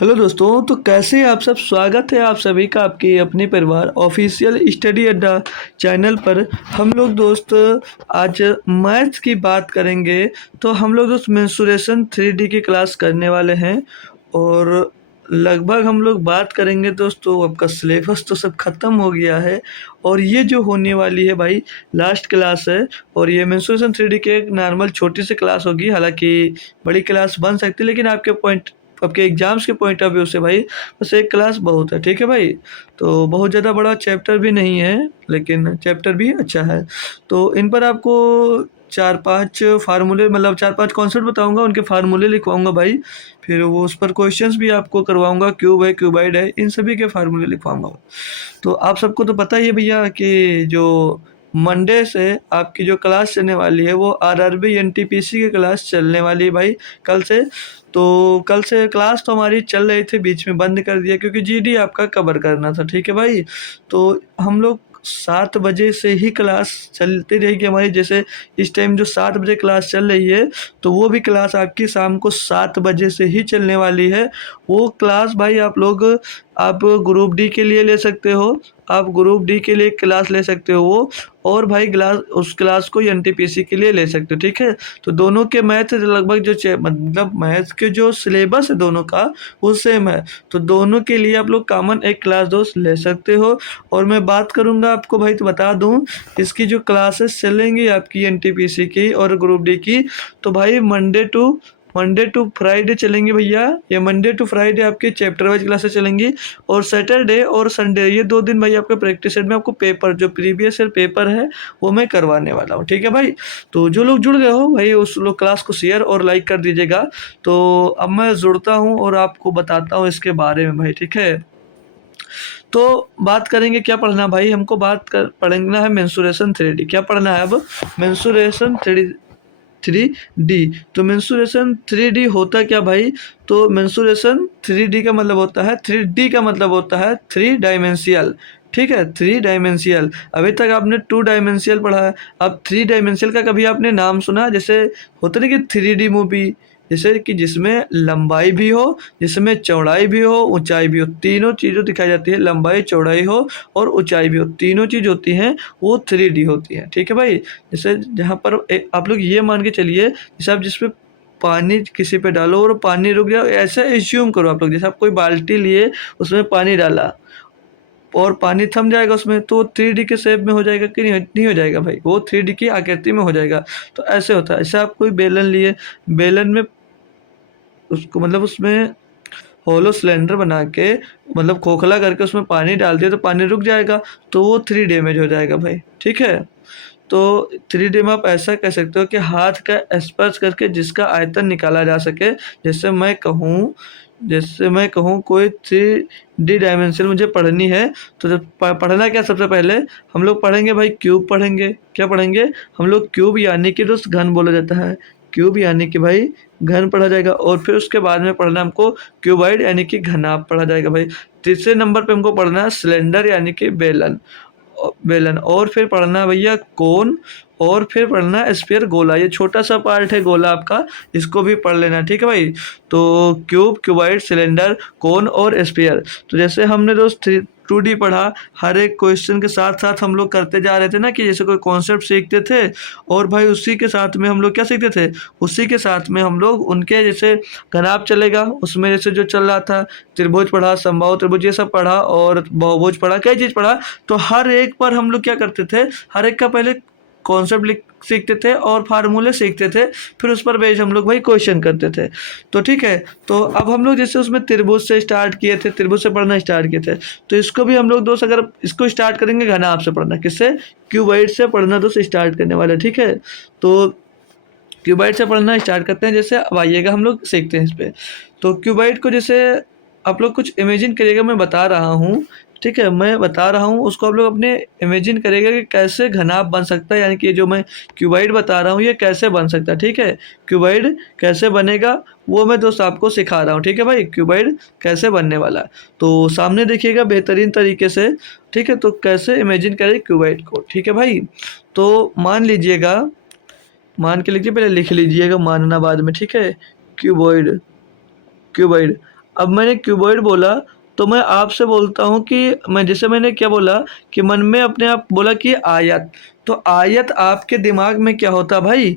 Hello दोस्तों, तो कैसे हैं आप सब। स्वागत है आप सभी का आपके अपने परिवार ऑफिशियल स्टडी अड्डा चैनल पर। हम लोग दोस्त आज मैथ्स की बात करेंगे। तो हम लोग दोस्त मेंसुरेशन 3D की क्लास करने वाले हैं और लगभग हम लोग बात करेंगे दोस्तों। आपका सिलेबस तो सब ख़त्म हो गया है और ये जो होने वाली है भाई लास्ट क्लास है। और ये मेंसुरेशन 3D की एक नॉर्मल छोटी सी क्लास होगी, हालांकि बड़ी क्लास बन सकती है, लेकिन आपके एग्जाम्स के पॉइंट ऑफ व्यू से भाई बस एक क्लास बहुत है। ठीक है भाई, तो बहुत ज़्यादा बड़ा चैप्टर भी नहीं है, लेकिन चैप्टर भी अच्छा है। तो इन पर आपको 4-5 फार्मूले, मतलब 4-5 कॉन्सेप्ट बताऊंगा, उनके फार्मूले लिखवाऊंगा भाई। फिर वो उस पर क्वेश्चंस भी आपको करवाऊंगा, क्यूब है क्यूबाइड है, इन सभी के फार्मूले लिखवाऊंगा। तो आप सबको तो पता ही है भैया कि जो मंडे से आपकी जो क्लास चलने वाली है वो आरआरबी एनटीपीसी की क्लास चलने वाली है भाई कल से। तो कल से क्लास तो हमारी चल रही थी, बीच में बंद कर दिया क्योंकि जीडी आपका कवर करना था। ठीक है भाई, तो हम लोग 7 बजे से ही क्लास चलती रहेगी हमारी। जैसे इस टाइम जो 7 बजे क्लास चल रही है, तो वो भी क्लास आपकी शाम को 7 बजे से ही चलने वाली है। वो क्लास भाई आप ग्रुप डी के लिए ले सकते हो, आप ग्रुप डी के लिए क्लास ले सकते हो वो। और भाई उस क्लास को एनटीपीसी के लिए ले सकते हो। ठीक है, तो दोनों के मैथ लगभग मतलब मैथ के जो सिलेबस है दोनों का वो सेम है। तो दोनों के लिए आप लोग कॉमन एक क्लास दोस्त ले सकते हो। और मैं बात करूंगा आपको भाई, तो बता दूं इसकी जो क्लासेस चलेंगी आपकी एनटीपीसी की और ग्रुप डी की, तो भाई मंडे टू फ्राइडे चलेंगे भैया। ये मंडे टू फ्राइडे आपके चैप्टर वाइज क्लासेस चलेंगी। और सैटरडे और संडे ये 2 दिन भाई आपका प्रैक्टिस सेट में आपको पेपर, जो प्रीवियस ईयर पेपर है वो मैं करवाने वाला हूँ। ठीक है भाई, तो जो लोग जुड़ गए हो भाई उस लोग क्लास को शेयर और लाइक कर दीजिएगा। तो अब मैं जुड़ता हूँ और आपको बताता हूँ इसके बारे में भाई। ठीक है, तो बात करेंगे क्या पढ़ना भाई। हमको पढ़ना है मेंसुरेशन 3D। क्या पढ़ना है अब? Mensuration 3D। तो मेंसुरेशन 3D होता क्या भाई? तो मेंसुरेशन 3D का मतलब होता है, 3D का मतलब होता है 3 डायमेंशियल। ठीक है, 3 डायमेंशियल। अभी तक आपने 2 डायमेंशियल पढ़ा है, अब 3 डायमेंशियल का कभी आपने नाम सुना? जैसे होता नहीं कि 3D मूवी, जैसे कि जिसमें लंबाई भी हो, जिसमें चौड़ाई भी हो, ऊंचाई भी हो, तीनों चीज़ें दिखाई जाती है। लंबाई चौड़ाई हो और ऊंचाई भी हो, तीनों चीज़ होती हैं, वो 3D होती है। ठीक है भाई, जैसे जहाँ पर आप लोग ये मान के चलिए, जैसे आप जिसपे पानी किसी पे डालो और पानी रुक गया, ऐसा एज्यूम करो आप लोग। जैसे आप कोई बाल्टी लिए, उसमें पानी डाला और पानी थम जाएगा उसमें, तो 3D के शेप में हो जाएगा कि नहीं हो जाएगा भाई? वो 3D की आकृति में हो जाएगा। तो ऐसे होता है। ऐसे आप कोई बेलन लिए, बेलन में उसको मतलब उसमें होलो सिलेंडर बना के, मतलब खोखला करके उसमें पानी डाल दिया तो पानी रुक जाएगा, तो वो 3 डे में हो जाएगा भाई। ठीक है, तो 3D में आप ऐसा कह सकते हो कि हाथ का स्पर्श करके जिसका आयतन निकाला जा सके। जैसे मैं कहूँ कोई 3D डायमेंशन मुझे पढ़नी है, तो जब पढ़ना क्या, सबसे पहले हम लोग पढ़ेंगे भाई क्यूब पढ़ेंगे। क्या पढ़ेंगे हम लोग? क्यूब, यानी कि दोस्त घन बोला जाता है। क्यूब यानी कि भाई घन पढ़ा जाएगा। और फिर उसके बाद में पढ़ना हमको क्यूबाइड यानी कि घनाभ पढ़ा जाएगा भाई। तीसरे नंबर पे हमको पढ़ना है सिलेंडर यानी कि बेलन। और फिर पढ़ना भैया कोन। और फिर पढ़ना स्फीयर, गोला। ये छोटा सा पार्ट है गोला आपका, इसको भी पढ़ लेना। ठीक है भाई, तो क्यूब, क्यूबाइड, सिलेंडर, कोन और स्फीयर। तो जैसे हमने दोस्त 2D पढ़ा, हर एक क्वेश्चन के साथ साथ हम लोग करते जा रहे थे ना, कि जैसे कोई कॉन्सेप्ट सीखते थे और भाई उसी के साथ में हम लोग क्या सीखते थे, उसी के साथ में हम लोग उनके जैसे घनाभ चलेगा उसमें जैसे जो चल रहा था, त्रिभुज पढ़ा, समबाहु त्रिभुज ये सब पढ़ा और बहुभुज पढ़ा, कई चीज़ पढ़ा। तो हर एक पर हम लोग क्या करते थे, हर एक का पहले कॉन्सेप्ट सीखते थे और फार्मूले सीखते थे, फिर उस पर बेस्ड हम लोग भाई क्वेश्चन करते थे। तो ठीक है, तो अब हम लोग जैसे उसमें त्रिभुज से स्टार्ट किए थे, त्रिभुज से पढ़ना स्टार्ट किए थे, तो इसको भी हम लोग दोस्त अगर इसको स्टार्ट करेंगे घनाभ से पढ़ना, किससे? क्यूबाइड से पढ़ना दोस्त स्टार्ट करने वाला। ठीक है, तो क्यूबाइड से पढ़ना स्टार्ट करते हैं। जैसे अब आइएगा हम लोग सीखते हैं इस पर। तो क्यूबाइड को जैसे आप लोग कुछ इमेजिन करिएगा, मैं बता रहा हूँ। ठीक है, मैं बता रहा हूँ, उसको आप लोग अपने इमेजिन करिएगा कि कैसे घनाभ बन सकता है, यानी कि जो मैं क्यूबाइड बता रहा हूँ ये कैसे बन सकता है। ठीक है, क्यूबाइड कैसे बनेगा वो मैं दोस्त आपको सिखा रहा हूँ। ठीक है भाई, क्यूबाइड कैसे बनने वाला है, तो सामने देखिएगा बेहतरीन तरीके से। ठीक है, तो कैसे इमेजिन करें क्यूबाइड को। ठीक है भाई, तो मान के लीजिए, पहले लिख लीजिएगा, मानना बाद में। ठीक है, क्यूबॉइड, क्यूबॉइड। अब मैंने क्यूबॉइड बोला तो मैं आपसे बोलता हूँ कि मैं जैसे मैंने क्या बोला कि मन में अपने आप बोला कि आयत, तो आयत आपके दिमाग में क्या होता भाई?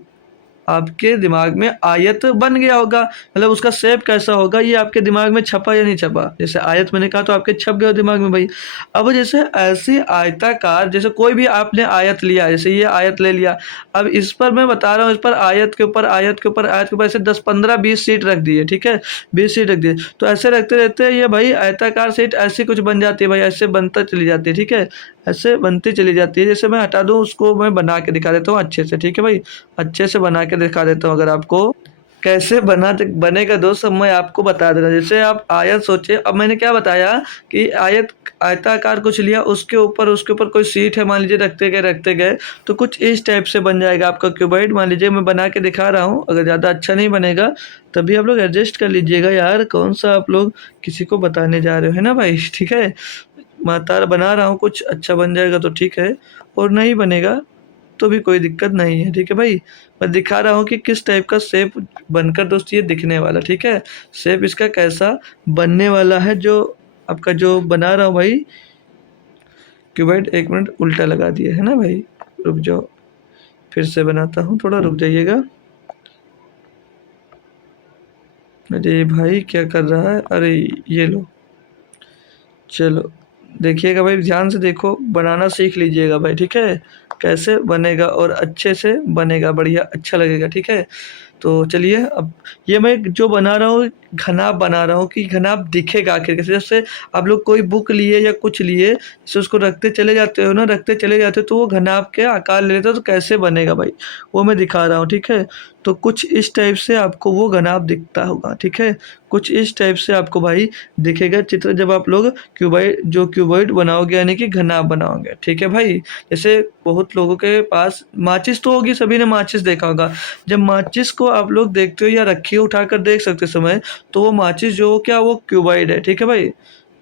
आपके दिमाग में आयत बन गया होगा, मतलब उसका शेप कैसा होगा ये आपके दिमाग में छपा या नहीं छपा? जैसे आयत मैंने कहा तो आपके छप गया दिमाग में भाई। अब जैसे ऐसे आयताकार, जैसे कोई भी आपने आयत लिया, जैसे ये आयत ले लिया, अब इस पर मैं बता रहा हूँ, इस पर आयत के ऊपर आयत के ऊपर आयत के ऊपर ऐसे 10 15 20 सीट रख दिए, ठीक है, 20 सीट रख दिए, तो ऐसे रखते रहते ये भाई आयताकार सीट ऐसी कुछ बन जाती है भाई, ऐसे बनता चली जाती है, ठीक है, ऐसे बनती चली जाती है। जैसे मैं हटा दूँ उसको, मैं बना के दिखा देता हूँ अच्छे से, ठीक है भाई, अच्छे से बना के दिखा देता हूँ। अगर आपको कैसे बनेगा दोस्त, अब मैं आपको बता दे रहा हूँ। जैसे आप आयत सोचे, अब मैंने क्या बताया कि आयत आयताकार कुछ लिया, उसके ऊपर कोई सीट है मान लीजिए, रखते गए तो कुछ इस टाइप से बन जाएगा आपका क्यूबॉइड। मान लीजिए मैं बना के दिखा रहा हूँ, अगर ज़्यादा अच्छा नहीं बनेगा तभी आप लोग एडजस्ट कर लीजिएगा यार, कौन सा आप लोग किसी को बताने जा रहे हो, है ना भाई, ठीक है। मैं बना रहा हूँ, कुछ अच्छा बन जाएगा तो ठीक है, और नहीं बनेगा तो भी कोई दिक्कत नहीं है, ठीक है भाई। मैं दिखा रहा हूँ कि किस टाइप का शेप बनकर दोस्त ये दिखने वाला, ठीक है, शेप इसका कैसा बनने वाला है, जो आपका जो बना रहा हूँ भाई क्यूबॉइड। एक मिनट, उल्टा लगा दिया है ना भाई, रुक जाओ, फिर से बनाता हूँ, थोड़ा रुक जाइएगा। अरे भाई क्या कर रहा है, अरे ये लो, चलो देखिएगा भाई, ध्यान से देखो, बनाना सीख लीजिएगा भाई, ठीक है, कैसे बनेगा और अच्छे से बनेगा, बढ़िया अच्छा लगेगा, ठीक है। तो चलिए, अब ये मैं जो बना रहा हूँ घनाभ बना रहा हूँ कि घनाभ दिखेगा आखिर कैसे। जैसे आप लोग कोई बुक लिए या कुछ लिए, जैसे उसको रखते चले जाते हो ना, रखते चले जाते हो तो वो घनाभ के आकार ले लेता है, तो कैसे बनेगा भाई वो मैं दिखा रहा हूँ, ठीक है। तो कुछ इस टाइप से आपको वो घनाभ दिखता होगा, ठीक है, कुछ इस टाइप से आपको भाई दिखेगा चित्र, जब आप लोग क्यूबॉइड बनाओगे यानी कि घनाभ बनाओगे, ठीक है भाई। जैसे बहुत लोगों के पास माचिस तो होगी, सभी ने माचिस देखा होगा। जब माचिस को आप लोग देखते हो या रखी उठाकर देख सकते समय, तो वो माचिस जो क्या वो क्यूबॉइड है, ठीक है भाई,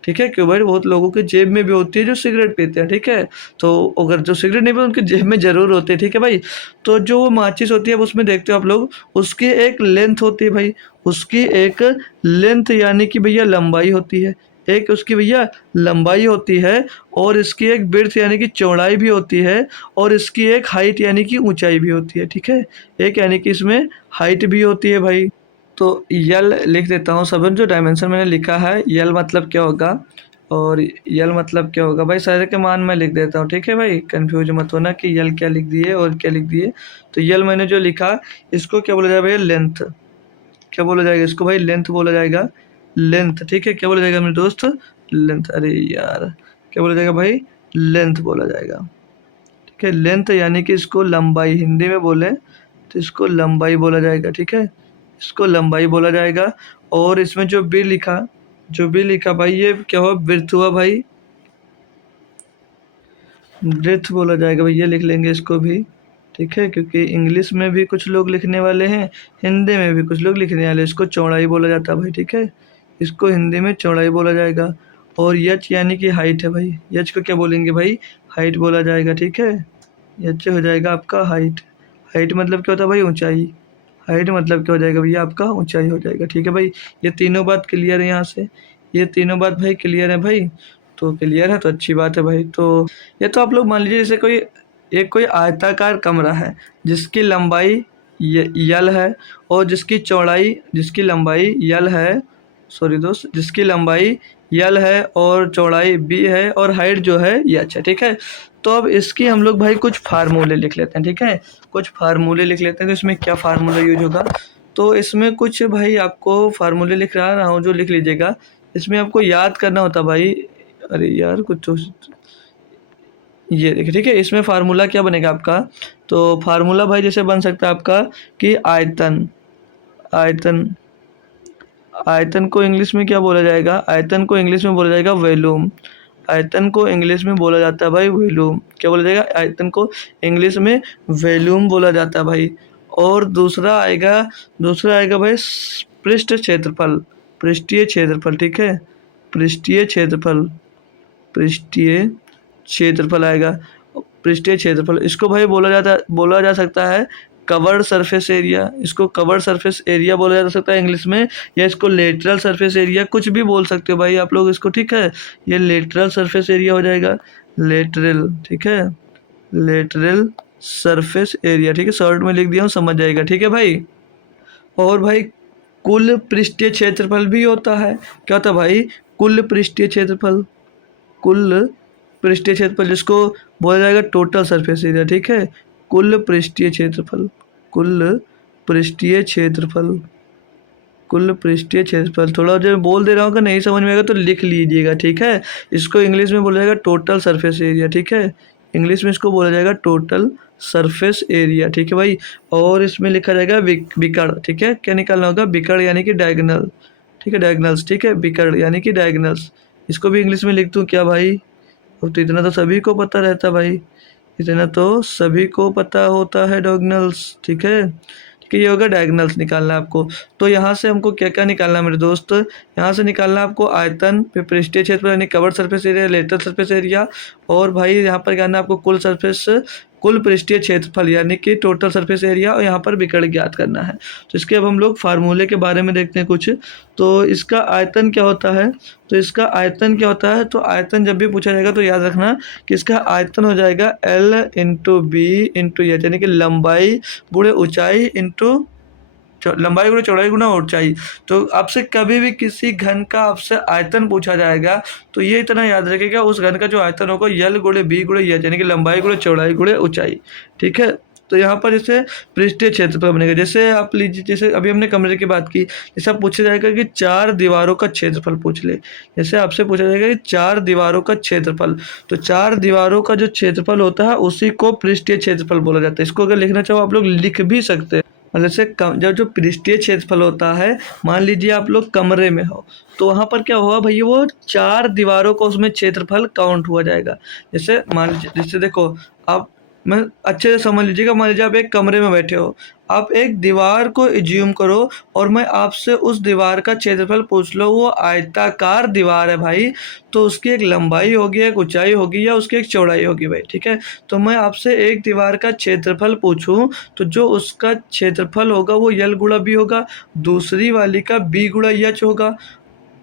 ठीक है। क्यूबॉइड बहुत लोगों के जेब में भी होती है जो सिगरेट पीते हैं, ठीक है। तो अगर जो सिगरेट नहीं पीते उनके जेब में ज़रूर होती है, ठीक है भाई। तो जो वो माचिस होती है अब उसमें देखते हो आप लोग, उसकी एक लेंथ होती है भाई, उसकी एक लेंथ यानी कि भैया लंबाई होती है, एक उसकी भैया लंबाई होती है, और इसकी एक विड्थ यानी कि चौड़ाई भी होती है, और इसकी एक हाइट यानी कि ऊंचाई भी होती है, ठीक है। एक यानी कि इसमें हाइट भी होती है भाई। तो यल लिख देता हूँ, सब जो डायमेंशन मैंने लिखा है, यल मतलब क्या होगा और यल मतलब क्या होगा भाई, सारे के मान मैं लिख देता हूँ, ठीक है भाई, कंफ्यूज मत होना कि यल क्या लिख दिए और क्या लिख दिए। तो यल मैंने जो लिखा, इसको क्या बोला जाएगा भैया, लेंथ, क्या बोला जाएगा इसको भाई, लेंथ बोला जाएगा, लेंथ, ठीक है। क्या बोला जाएगा मेरे दोस्त, लेंथ, अरे यार क्या बोला जाएगा भाई, लेंथ बोला जाएगा, ठीक है। लेंथ यानी कि इसको लंबाई, हिंदी में बोले तो इसको लंबाई बोला जाएगा, ठीक है, इसको लंबाई बोला जाएगा। और इसमें जो भी लिखा भाई, ये क्या हुआ, ब्रेथ हुआ भाई, ब्रेथ बोला जाएगा भाई, ये लिख लेंगे इसको भी, ठीक है, क्योंकि इंग्लिश में भी कुछ लोग लिखने वाले हैं, हिंदी में भी कुछ लोग लिखने वाले हैं। इसको चौड़ाई बोला जाता है भाई, ठीक है, इसको हिंदी में चौड़ाई बोला जाएगा। और यच यानी कि हाइट है भाई, यच को क्या बोलेंगे भाई, हाइट बोला जाएगा, ठीक है। यच हो जाएगा आपका हाइट, हाइट मतलब क्या होता है भाई, ऊंचाई, हाइट मतलब क्या हो जाएगा भैया आपका, ऊंचाई हो जाएगा, ठीक है भाई। ये तीनों बात क्लियर है यहाँ से, ये तीनों बात भाई क्लियर है भाई, तो क्लियर है तो अच्छी बात है भाई। तो ये तो आप लोग मान लीजिए जैसे कोई आयताकार कमरा है जिसकी लंबाई यल है, और जिसकी लंबाई यल है, सॉरी दोस्त, जिसकी लंबाई यल है और चौड़ाई बी है, और हाइट जो है एच है, ठीक है। तो अब इसकी हम लोग भाई कुछ फार्मूले लिख लेते हैं, ठीक है, कुछ फार्मूले लिख लेते हैं। तो इसमें क्या फार्मूला यूज होगा, तो इसमें कुछ भाई आपको फार्मूले लिख रहा हूँ जो लिख लीजिएगा। इसमें आपको याद करना होता भाई, अरे यार कुछ तो, ये देखिए, ठीक है, इसमें फार्मूला क्या बनेगा आपका, तो फार्मूला भाई जैसे बन सकता है आपका कि आयतन, आयतन आयतन को इंग्लिश में क्या बोला जाएगा, आयतन को इंग्लिश में बोला जाएगा वॉल्यूम, आयतन को इंग्लिश में बोला जाता है भाई वॉल्यूम, क्या बोला जाएगा, आयतन को इंग्लिश में वॉल्यूम बोला जाता है भाई। और दूसरा आएगा भाई पृष्ठ क्षेत्रफल, पृष्ठीय क्षेत्रफल, ठीक है, पृष्ठीय क्षेत्रफल, पृष्ठीय क्षेत्रफल आएगा, पृष्ठीय क्षेत्रफल, इसको भाई बोला जा सकता है कवर्ड सरफेस एरिया, इसको कवर्ड सरफेस एरिया बोला जा सकता है इंग्लिश में, या इसको लेटरल सरफेस एरिया, कुछ भी बोल सकते हो भाई आप लोग इसको, ठीक है। ये लेटरल सरफेस एरिया हो जाएगा, लेटरल, ठीक है, लेटरल सरफेस एरिया, ठीक है, शॉर्ट में लिख दिया हूँ, समझ जाएगा, ठीक है भाई। और भाई कुल पृष्ठीय क्षेत्रफल भी होता है, क्या होता है भाई, कुल पृष्ठीय क्षेत्रफल, कुल पृष्ठीय क्षेत्रफल जिसको बोला जाएगा टोटल सरफेस एरिया, ठीक है, कुल पृष्ठीय क्षेत्रफल, कुल पृष्ठीय क्षेत्रफल, कुल पृष्ठीय क्षेत्रफल। थोड़ा जो बोल दे रहा हूँ, अगर नहीं समझ में आएगा तो लिख लीजिएगा, ठीक है। इसको इंग्लिश में बोला जाएगा टोटल सरफेस एरिया, ठीक है, इंग्लिश में इसको बोला जाएगा टोटल सरफेस एरिया, ठीक है भाई। और इसमें लिखा जाएगा विकर्ण, ठीक है, क्या निकालना होगा, विकर्ण यानी कि डायगोनल, ठीक है, डायगोनल्स, ठीक है, विकर्ण यानी कि डायगोनल्स। इसको भी इंग्लिश में लिख दूँ क्या भाई, तो इतना तो सभी को पता रहता भाई, इतना तो सभी को पता होता है, डायगोनल्स, ठीक है, ठीक है, ये होगा डायगोनल्स निकालना है आपको। तो यहाँ से हमको क्या क्या निकालना है मेरे दोस्त, यहाँ से निकालना है आपको आयतन, फिर पृष्ठीय क्षेत्र यानी curved surface area, lateral surface area, और भाई यहाँ पर क्या करना है आपको, कुल पृष्ठीय क्षेत्रफल यानी कि टोटल सरफेस एरिया, और यहाँ पर विकर्ण ज्ञात करना है। तो इसके अब हम लोग फार्मूले के बारे में देखते हैं कुछ। तो इसका आयतन क्या होता है, तो इसका आयतन क्या होता है, तो आयतन जब भी पूछा जाएगा तो याद रखना कि इसका आयतन हो जाएगा L into B into H, यानी कि लंबाई गुणे ऊंचाई इंटू लंबाई गुणे चौड़ाई गुना ऊंचाई। तो आपसे कभी भी किसी घन का आपसे आयतन पूछा जाएगा तो ये इतना याद रखिएगा, उस घन का जो आयतन होगा यल गुणे बी गुणे एच, यानी कि लंबाई गुणे चौड़ाई गुणे ऊंचाई, ठीक है। तो यहाँ पर जैसे पृष्ठीय क्षेत्रफल बनेगा, जैसे आप लीजिए, जैसे अभी हमने कमरे की बात की, जैसे आप पूछा जाएगा कि 4 दीवारों का क्षेत्रफल पूछ ले, जैसे आपसे पूछा जाएगा कि 4 दीवारों का क्षेत्रफल, तो 4 दीवारों का जो क्षेत्रफल होता है उसी को पृष्ठीय क्षेत्रफल बोला जाता है। इसको अगर लिखना चाहो आप लोग लिख भी सकते हैं। मतलब से जब जो पृष्ठीय क्षेत्रफल होता है, मान लीजिए आप लोग कमरे में हो, तो वहाँ पर क्या हुआ भैया, वो 4 दीवारों का उसमें क्षेत्रफल काउंट हुआ जाएगा। जैसे मान लीजिए, जैसे देखो आप, मैं अच्छे से समझ लीजिएगा, मान लीजिए आप एक कमरे में बैठे हो, आप एक दीवार को एज्यूम करो और मैं आपसे उस दीवार का क्षेत्रफल पूछ लो, वो आयताकार दीवार है भाई, तो उसकी एक लंबाई होगी, एक ऊंचाई होगी, या उसकी एक चौड़ाई होगी भाई, ठीक है। तो मैं आपसे एक दीवार का क्षेत्रफल पूछूं तो जो उसका क्षेत्रफल होगा वो यल गुणा बी होगा, दूसरी वाली का बी गुणा एच होगा,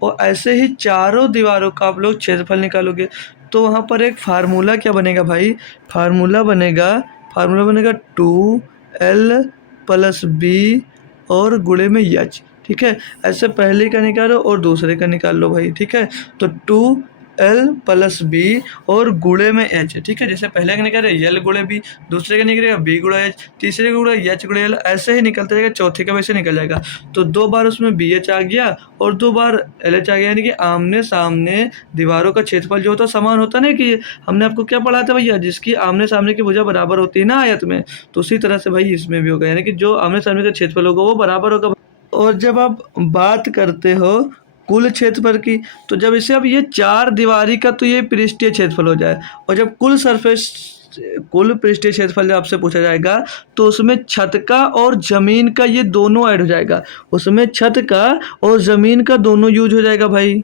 और ऐसे ही चारों दीवारों का आप लोग क्षेत्रफल निकालोगे। तो वहाँ पर एक फार्मूला क्या बनेगा भाई, फार्मूला बनेगा 2L प्लस बी और गुणे में एच, ठीक है। ऐसे पहले का निकालो और दूसरे का निकाल लो भाई, ठीक है। तो 2L प्लस बी और गुणे में एच, ठीक है। जैसे पहले का निकाले यल गुणे बी, दूसरे का निकलेगा बी गुणा एच, तीसरे का गुणा एच गुणे एल, ऐसे ही निकलता जाएगा, चौथे का वैसे निकल जाएगा। तो 2 बार उसमें बी एच आ गया और 2 बार एल एच आ गया, यानी कि आमने सामने दीवारों का क्षेत्रफल जो होता है समान होता नहीं, कि हमने आपको क्या पढ़ा था भैया, जिसकी आमने सामने की भुजा बराबर होती है ना आयत में, तो उसी तरह से भाई इसमें भी होगा, यानी कि जो आमने सामने का क्षेत्रफल होगा वो बराबर होगा। और जब आप बात करते हो कुल क्षेत्रफल की, तो जब इसे अब ये 4 दीवारी का, तो ये पृष्ठीय क्षेत्रफल हो जाए, और जब कुल पृष्ठीय क्षेत्रफल जब आपसे पूछा जाएगा तो उसमें छत का और जमीन का ये दोनों ऐड हो जाएगा, उसमें छत का और जमीन का दोनों यूज हो जाएगा भाई।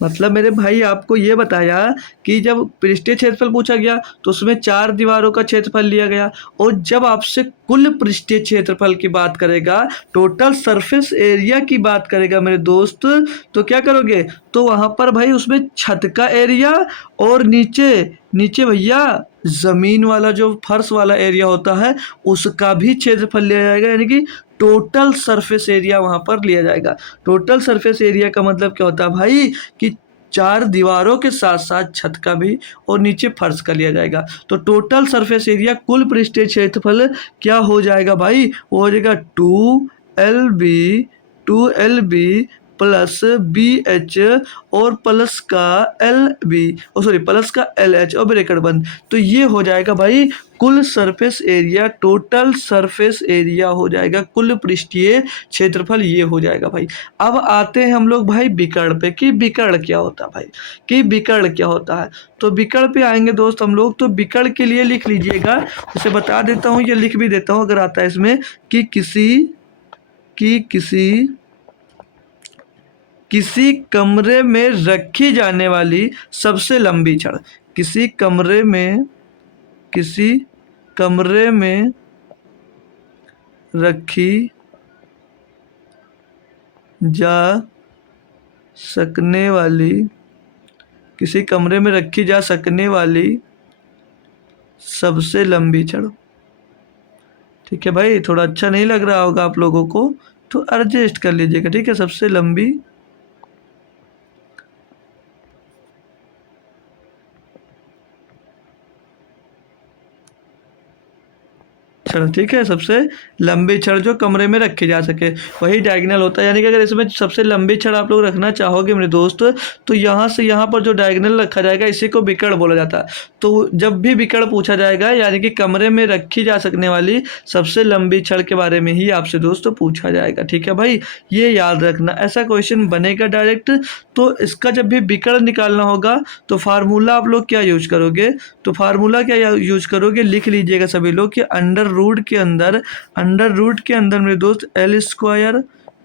मतलब मेरे भाई आपको ये बताया कि जब पृष्ठीय क्षेत्रफल पूछा गया तो उसमें 4 दीवारों का क्षेत्रफल लिया गया, और जब आपसे कुल पृष्ठीय क्षेत्रफल की बात करेगा, टोटल सरफेस एरिया की बात करेगा मेरे दोस्त, तो क्या करोगे, तो वहां पर भाई उसमें छत का एरिया और नीचे नीचे भैया जमीन वाला जो फर्श वाला एरिया होता है उसका भी क्षेत्रफल लिया जाएगा, यानी कि टोटल सरफेस एरिया वहां पर लिया जाएगा। टोटल सरफेस एरिया का मतलब क्या होता है भाई, कि 4 दीवारों के साथ साथ छत का भी और नीचे फर्श का लिया जाएगा। तो टोटल सरफेस एरिया कुल पृष्ठीय क्षेत्रफल क्या हो जाएगा भाई, वो हो जाएगा 2LB प्लस BH और प्लस का प्लस का LH और ब्रैकेट बंद। तो ये हो जाएगा भाई कुल surface area, total surface area हो जाएगा, कुल पृष्ठीय क्षेत्रफल ये हो जाएगा भाई। अब आते हैं हम लोग भाई विकर्ण पे, कि विकर्ण क्या होता है भाई, कि विकर्ण क्या होता है। तो विकर्ण पे आएंगे दोस्त हम लोग, तो विकर्ण के लिए लिख लीजिएगा, इसे बता देता हूँ या लिख भी देता हूँ अगर आता है इसमें, कि किसी कमरे में रखी जाने वाली सबसे लंबी छड़, किसी कमरे में रखी जा सकने वाली, किसी कमरे में रखी जा सकने वाली सबसे लंबी छड़। ठीक है भाई, थोड़ा अच्छा नहीं लग रहा होगा आप लोगों को तो एडजस्ट कर लीजिएगा। ठीक है, सबसे लंबी छड़। ठीक है, सबसे लंबी छड़ जो कमरे में रखी जा सके वही डायगोनल होता है। यानी कि अगर इसमें सबसे लंबी छड़ आप लोग रखना चाहोगे मेरे दोस्त, तो यहाँ से यहाँ पर जो डायगोनल रखा जाएगा इसी को विकर्ण बोला जाता है। तो जब भी विकर्ण पूछा जाएगा यानी कि कमरे में रखी जा सकने वाली सबसे लंबी छड़ के बारे में ही आपसे दोस्तों पूछा जाएगा। ठीक है भाई, ये याद रखना, ऐसा क्वेश्चन बनेगा डायरेक्ट। तो इसका जब भी विकर्ण निकालना होगा तो फार्मूला आप लोग क्या यूज करोगे, तो फार्मूला क्या यूज करोगे, लिख लीजिएगा सभी लोग कि अंडर रूट के अंदर मेरे दोस्त एल स्क्वायर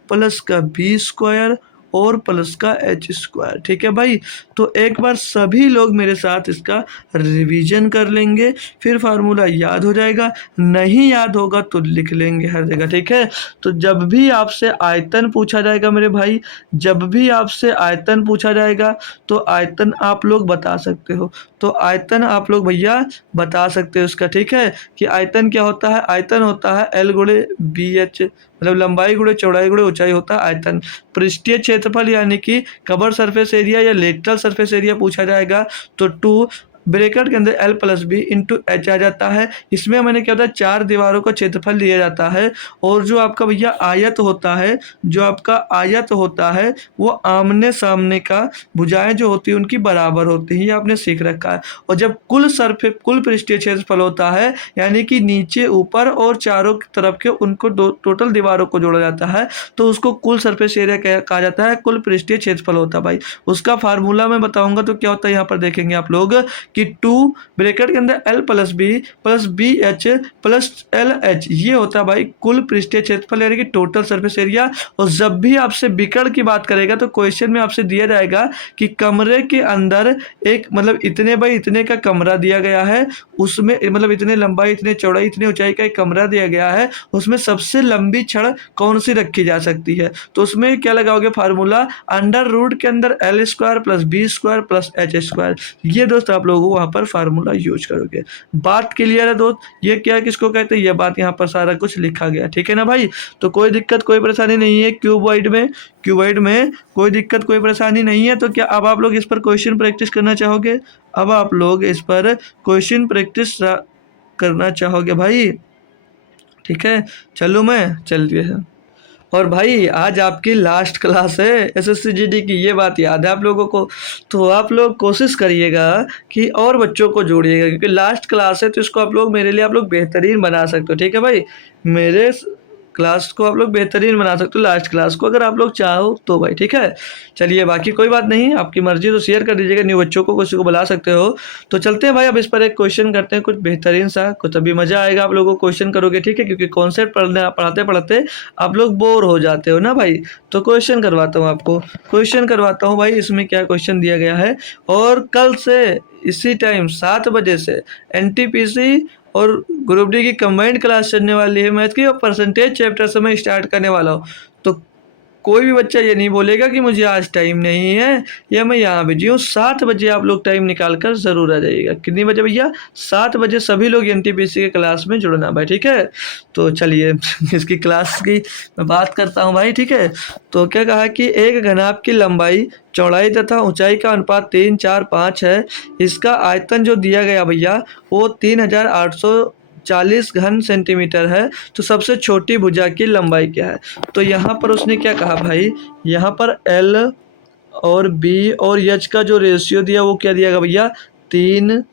प्लस का बी स्क्वायर और प्लस का एच स्क्वायर। ठीक है भाई, तो एक बार सभी लोग मेरे साथ इसका रिवीजन कर लेंगे, फिर फार्मूला याद हो जाएगा। नहीं याद होगा तो लिख लेंगे हर जगह। ठीक है, तो जब भी आपसे आयतन पूछा जाएगा मेरे भाई, जब भी आपसे आयतन पूछा जाएगा तो आयतन आप लोग बता सकते हो। तो आयतन आप लोग भैया बता सकते हो इसका। ठीक है, कि आयतन क्या होता है, आयतन होता है एल गुणे बी एच, मतलब लंबाई गुणे चौड़ाई गुणे ऊंचाई होता है आयतन। पृष्ठीय क्षेत्रफल यानी कि कवर सरफेस एरिया या लेटरल सरफेस एरिया पूछा जाएगा तो 2 ब्रैकेट के अंदर L plus B into H आ जाता है। इसमें मैंने क्या होता है, 4 दीवारों का क्षेत्रफल लिया जाता है और जो आपका भैया आयत होता है, जो आपका आयत होता है वो आमने सामने का भुजाएं जो होती है उनकी बराबर होती हैं, ये आपने सीख रखा है। और जब कुल पृष्ठीय क्षेत्रफल होता है यानी कि नीचे ऊपर और चारों तरफ के उनको टोटल दीवारों को जोड़ा जाता है तो उसको कुल सरफेस एरिया कहा जाता है, कुल पृष्ठीय क्षेत्रफल होता है भाई। उसका फार्मूला मैं बताऊंगा तो क्या होता है, यहाँ पर देखेंगे आप लोग कि 2 ब्रैकेट के अंदर L plus B H plus L H, ये होता है भाई कुल पृष्ठीय क्षेत्रफल यानी कि टोटल सरफेस एरिया। और जब भी आपसे विकर्ण की बात करेगा तो क्वेश्चन में आपसे दिया जाएगा कि कमरे के अंदर एक मतलब इतने बाई इतने का कमरा दिया गया है, उसमें मतलब इतने लंबाई इतने चौड़ाई इतने ऊंचाई का एक कमरा दिया गया है, उसमें सबसे लंबी छड़ कौन सी रखी जा सकती है। तो उसमें क्या लगाओगे फार्मूला, अंडर रूट के अंदर L square plus B square plus H square. ये दोस्त आप लोगों को वहां पर फार्मूला यूज करोगे। बात क्लियर है दोस्त, ये क्या किसको कहते हैं, ये बात यहाँ पर सारा कुछ लिखा गया। ठीक है ना भाई, तो कोई दिक्कत कोई परेशानी नहीं है। क्यूबॉइड में कोई दिक्कत कोई परेशानी नहीं है। तो क्या अब आप लोग इस पर क्वेश्चन प्रैक्टिस करना चाहोगे, अब आप लोग इस पर क्वेश्चन प्रैक्टिस करना चाहोगे भाई। ठीक है, चलो मैं चलिए। और भाई आज आपकी लास्ट क्लास है एसएससी जीडी की, ये बात याद है आप लोगों को। तो आप लोग कोशिश करिएगा कि और बच्चों को जोड़िएगा, क्योंकि लास्ट क्लास है तो इसको आप लोग मेरे लिए आप लोग बेहतरीन बना सकते हो। ठीक है भाई, मेरे क्लास को आप लोग बेहतरीन बना सकते हो लास्ट क्लास को, अगर आप लोग चाहो तो भाई। ठीक है, चलिए बाकी कोई बात नहीं, आपकी मर्जी, तो शेयर कर दीजिएगा न्यू बच्चों को, किसी को बुला सकते हो। तो चलते हैं भाई, अब इस पर एक क्वेश्चन करते हैं कुछ बेहतरीन सा, कुछ अभी मजा आएगा आप लोगों को क्वेश्चन करोगे। ठीक है, क्योंकि कॉन्सेप्ट पढ़ते पढ़ते आप लोग बोर हो जाते हो ना भाई। तो क्वेश्चन करवाता हूँ आपको, क्वेश्चन करवाता हूँ भाई। इसमें क्या क्वेश्चन दिया गया है, और कल से इसी टाइम 7 बजे से एनटीपीसी और ग्रुप डी की कंबाइंड क्लास चलने वाली है मैथ की, और परसेंटेज चैप्टर से मैं स्टार्ट करने वाला हूँ। तो कोई भी बच्चा ये नहीं बोलेगा कि मुझे आज टाइम नहीं है या मैं यहाँ बिजी हूँ। 7 बजे आप लोग टाइम निकाल कर ज़रूर आ जाइएगा। कितनी बजे भैया, 7 बजे सभी लोग एनटीपीसी के क्लास में जुड़ना भाई। ठीक है, तो चलिए इसकी क्लास की मैं बात करता हूँ भाई। ठीक है, तो क्या कहा कि एक घनाभ की लंबाई चौड़ाई तथा ऊंचाई का अनुपात 3, 4, 5 है। इसका आयतन जो दिया गया भैया वो 3840 घन सेंटीमीटर है। तो सबसे छोटी भुजा की लंबाई क्या है। तो यहाँ पर उसने क्या कहा भाई, यहाँ पर एल और बी और एच का जो रेशियो दिया वो क्या दिया गया भैया, 3,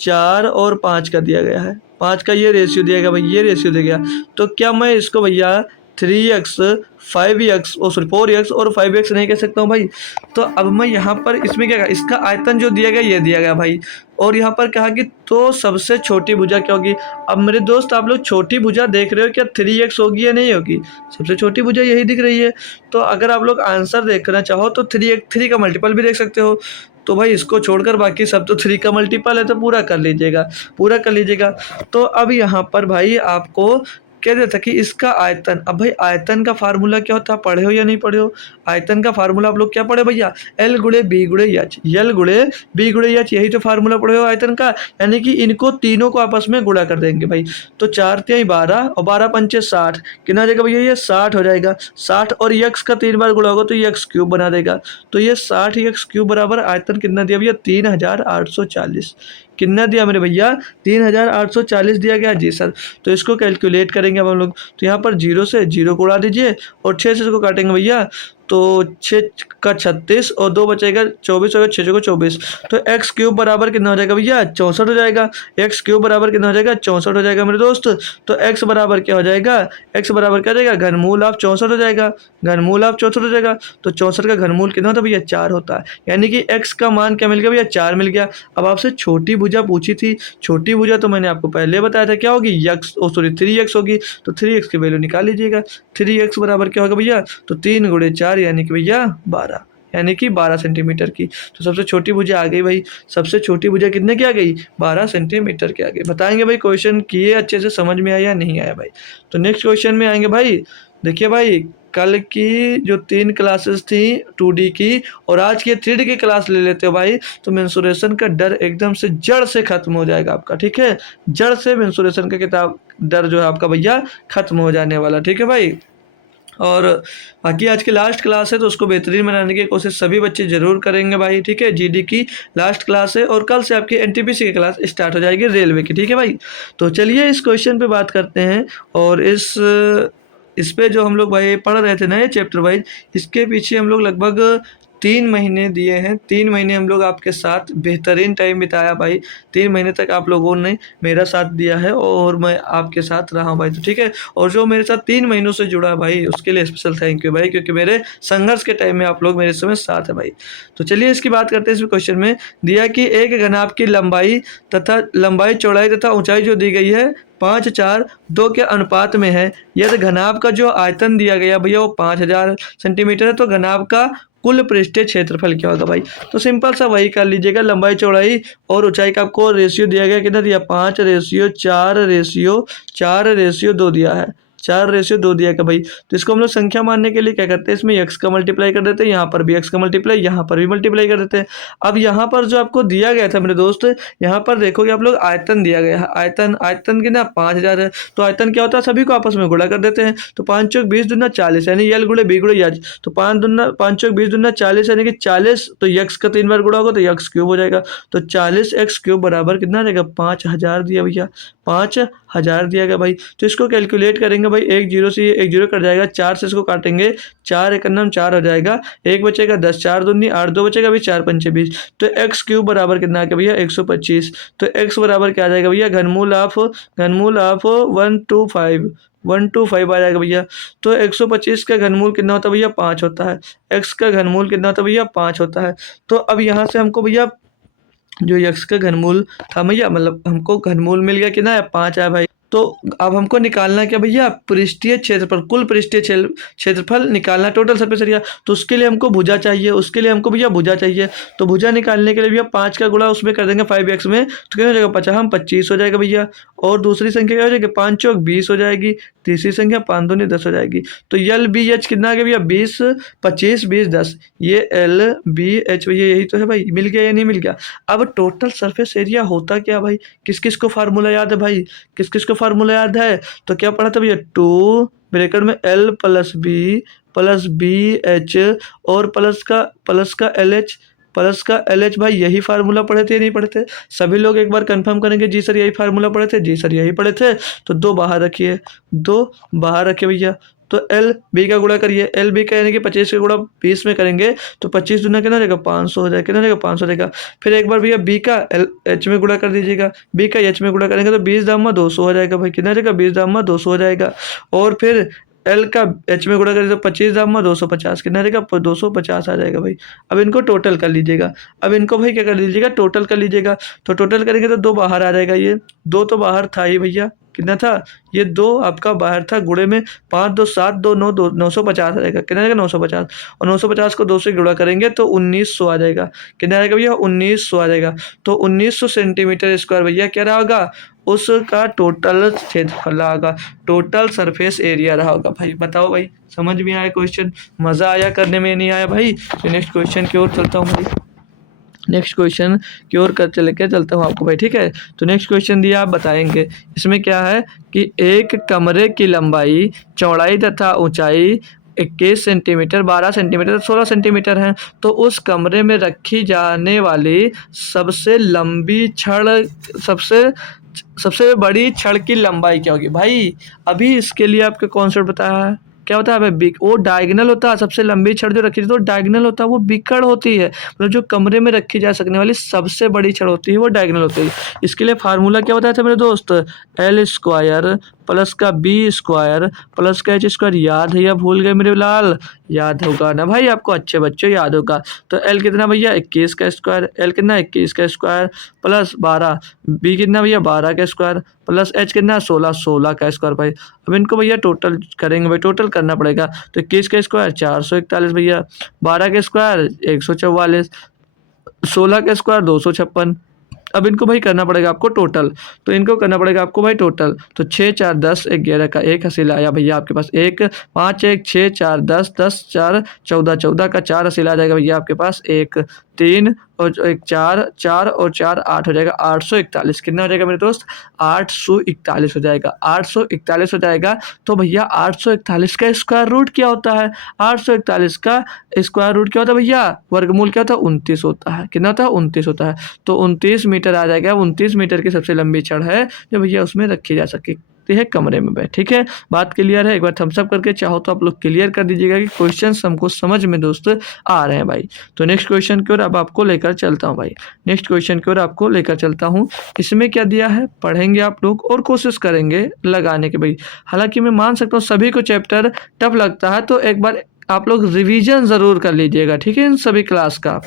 4 और 5 का दिया गया है। 5 का ये रेशियो दिया गया भाई, ये रेशियो दिया गया। तो क्या मैं इसको भैया 3x 5x और 4x और 5x नहीं कह सकता हूँ भाई। तो अब मैं यहाँ पर इसमें क्या कहा, इसका आयतन जो दिया गया ये दिया गया भाई, और यहाँ पर कहा कि तो सबसे छोटी भुजा क्या होगी। अब मेरे दोस्त आप लोग छोटी भुजा देख रहे हो, क्या 3x होगी या नहीं होगी, सबसे छोटी भुजा यही दिख रही है। तो अगर आप लोग आंसर देखना चाहो तो 3 का मल्टीपल भी देख सकते हो। तो भाई इसको छोड़कर बाकी सब तो 3 का मल्टीपल है, तो पूरा कर लीजिएगा, पूरा कर लीजिएगा। तो अब यहाँ पर भाई आपको कह दिया था कि इसका आयतन। अब भाई आयतन का फार्मूला क्या होता है, पढ़े हो या नहीं पढ़े हो? आयतन का फार्मूला आप लोग क्या पढ़े भैया, एल गुणे बी गुणे एच, एल गुणे बी गुणे एच, यही तो फार्मूला पढ़े हो आयतन का। यानी कि इनको तीनों को आपस में गुणा कर देंगे भाई। तो 4 तिहाई 12 और 12 पंचे 60, कितना आ जाएगा भैया, ये 60 हो जाएगा। 60 और यक्स का 3 बार गुणा होगा तो ये एक्स क्यूब बना देगा। तो ये 60 एक्स क्यूब बराबर आयतन कितना दिया भैया, 3840। कितना दिया मेरे भैया, 3840 दिया गया जी सर। तो इसको कैलकुलेट करेंगे अब हम लोग। तो यहाँ पर 0 से 0 को उड़ा दीजिए और 6 से इसको काटेंगे भैया, तो 6 का 36 और 2 बचेगा 24 होगा, 6 को 24। तो एक्स क्यूब बराबर कितना हो जाएगा भैया, 64 हो जाएगा। एक्स क्यूब बराबर कितना हो जाएगा, 64 हो जाएगा मेरे दोस्त। तो एक्स बराबर क्या हो जाएगा, एक्स बराबर क्या हो जाएगा, घनमूल ऑफ 64 हो जाएगा। घनमूल ऑफ 64 हो जाएगा। तो 64 का घनमूल कितना होता है भैया, 4 होता है। यानी कि एक्स का मान क्या मिल गया भैया, 4 मिल गया। अब आपसे छोटी भुजा पूछी थी, छोटी भुजा तो मैंने आपको पहले बताया था क्या होगी, यक्स ओ सॉरी 3x होगी। तो 3x की वैल्यू निकाल लीजिएगा। 3x बराबर क्या होगा भैया, तो 3 गुणे 4 यानी कि भैया 12, यानी कि 12 सेंटीमीटर की। तो सबसे छोटी भुजा आ गई भाई। सबसे छोटी भुजा कितने की आ गई, 12 सेंटीमीटर की आ गई। बताएंगे भाई क्वेश्चन किए अच्छे से, समझ में आया या नहीं आया भाई। तो नेक्स्ट क्वेश्चन में आएंगे भाई। देखिए भाई, कल की जो 3 क्लासेस थी 2D की और आज की 3D की क्लास ले लेते हो भाई, तो मेंसुरेशन का डर एकदम से जड़ से खत्म हो जाएगा आपका, ठीक है। जड़ से मेंसुरेशन का किताब डर जो है आपका भैया खत्म हो जाने वाला, ठीक है भाई। और बाकी आज की लास्ट क्लास है तो उसको बेहतरीन बनाने की कोशिश सभी बच्चे जरूर करेंगे भाई, ठीक है। जीडी की लास्ट क्लास है और कल से आपकी एनटीपीसी की क्लास स्टार्ट हो जाएगी रेलवे की, ठीक है भाई। तो चलिए इस क्वेश्चन पे बात करते हैं। और इस पे जो हम लोग भाई पढ़ रहे थे ना ये चैप्टर वाइज, इसके पीछे हम लोग लगभग 3 महीने दिए हैं। 3 महीने हम लोग आपके साथ बेहतरीन टाइम बिताया भाई। 3 महीने तक आप लोगों ने मेरा साथ दिया है और मैं आपके साथ रहा हूँ भाई, तो ठीक है। और जो मेरे साथ 3 महीनों से जुड़ा है भाई, उसके लिए स्पेशल थैंक यू भाई, क्योंकि मेरे संघर्ष के टाइम में आप लोग मेरे समय साथ है भाई। तो चलिए इसकी बात करते हैं। इस क्वेश्चन में दिया कि एक घनाभ की लंबाई चौड़ाई तथा ऊंचाई जो दी गई है 5:4:2 के अनुपात में है। यदि घनाभ का जो आयतन दिया गया भैया वो 5000 सेंटीमीटर है, तो घनाभ का कुल पृष्ठीय क्षेत्रफल क्या होगा भाई। तो सिंपल सा वही कर लीजिएगा, लंबाई चौड़ाई और ऊंचाई का आपको रेशियो दिया गया, कितना दिया, 5:4:2 दिया है। 4:2 दिया क्या भाई। तो इसको हम लोग संख्या मानने के लिए क्या करते हैं, इसमें x का मल्टीप्लाई कर देते हैं, यहाँ पर भी x का मल्टीप्लाई, यहाँ पर भी मल्टीप्लाई कर देते हैं। अब यहाँ पर जो आपको दिया गया था मेरे दोस्त, यहाँ पर देखोगे आप लोग आयतन दिया गया है। आयतन कितना 5000 है। तो आयतन क्या होता है, सभी को आपस में गुणा कर देते हैं। तो 5 चौक 20 दूना 40, यानी यल गुणे बी गुणे यच। तो 5 चौक 20 दूना 40, यानी कि 40, तो यक्स का 3 बार गुणा होगा तो यक्स क्यूब हो जाएगा। तो 40x क्यूब बराबर कितना आ जाएगा, 5000 दिया भैया, 5000 दिया गया भाई। तो इसको कैलकुलेट करेंगे भाई, एक जीरो से एक जीरो कट जाएगा, 4 से इसको काटेंगे, 4 एकन्नम 4 हो जाएगा, एक बचेगा 10, 4 दूनी 8, 2 बचेगा भाई, 4 पंचे 20। तो एक्स क्यूब बराबर कितना आ गया भैया, 125। तो एक्स बराबर क्या आ जाएगा भैया, घनमूल ऑफ 125 आ जाएगा भैया। तो 125 का घनमूल कितना होता है भैया, 5 होता है। एक्स का घनमूल कितना होता है भैया, 5 होता है। तो अब यहाँ से हमको भैया जो यक्स का घनमूल था भैया, मतलब हमको घनमूल मिल गया कितना है, 5 है भाई। तो अब हमको निकालना है क्या भैया, पृष्ठीय क्षेत्रफल, कुल पृष्ठीय क्षेत्रफल निकालना, टोटल सरफेस एरिया। तो उसके लिए हमको भुजा चाहिए, उसके लिए हमको भैया भुजा चाहिए। तो भुजा निकालने के लिए भैया 5 का गुणा उसमें कर देंगे 5x में, तो कितना हो जाएगा, 25 हो जाएगा भैया। और दूसरी संख्या क्या हो जाएगी, 5 चौक 20 हो जाएगी। तीसरी संख्या 5 दूनी 10 हो जाएगी। तो यल बी एच कितना आ गया भैया, 20, 25, 20, 10। ये एल बी एच भैया यही तो है भाई, मिल गया या नहीं मिल गया। अब टोटल सरफेस एरिया होता क्या भाई, किस किस को फार्मूला याद है भाई, किस किस को फार्मूला याद है। तो क्या पढ़ा था भैया, 2 ब्रैकेट में L प्लस बी एच और प्लस का एल एच भाई, यही फार्मूला पढ़े थे या नहीं पढ़े थे। सभी लोग एक बार कंफर्म करेंगे, जी सर यही फार्मूला पढ़े थे, जी सर यही पढ़े थे। तो 2 बाहर रखिए, 2 बाहर रखिए भैया। तो एल बी का गुणा करिए, एल बी का यानी कि 25 का गुणा 20 में करेंगे तो 25 दूना कितना रहेगा, 500 हो जाएगा, कितना रहेगा, 500 रहेगा। फिर एक बार भैया बी का एल एच में गुणा कर दीजिएगा, बी का एच में गुणा करेंगे तो 20 दामा 200 हो जाएगा भाई, कितना रहेगा, 20 दामा 200 हो जाएगा। और फिर एल का एच में गुणा करें तो 25 दामा 250, कितना रहेगा, 250 आ जाएगा भाई। अब इनको टोटल कर लीजिएगा, अब इनको भाई क्या कर लीजिएगा, टोटल कर लीजिएगा। तो टोटल करेंगे तो 2 बाहर आ जाएगा, ये 2 तो बाहर था ही भैया, कितना था, ये 2 आपका बाहर था, गुणे में 5 2 7 2 9 2 950 आ जाएगा। कितना आएगा 950, और 950 को 2 से गुणा करेंगे तो 1900 आ जाएगा। कितना आएगा भैया 1900 आ जाएगा। तो 1900 सेंटीमीटर स्क्वायर भैया क्या रहा होगा, उसका टोटल क्षेत्रफल रहा होगा, टोटल सरफेस एरिया रहा होगा। भाई बताओ भाई, समझ में आया क्वेश्चन, मज़ा आया करने में, नहीं आया भाई? तो नेक्स्ट क्वेश्चन की ओर चलता हूँ भाई, नेक्स्ट क्वेश्चन की ओर कर चल के चलता हूँ आपको भाई, ठीक है। तो नेक्स्ट क्वेश्चन दिया, आप बताएंगे इसमें क्या है कि एक कमरे की लंबाई, चौड़ाई तथा ऊंचाई 21 सेंटीमीटर, 12 सेंटीमीटर, 16 सेंटीमीटर है। तो उस कमरे में रखी जाने वाली सबसे लंबी छड़, सबसे सबसे बड़ी छड़ की लंबाई क्या होगी? भाई अभी इसके लिए आपको कॉन्सेप्ट बताया है, क्या होता है भाई, वो डायगोनल होता है। सबसे लंबी छड़ जो रखी थी तो डायगोनल होता है, वो बिकड़ होती है, मतलब जो कमरे में रखी जा सकने वाली सबसे बड़ी छड़ होती है वो डायगोनल होती है। इसके लिए फार्मूला क्या बताया था मेरे दोस्त, एल स्क्वायर प्लस का बी स्क्वायर प्लस का एच स्क्वायर। याद है या भूल गए मेरे लाल? याद होगा ना भाई, आपको अच्छे बच्चों याद होगा। तो एल कितना भैया 21 का स्क्वायर, एल कितना 21 का स्क्वायर प्लस 12, बी कितना भैया 12 का स्क्वायर प्लस एच कितना 16, 16 का स्क्वायर। भाई अब इनको भैया टोटल करेंगे भाई, टोटल करना पड़ेगा। तो 21 का स्क्वायर 441 भैया, 12 का स्क्वायर 144, 16 का स्क्वायर 256। अब इनको भाई करना पड़ेगा आपको टोटल, तो इनको करना पड़ेगा आपको भाई टोटल। तो 6 4 10 11 का एक हासिल आया भैया आपके पास, एक 5 1 6 4 10 10 4 14, 14 का 4 हासिल आ जाएगा भैया आपके पास, एक 3 और एक 4 4 और 4 8 हो जाएगा, 841। कितना हो जाएगा मेरे दोस्त, 841 हो जाएगा, 841 हो जाएगा। तो भैया 841 का स्क्वायर रूट क्या होता है, 841 का स्क्वायर रूट क्या होता है भैया, वर्गमूल क्या होता है 29 होता है। कितना होता है 29 होता है। तो 29 मीटर आ जाएगा, 29 मीटर की सबसे लंबी छड़ है जो भैया उसमें रखी जा सकती है कमरे में बैठ, ठीक है। बात क्लियर है? एक बार थम्स अप करके चाहो तो आप लोग क्लियर कर दीजिएगा कि क्वेश्चन हमको समझ में दोस्त आ रहे हैं भाई। तो नेक्स्ट क्वेश्चन की ओर अब आपको लेकर चलता हूँ भाई, नेक्स्ट क्वेश्चन की ओर आपको लेकर चलता हूँ। इसमें क्या दिया है पढ़ेंगे आप लोग और कोशिश करेंगे लगाने के भाई। हालांकि मैं मान सकता हूँ सभी को चैप्टर टफ लगता है, तो एक बार आप लोग रिवीजन ज़रूर कर लीजिएगा, ठीक है, इन सभी क्लास का।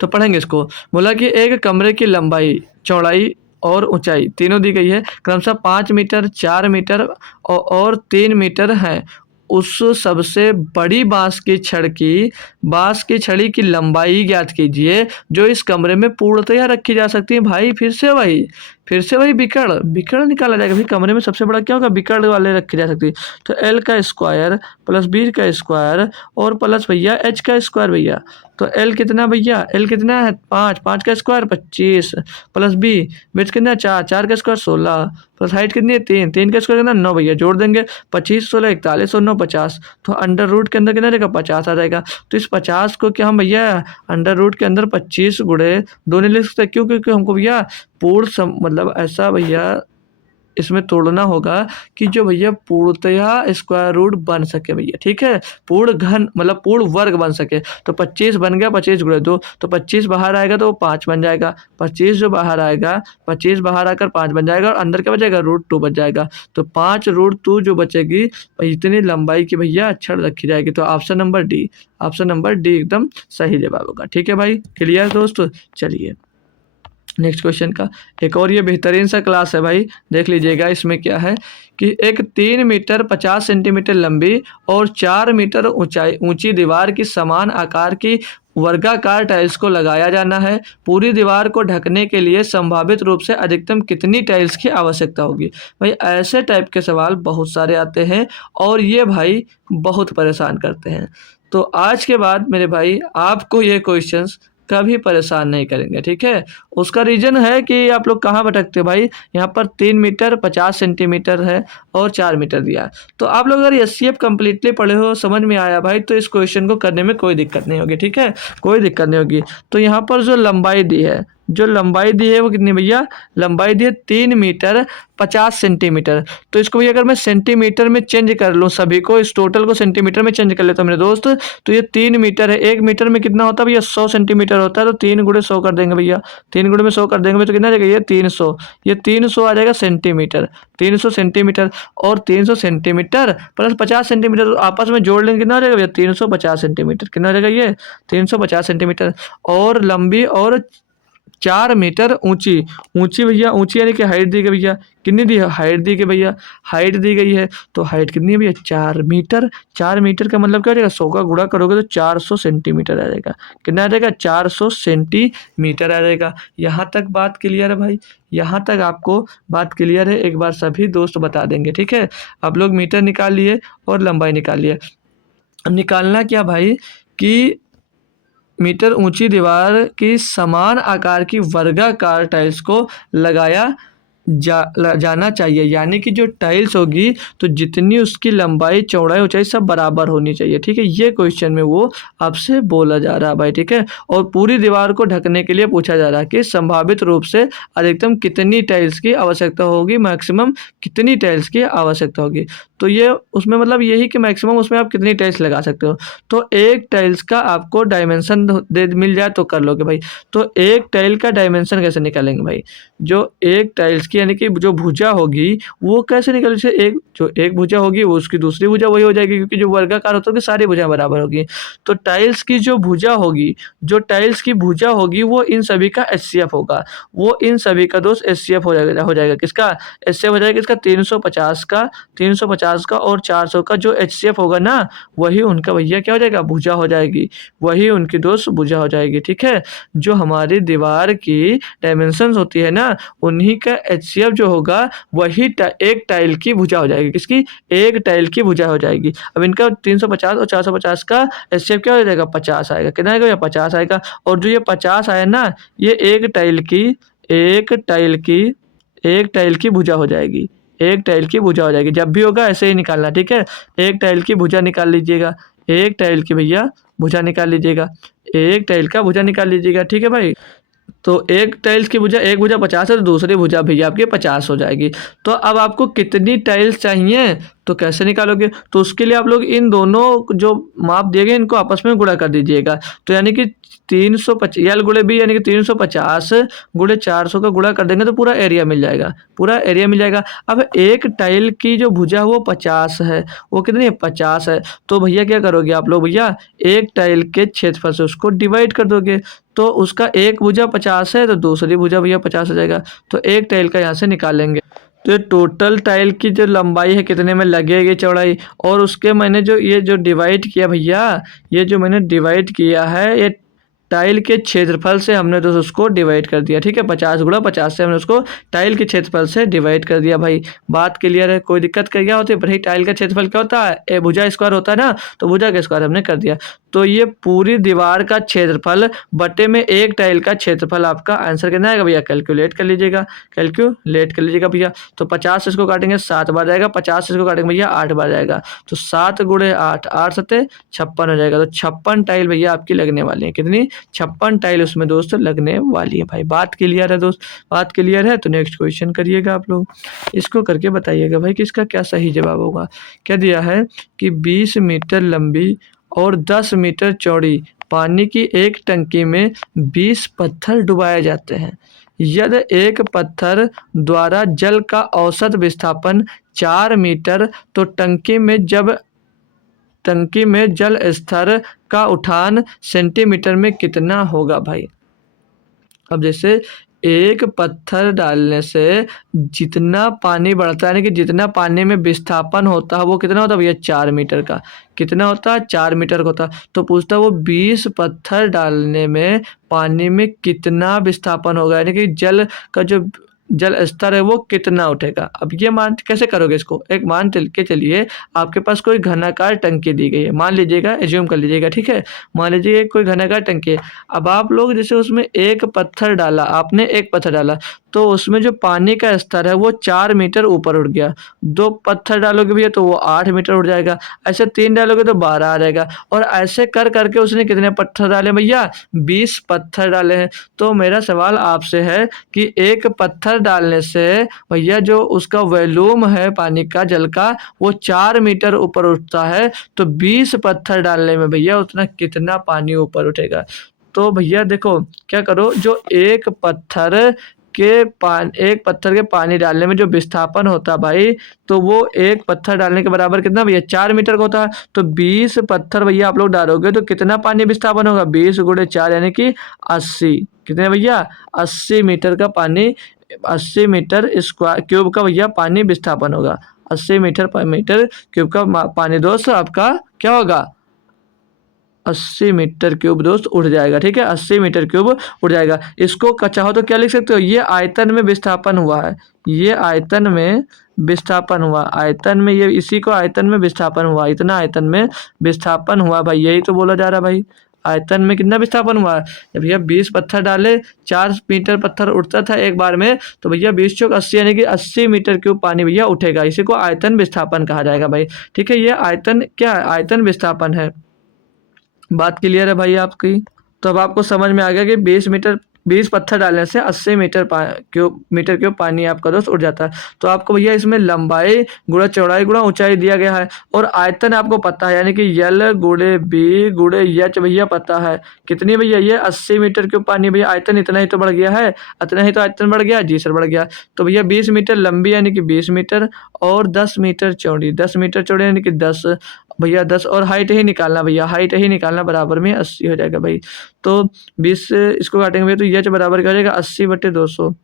तो पढ़ेंगे इसको। बोला कि एक कमरे की लंबाई, चौड़ाई और ऊंचाई तीनों दी गई है, क्रमशः 5 मीटर, 4 मीटर और 3 मीटर है। उस सबसे बड़ी बांस की छड़ी की लंबाई ज्ञात कीजिए जो इस कमरे में पूर्णतया रखी जा सकती है। भाई फिर से वही बिकड़ निकाला जाएगा भाई, कमरे में सबसे बड़ा क्या होगा, बिकड़ वाले रखी जा सकती है। तो एल का स्क्वायर प्लस बी का स्क्वायर और प्लस भैया एच का स्क्वायर भैया। तो एल कितना भैया, एल कितना है 5, 5 का स्क्वायर 25 प्लस बी, बीच कितना 4, 4 का स्क्वायर 16 प्लस हाइट कितनी है 3, 3 का स्क्वायर कितना 9 भैया, जोड़ देंगे 25 16 41 और 9 50। तो अंडर रूट के अंदर कितना रहेगा 50 आ जाएगा। तो इस 50 को क्या हम भैया अंडर रूट के अंदर 25 गुणे 2 नहीं लिख सकते, क्यों? क्योंकि हमको भैया मतलब ऐसा भैया इसमें तोड़ना होगा कि जो भैया पूर्णतया स्क्वायर रूट बन सके भैया, ठीक है, पूर्ण घन मतलब पूर्ण वर्ग बन सके। तो 25 बन गया, 25 गुणे 2, तो 25 बाहर आएगा तो 5 बन जाएगा, 25 जो बाहर आएगा 25 बाहर आकर 5 बन जाएगा और अंदर क्या बचेगा √2 बच जाएगा। तो 5 √2 जो बचेगी इतनी लंबाई की भैया छड़ रखी जाएगी। तो option number D, option number D एकदम सही जवाब होगा, ठीक है भाई। क्लियर दोस्तों? चलिए नेक्स्ट क्वेश्चन का एक और ये बेहतरीन सा क्लास है भाई, देख लीजिएगा। इसमें क्या है कि एक 3 मीटर 50 सेंटीमीटर लंबी और 4 मीटर ऊंची दीवार की समान आकार की वर्गाकार टाइल्स को लगाया जाना है। पूरी दीवार को ढकने के लिए संभावित रूप से अधिकतम कितनी टाइल्स की आवश्यकता होगी? भाई ऐसे टाइप के सवाल बहुत सारे आते हैं और ये भाई बहुत परेशान करते हैं। तो आज के बाद मेरे भाई आपको ये क्वेश्चंस कभी परेशान नहीं करेंगे, ठीक है। उसका रीज़न है कि आप लोग कहाँ भटकते हो भाई, यहाँ पर 3 मीटर 50 सेंटीमीटर है और 4 मीटर दिया है। तो आप लोग अगर एससीएफ कम्प्लीटली पढ़े हो, समझ में आया भाई, तो इस क्वेश्चन को करने में कोई दिक्कत नहीं होगी, ठीक है, कोई दिक्कत नहीं होगी। तो यहाँ पर जो लंबाई दी है वो कितनी भैया, लंबाई दी है 3 मीटर 50 सेंटीमीटर। तो इसको भैया अगर मैं सेंटीमीटर में चेंज कर लूँ, सभी को इस टोटल को सेंटीमीटर में चेंज कर लेता हूँ मेरे दोस्त, तो ये 3 मीटर है। 1 मीटर में कितना होता है भैया 100 सेंटीमीटर होता है। तो 3 गुणे 100 कर देंगे भैया, 3 गुणे में 100 कर देंगे तो कितना आ जाएगा ये 300, ये 300 आ जाएगा सेंटीमीटर, 300 सेंटीमीटर और 300 सेंटीमीटर प्लस 50 सेंटीमीटर आपस में जोड़ लेंगे कितना हो जाएगा भैया 350 सेंटीमीटर। कितना हो जाएगा ये 350 सेंटीमीटर। और लंबी और 4 मीटर ऊँची। ऊँची भैया, ऊँची यानी कि हाइट दी गई भैया, कितनी दी है? हाइट दी गई भैया, हाइट दी गई है। तो हाइट कितनी है भैया? 4 मीटर। 4 मीटर का मतलब क्या हो जाएगा? 100 का गुणा करोगे तो 400 सेंटीमीटर आ जाएगा। कितना आ जाएगा? 400 सेंटीमीटर आ जाएगा। यहाँ तक बात क्लियर है भाई? यहाँ तक आपको बात क्लियर है? एक बार सभी दोस्त बता देंगे, ठीक है? आप लोग मीटर निकाल लिए और लंबाई निकाल लिए। अब निकालना क्या भाई कि मीटर ऊंची दीवार की समान आकार की वर्गाकार टाइल्स को लगाया जाना चाहिए, यानी कि जो टाइल्स होगी तो जितनी उसकी लंबाई चौड़ाई ऊंचाई सब बराबर होनी चाहिए, ठीक है? ये क्वेश्चन में वो आपसे बोला जा रहा है भाई, ठीक है? और पूरी दीवार को ढकने के लिए पूछा जा रहा है कि संभावित रूप से अधिकतम कितनी टाइल्स की आवश्यकता होगी, मैक्सिमम कितनी टाइल्स की आवश्यकता होगी। तो ये उसमें मतलब यही कि मैक्सिमम उसमें आप कितनी टाइल्स लगा सकते हो। तो एक टाइल्स का आपको डायमेंशन दे मिल जाए तो कर लोगे भाई। तो एक टाइल का डायमेंशन कैसे निकालेंगे भाई? जो एक टाइल्स की यानी कि जो भुजा होगी वो कैसे निकले? जैसे एक जो एक भुजा होगी वो उसकी दूसरी भुजा वही हो जाएगी, क्योंकि जो वर्गाकार होता है सारी भुजा बराबर होगी। तो टाइल्स की जो भुजा होगी, जो टाइल्स की भुजा होगी वो इन सभी का एचसीएफ होगा। वो इन सभी का दोस्त एचसीएफ हो जाएगा किसका? एचसीएफ हो जाएगा किसका? 350 का और 400 का जो एचसीएफ होगा ना, वही उनका भैया क्या हो जाएगा? भुजा हो जाएगी। वही उनकी दोस्त भुजा हो जाएगी, ठीक है? जो हमारी दीवार की डायमेंशंस होती है ना, उन्हीं का एचसीएफ जो होगा वही एक टाइल की भुजा हो जाएगी। किसकी? एक टाइल की भुजा हो जाएगी। अब इनका 350 और 450 का एचसीएफ क्या हो जाएगा? 50 आएगा। कितना आएगा भैया? 50 आएगा। और जो ये 50 आया ना, ये एक टाइल की भुजा हो जाएगी। एक टाइल की भुजा हो जाएगी। जब भी होगा ऐसे ही निकालना, ठीक है? एक टाइल की भुजा निकाल लीजिएगा। एक टाइल की भैया भुजा निकाल लीजिएगा। एक टाइल का भुजा निकाल लीजिएगा, ठीक है भाई? तो एक टाइल्स की भुजा, एक भुजा 50 है तो दूसरी भुजा भैया आपकी 50 हो जाएगी। तो अब आपको कितनी टाइल्स चाहिए तो कैसे निकालोगे? तो उसके लिए आप लोग इन दोनों जो माप दिए गए इनको आपस में गुणा कर दीजिएगा। तो यानी कि 350 यल गुणे बी यानी कि 350 गुणे 400 का गुणा कर देंगे तो पूरा एरिया मिल जाएगा। पूरा एरिया मिल जाएगा। अब एक टाइल की जो भुजा है वो 50 है। वो कितनी है? 50 है। तो भैया क्या करोगे आप लोग? भैया एक टाइल के क्षेत्रफल से उसको डिवाइड कर दोगे। तो उसका एक भुजा 50 है तो दूसरी भुजा भैया 50 हो जाएगा। तो एक टाइल का यहाँ से निकाल लेंगे। तो ये टोटल टाइल की जो लंबाई है कितने में लगेगी चौड़ाई, और उसके मैंने जो ये जो डिवाइड किया भैया, ये जो मैंने डिवाइड किया है ये टाइल के क्षेत्रफल से हमने तो उसको डिवाइड कर दिया, ठीक है? 50 गुणा 50 से हमने उसको टाइल के क्षेत्रफल से डिवाइड कर दिया भाई। बात क्लियर है? कोई दिक्कत क्या होती है भाई? टाइल का क्षेत्रफल क्या होता है? ए भुजा स्क्वायर होता है ना, तो भुजा का स्क्वायर हमने कर दिया। तो ये पूरी दीवार का क्षेत्रफल बटे में एक टाइल का क्षेत्रफल, आपका आंसर कितना आएगा भैया? कैलकुलेट कर लीजिएगा, कैलकुलेट कर लीजिएगा भैया। तो 50 इसको काटेंगे 7 बार जाएगा, 50 इसको काटेंगे भैया 8 बार जाएगा। तो 7 गुणे 8, 8 सत्ते 56 हो जाएगा। तो 56 टाइल भैया आपकी लगने वाली है। कितनी? 56 टाइल उसमें दोस्त लगने वाली है भाई। बात क्लियर है दोस्त? बात क्लियर है? तो नेक्स्ट क्वेश्चन करिएगा आप लोग। इसको करके बताइएगा भाई कि इसका क्या सही जवाब होगा। क्या दिया है कि 20 मीटर लंबी और 10 मीटर चौड़ी पानी की एक टंकी में 20 पत्थर डुबाए जाते हैं। यदि एक पत्थर द्वारा जल का औसत विस्थापन 4 मीटर, तो टंकी में जल स्तर का उठान सेंटीमीटर में कितना होगा भाई? अब जैसे एक पत्थर डालने से जितना पानी बढ़ता है, यानी कि जितना पानी में विस्थापन होता है वो कितना होता है भैया? 4 मीटर का। कितना होता है? 4 मीटर का होता है। तो पूछता है वो 20 पत्थर डालने में पानी में कितना विस्थापन होगा, यानी कि जल का जो जल स्तर है वो कितना उठेगा। अब ये मान कैसे करोगे इसको? एक मान के चलिए आपके पास कोई घनाकार टंकी दी गई है, मान लीजिएगा, एज्यूम कर लीजिएगा, ठीक है? मान लीजिए कोई घनाकार टंकी है। अब आप लोग जैसे उसमें एक पत्थर डाला, आपने एक पत्थर डाला तो उसमें जो पानी का स्तर है वो 4 मीटर ऊपर उठ गया। 2 पत्थर डालोगे भैया तो वो 8 मीटर उठ जाएगा। ऐसे 3 डालोगे तो 12 आ जाएगा। और ऐसे कर करके उसने कितने पत्थर डाले भैया? 20 पत्थर डाले हैं। तो मेरा सवाल आपसे है कि एक पत्थर डालने से भैया जो उसका वॉल्यूम है पानी का, जल का, वो 4 मीटर ऊपर उठता है। तो 20 पत्थर डालने में भैया उतना कितना पानी ऊपर उठेगा? तो भैया देखो क्या करो, जो एक पत्थर के पानी डालने में जो विस्थापन होता है भाई, तो वो एक पत्थर डालने के बराबर कितना भैया? 4 मीटर का होता है। तो 20 पत्थर भैया आप लोग डालोगे तो कितना पानी विस्थापन होगा? 20 गुणे 4 यानी कि 80। कितने भैया 80 मीटर का पानी 80 मीटर स्क्वायर क्यूब का भैया पानी विस्थापन होगा। 80 मीटर मीटर क्यूब का पानी दोस्त आपका क्या होगा 80 मीटर क्यूब दोस्त उड़ जाएगा। ठीक है 80 मीटर क्यूब उड़ जाएगा। इसको चाहो तो क्या लिख सकते हो, ये आयतन में विस्थापन हुआ है, ये आयतन में विस्थापन हुआ, आयतन में ये इसी को आयतन में विस्थापन हुआ, इतना आयतन में विस्थापन हुआ भाई, यही तो बोला जा रहा भाई। आयतन में कितना विस्थापन हुआ, जब भैया 20 पत्थर डाले 4 मीटर पत्थर उठता था एक बार में, तो भैया 20 चौक 80 यानी कि 80 मीटर क्यूब पानी भैया उठेगा, इसी को आयतन विस्थापन कहा जाएगा भाई। ठीक है ये आयतन क्या है, आयतन विस्थापन है। बात क्लियर है भाई आपकी। तो अब आपको समझ में आ गया कि 20 पत्थर डालने से 80 मीटर क्यूब पानी आपका दोस्त उड़ जाता है। तो आपको भैया इसमें लंबाई गुणा चौड़ाई गुणा ऊंचाई दिया गया है और आयतन आपको पता है, यानी कि यल गुणे बी गुणे एच भैया पता है कितनी भैया, ये 80 मीटर क्यूब पानी भैया, आयतन इतना ही तो बढ़ गया है, इतना ही तो आयतन बढ़ गया जी सर बढ़ गया। तो भैया 20 मीटर लंबी यानी कि 20 मीटर और 10 मीटर चौड़ी, 10 मीटर चौड़ी यानी कि 10 भैया 10 और हाइट ही निकालना भैया, हाइट ही निकालना, बराबर में 80 हो जाएगा भाई। तो 20 से इसको काटेंगे भैया तो ये बराबर क्या हो जाएगा 80/200,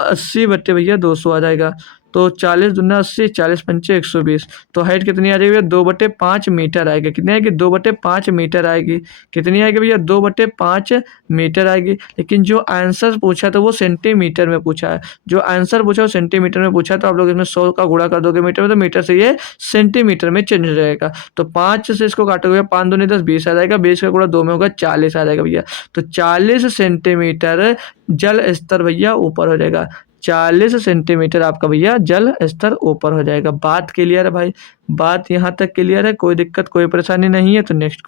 80 भैया 200 आ जाएगा। तो 40 दूना 80, 40 पंचे 120, तो हाइट कितनी आ जाएगी भैया 2/5 मीटर आएगी। कितनी आएगी 2/5 मीटर आएगी। कितनी आएगी भैया 2/5 मीटर आएगी। लेकिन जो आंसर पूछा था वो सेंटीमीटर में पूछा है, जो आंसर पूछा वो सेंटीमीटर में पूछा, तो आप लोग इसमें 100 का गुणा कर दोगे मीटर में, तो मीटर से ये सेंटीमीटर में चेंज हो जाएगा। तो 5 से इसको काटोगे 5 दूनी 10 20 आ जाएगा, 20 का गुणा 2 में होगा 40 आ जाएगा भैया। तो 40 सेंटीमीटर जल स्तर भैया ऊपर हो जाएगा, 40 सेंटीमीटर आपका भैया जल स्तर ऊपर हो जाएगा। बात क्लियर है भाई, बात यहाँ तक क्लियर है, कोई दिक्कत कोई परेशानी नहीं है। तो नेक्स्ट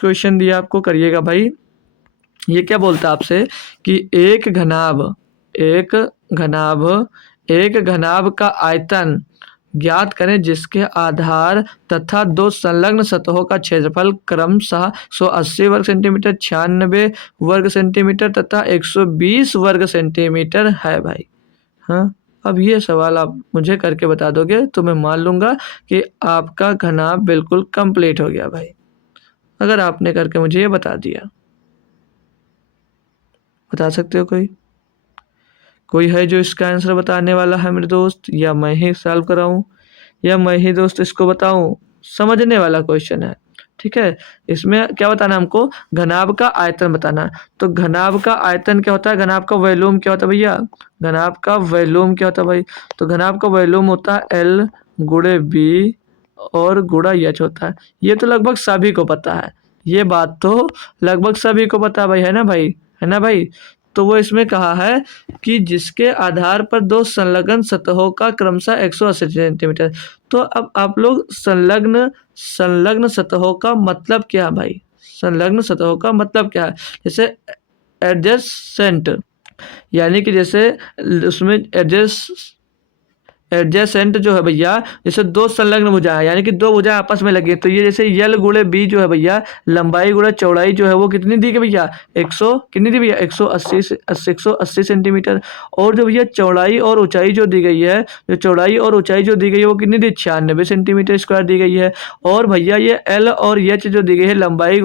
क्वेश्चन दिया आपको, करिएगा भाई। ये क्या बोलता है आपसे कि एक घनाभ का आयतन ज्ञात करें जिसके आधार तथा दो संलग्न सतहों का क्षेत्रफल क्रमशः 180 वर्ग सेंटीमीटर, 96 वर्ग सेंटीमीटर तथा 120 वर्ग सेंटीमीटर है भाई। हाँ अब ये सवाल आप मुझे करके बता दोगे तो मैं मान लूँगा कि आपका घनाभ बिल्कुल कंप्लीट हो गया भाई, अगर आपने करके मुझे ये बता दिया। बता सकते हो कोई है जो इसका आंसर बताने वाला है मेरे दोस्त, या मैं ही सॉल्व कराऊं, या मैं ही दोस्त इसको बताऊं। समझने वाला क्वेश्चन है। ठीक है इसमें क्या बताना है हमको, घनाभ का आयतन बताना है। तो घनाभ का आयतन क्या होता है, घनाभ का वॉल्यूम क्या होता है भैया, घनाभ का वॉल्यूम क्या होता है भाई, तो घनाभ का वॉल्यूम होता है L गुणे बी और गुणा एच होता है। ये तो लगभग सभी को पता है, ये बात तो लगभग सभी को पता है भाई, है ना भाई, है ना भाई। तो वो इसमें कहा है कि जिसके आधार पर दो संलग्न सतहों का क्रमशः 180 सेंटीमीटर। तो अब आप लोग संलग्न सतहों का मतलब क्या भाई, संलग्न सतहों का मतलब क्या है, जैसे एडजेसेंट, यानी कि जैसे उसमें एडजेसेंट जो है भैया, जैसे दो संलग्न भुजाएं यानी कि दो भुजाएं आपस में लगी, तो ये जैसे यल गुणे बी जो है भैया, लंबाई गुणा चौड़ाई जो है वो कितनी दी गई भैया 100 कितनी दी भैया 180 सेंटीमीटर। और जो भैया चौड़ाई और ऊंचाई जो दी गई है, जो चौड़ाई और ऊंचाई जो दी गई है वो कितनी दी 96 सेंटीमीटर स्क्वायर दी गई है। और भैया ये एल और एच जो दी गई है, लंबाई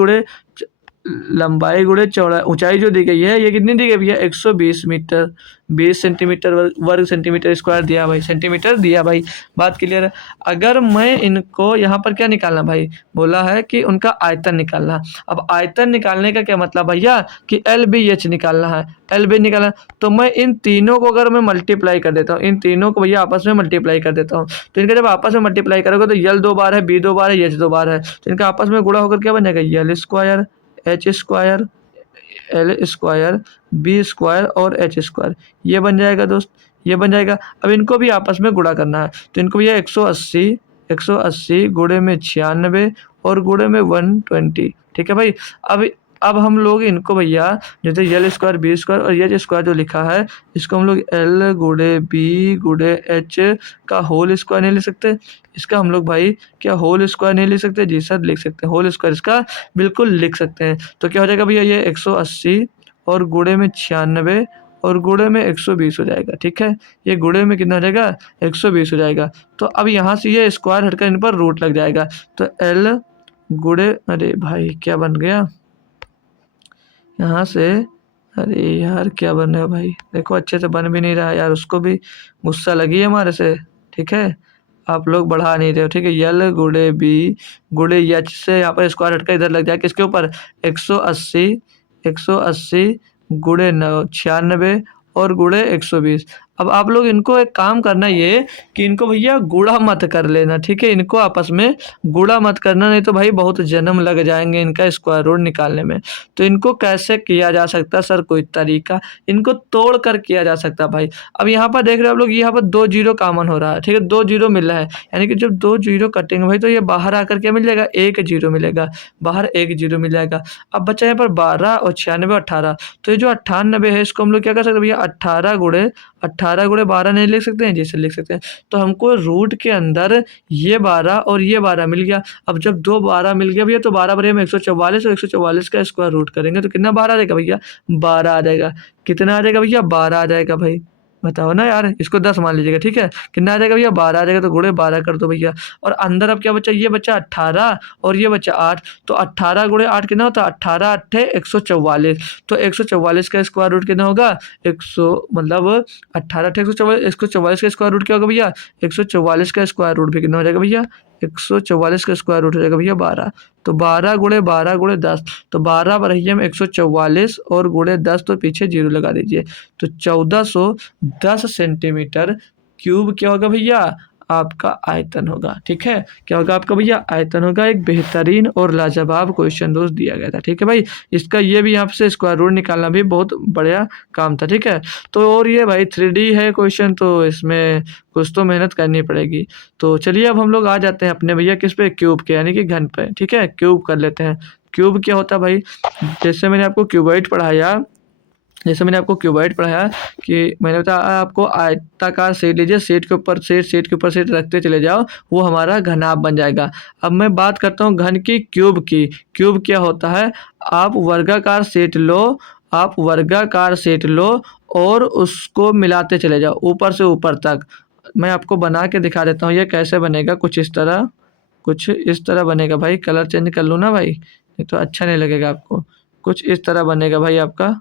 गुणे चौड़ाई ऊंचाई जो दी गई है ये कितनी दी गई भैया 120 मीटर 20 सेंटीमीटर वर्ग सेंटीमीटर स्क्वायर दिया भाई, सेंटीमीटर दिया भाई। बात क्लियर है। अगर मैं इनको यहाँ पर क्या निकालना भाई, बोला है कि उनका आयतन निकालना। अब आयतन निकालने का क्या मतलब भैया कि एल बी एच निकालना है, एल बी निकालना। तो मैं इन तीनों को अगर मैं मल्टीप्लाई कर देता हूँ, इन तीनों को भैया आपस में मल्टीप्लाई कर देता हूँ, तो इनका जब आपस में मल्टीप्लाई करोगे तो यल 2 बार है, बी 2 बार है, एच 2 बार है, तो इनका आपस में गुणा होकर क्या बन जाएगा L square H square L square B square और एच स्क्वायर, ये बन जाएगा दोस्त, ये बन जाएगा। अब इनको भी आपस में गुणा करना है, तो इनको भैया 180 गुणे में 96 और गुणे में 120। ठीक है भाई। अब हम लोग इनको भैया जैसे यल स्क्वायर बी स्क्वायर और एच स्क्वायर जो लिखा है, इसको हम लोग एल गुणे बी गुणे एच का होल स्क्वायर नहीं लिख सकते, इसका हम लोग भाई क्या होल स्क्वायर नहीं लिख सकते, जी सर लिख सकते हैं, होल स्क्वायर इसका बिल्कुल लिख सकते हैं। तो क्या हो जाएगा भैया ये 180 और गुणे में 96 और गुणे में 120 हो जाएगा। ठीक है ये गुणे में कितना हो जाएगा 120 हो जाएगा। तो अब यहाँ से ये स्क्वायर हटकर इन पर रूट लग जाएगा, तो एल गुणे, अरे भाई क्या बन गया, यहाँ से, अरे यार क्या बन रहा है भाई, देखो अच्छे से बन भी नहीं रहा यार, उसको भी गुस्सा लगी है हमारे से। ठीक है, आप लोग बढ़ा नहीं रहे हो। ठीक है, यल गुड़े बी गुड़े यच से यहाँ पर स्क्वायर हटकर इधर लग जाए किसके ऊपर, 180, 180 गुड़े 96 और गुड़े 120। अब आप लोग इनको एक काम करना ये कि इनको भैया गुणा मत कर लेना। ठीक है, इनको आपस में गुणा मत करना, नहीं तो भाई बहुत जन्म लग जाएंगे इनका स्क्वायर रूट निकालने में। तो इनको कैसे किया जा सकता है सर, कोई तरीका, इनको तोड़ कर किया जा सकता है भाई। अब यहाँ पर देख रहे हो आप लोग, यहाँ पर 2 जीरो कॉमन हो रहा है। ठीक है, 2 जीरो मिल रहा है, यानी कि जब 2 जीरो कटेंगे भाई तो ये बाहर आकर क्या मिल जाएगा, 1 जीरो मिलेगा, बाहर 1 जीरो मिल जाएगा। अब बचा यहाँ पर 12 और 96 18। तो ये जो 98 है इसको हम लोग क्या कर सकते हैं भैया, 18 गुणे 12 नहीं लिख सकते हैं, जैसे लिख सकते हैं। तो हमको रूट के अंदर ये 12 और ये 12 मिल गया। अब जब 2 12 मिल गया भैया तो 12 बरे में 144 और 144 का स्क्वायर रूट करेंगे तो कितना 12 आ जाएगा भैया, 12 आ जाएगा। कितना आ जाएगा भैया, 12 आ जाएगा भाई, बताओ ना यार, इसको 10 मान लीजिएगा। ठीक है, कितना आ जाएगा भैया, 12 आ जाएगा, तो गुणे 12 कर दो भैया। और अंदर अब क्या बचा, ये बचा 18 और ये बचा 8। तो 18 गुणे 8 कितना होता है, 18 8 144। तो 144 का स्क्वायर रूट कितना होगा, 100 मतलब 18 8 144, 144 का स्क्वायर रूट क्या होगा भैया, 144 का स्क्वायर रूट भी कितना हो जाएगा भैया, 144 का स्क्वायर रूट हो जाएगा भैया 12। तो 12 गुणे 10, तो 12 बरहिया में 144 और गुणे 10, तो पीछे जीरो लगा दीजिए। तो 1410 सेंटीमीटर क्यूब क्या होगा भैया, आपका आयतन होगा। ठीक है, क्या होगा आपका भैया, आयतन होगा। एक बेहतरीन और लाजवाब क्वेश्चन दोस्त दिया गया था। ठीक है भाई, इसका ये भी यहाँ से स्क्वायर रूट निकालना भी बहुत बढ़िया काम था। ठीक है, तो और ये भाई 3D है क्वेश्चन, तो इसमें कुछ तो मेहनत करनी पड़ेगी। तो चलिए अब हम लोग आ जाते हैं अपने भैया किस पे, क्यूब के, यानी कि घन पे। ठीक है, क्यूब कर लेते हैं। क्यूब क्या होता है भाई, जैसे मैंने आपको क्यूबॉइड पढ़ाया, जैसे मैंने आपको क्यूबॉइड पढ़ाया कि मैंने बताया आपको आयताकार सेट लीजिए, सेट के ऊपर सेट, सेट के ऊपर सेट रखते चले जाओ, वो हमारा घनाभ बन जाएगा। अब मैं बात करता हूँ घन की, क्यूब की। क्यूब क्या होता है, आप वर्गाकार सेट लो, आप वर्गाकार सेट लो और उसको मिलाते चले जाओ ऊपर से ऊपर तक। मैं आपको बना के दिखा देता हूँ ये कैसे बनेगा, कुछ इस तरह, कुछ इस तरह बनेगा भाई। कलर चेंज कर लूँ ना भाई, नहीं तो अच्छा नहीं लगेगा आपको। कुछ इस तरह बनेगा भाई आपका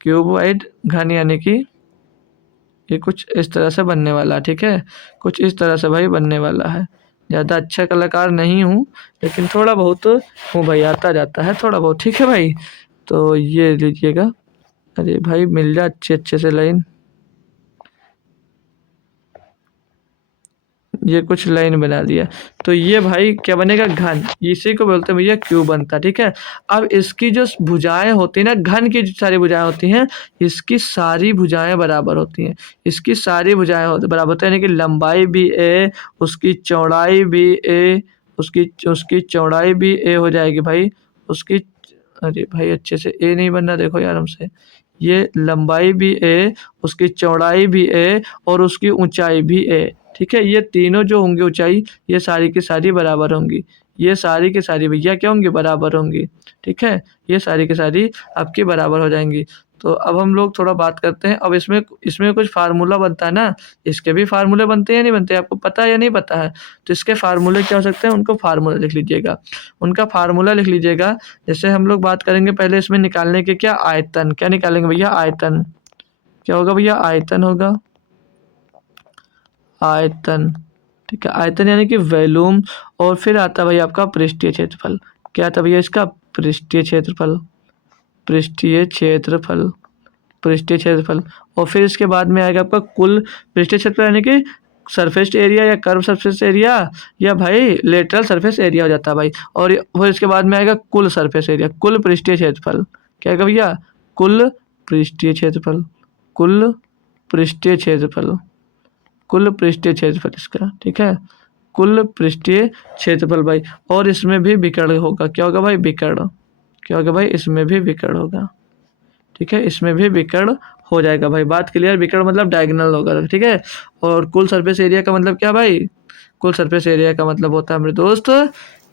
क्यूबॉइड घन, यानी कि ये कुछ इस तरह से बनने वाला है। ठीक है, कुछ इस तरह से भाई बनने वाला है। ज़्यादा अच्छा कलाकार नहीं हूँ, लेकिन थोड़ा बहुत हूँ भाई, आता जाता है थोड़ा बहुत। ठीक है भाई, तो ये लीजिएगा। अरे भाई मिल जा अच्छे अच्छे से लाइन, ये कुछ लाइन बना दिया। तो ये भाई क्या बनेगा, घन, इसी को बोलते हैं भैया क्यूब बनता। ठीक है, अब इसकी जो भुजाएं होती हैं ना, घन की जो सारी भुजाएं होती हैं, इसकी सारी भुजाएं बराबर होती हैं। इसकी सारी भुजाएं बराबर होती हैं, यानी कि लंबाई भी ए, उसकी चौड़ाई भी ए, उसकी उसकी चौड़ाई भी ए हो जाएगी भाई, उसकी, अरे भाई अच्छे से ए नहीं बनना, देखो यार हमसे, ये लंबाई भी ए, उसकी चौड़ाई भी ए और उसकी ऊंचाई भी ए। ठीक है, ये तीनों जो होंगी ऊंचाई, ये सारी की सारी बराबर होंगी, ये सारी की सारी भैया क्या होंगी, बराबर होंगी। ठीक है, ये सारी की सारी आपकी बराबर हो जाएंगी। तो अब हम लोग थोड़ा बात करते हैं। अब इसमें इसमें कुछ फार्मूला बनता है ना, इसके भी फार्मूले बनते हैं या नहीं बनते, आपको पता है या नहीं पता है। तो इसके फार्मूले क्या हो सकते हैं, उनको फार्मूला लिख लीजिएगा, उनका फार्मूला लिख लीजिएगा। जैसे हम लोग बात करेंगे पहले इसमें निकालने के, क्या आयतन, क्या निकालेंगे भैया, आयतन। क्या होगा भैया, आयतन होगा, आयतन। ठीक है, आयतन यानी कि वॉल्यूम। और फिर आता है भाई आपका पृष्ठीय क्षेत्रफल। क्या आता है भैया इसका, पृष्ठीय क्षेत्रफल, पृष्ठीय क्षेत्रफल, पृष्ठीय क्षेत्रफल। और फिर इसके बाद में आएगा आपका कुल पृष्ठीय क्षेत्रफल, यानी कि सरफेस एरिया या कर्व सरफेस एरिया या भाई लेटरल सरफेस एरिया हो जाता है भाई। और फिर इसके बाद में आएगा कुल सरफेस एरिया, कुल पृष्ठीय क्षेत्रफल। क्या आएगा भैया, कुल पृष्ठीय क्षेत्रफल, कुल पृष्ठीय क्षेत्रफल, कुल पृष्ठीय क्षेत्रफल इसका। ठीक है, कुल पृष्ठीय क्षेत्रफल भाई। और इसमें भी विकर्ण होगा, क्या होगा भाई, विकर्ण। क्या होगा भाई, इसमें भी विकर्ण होगा। ठीक है, इसमें भी विकर्ण हो जाएगा भाई, बात क्लियर। विकर्ण मतलब डायगोनल होगा। ठीक है, और कुल सरफेस एरिया का मतलब क्या भाई, कुल सरफेस एरिया का मतलब होता है मेरे दोस्त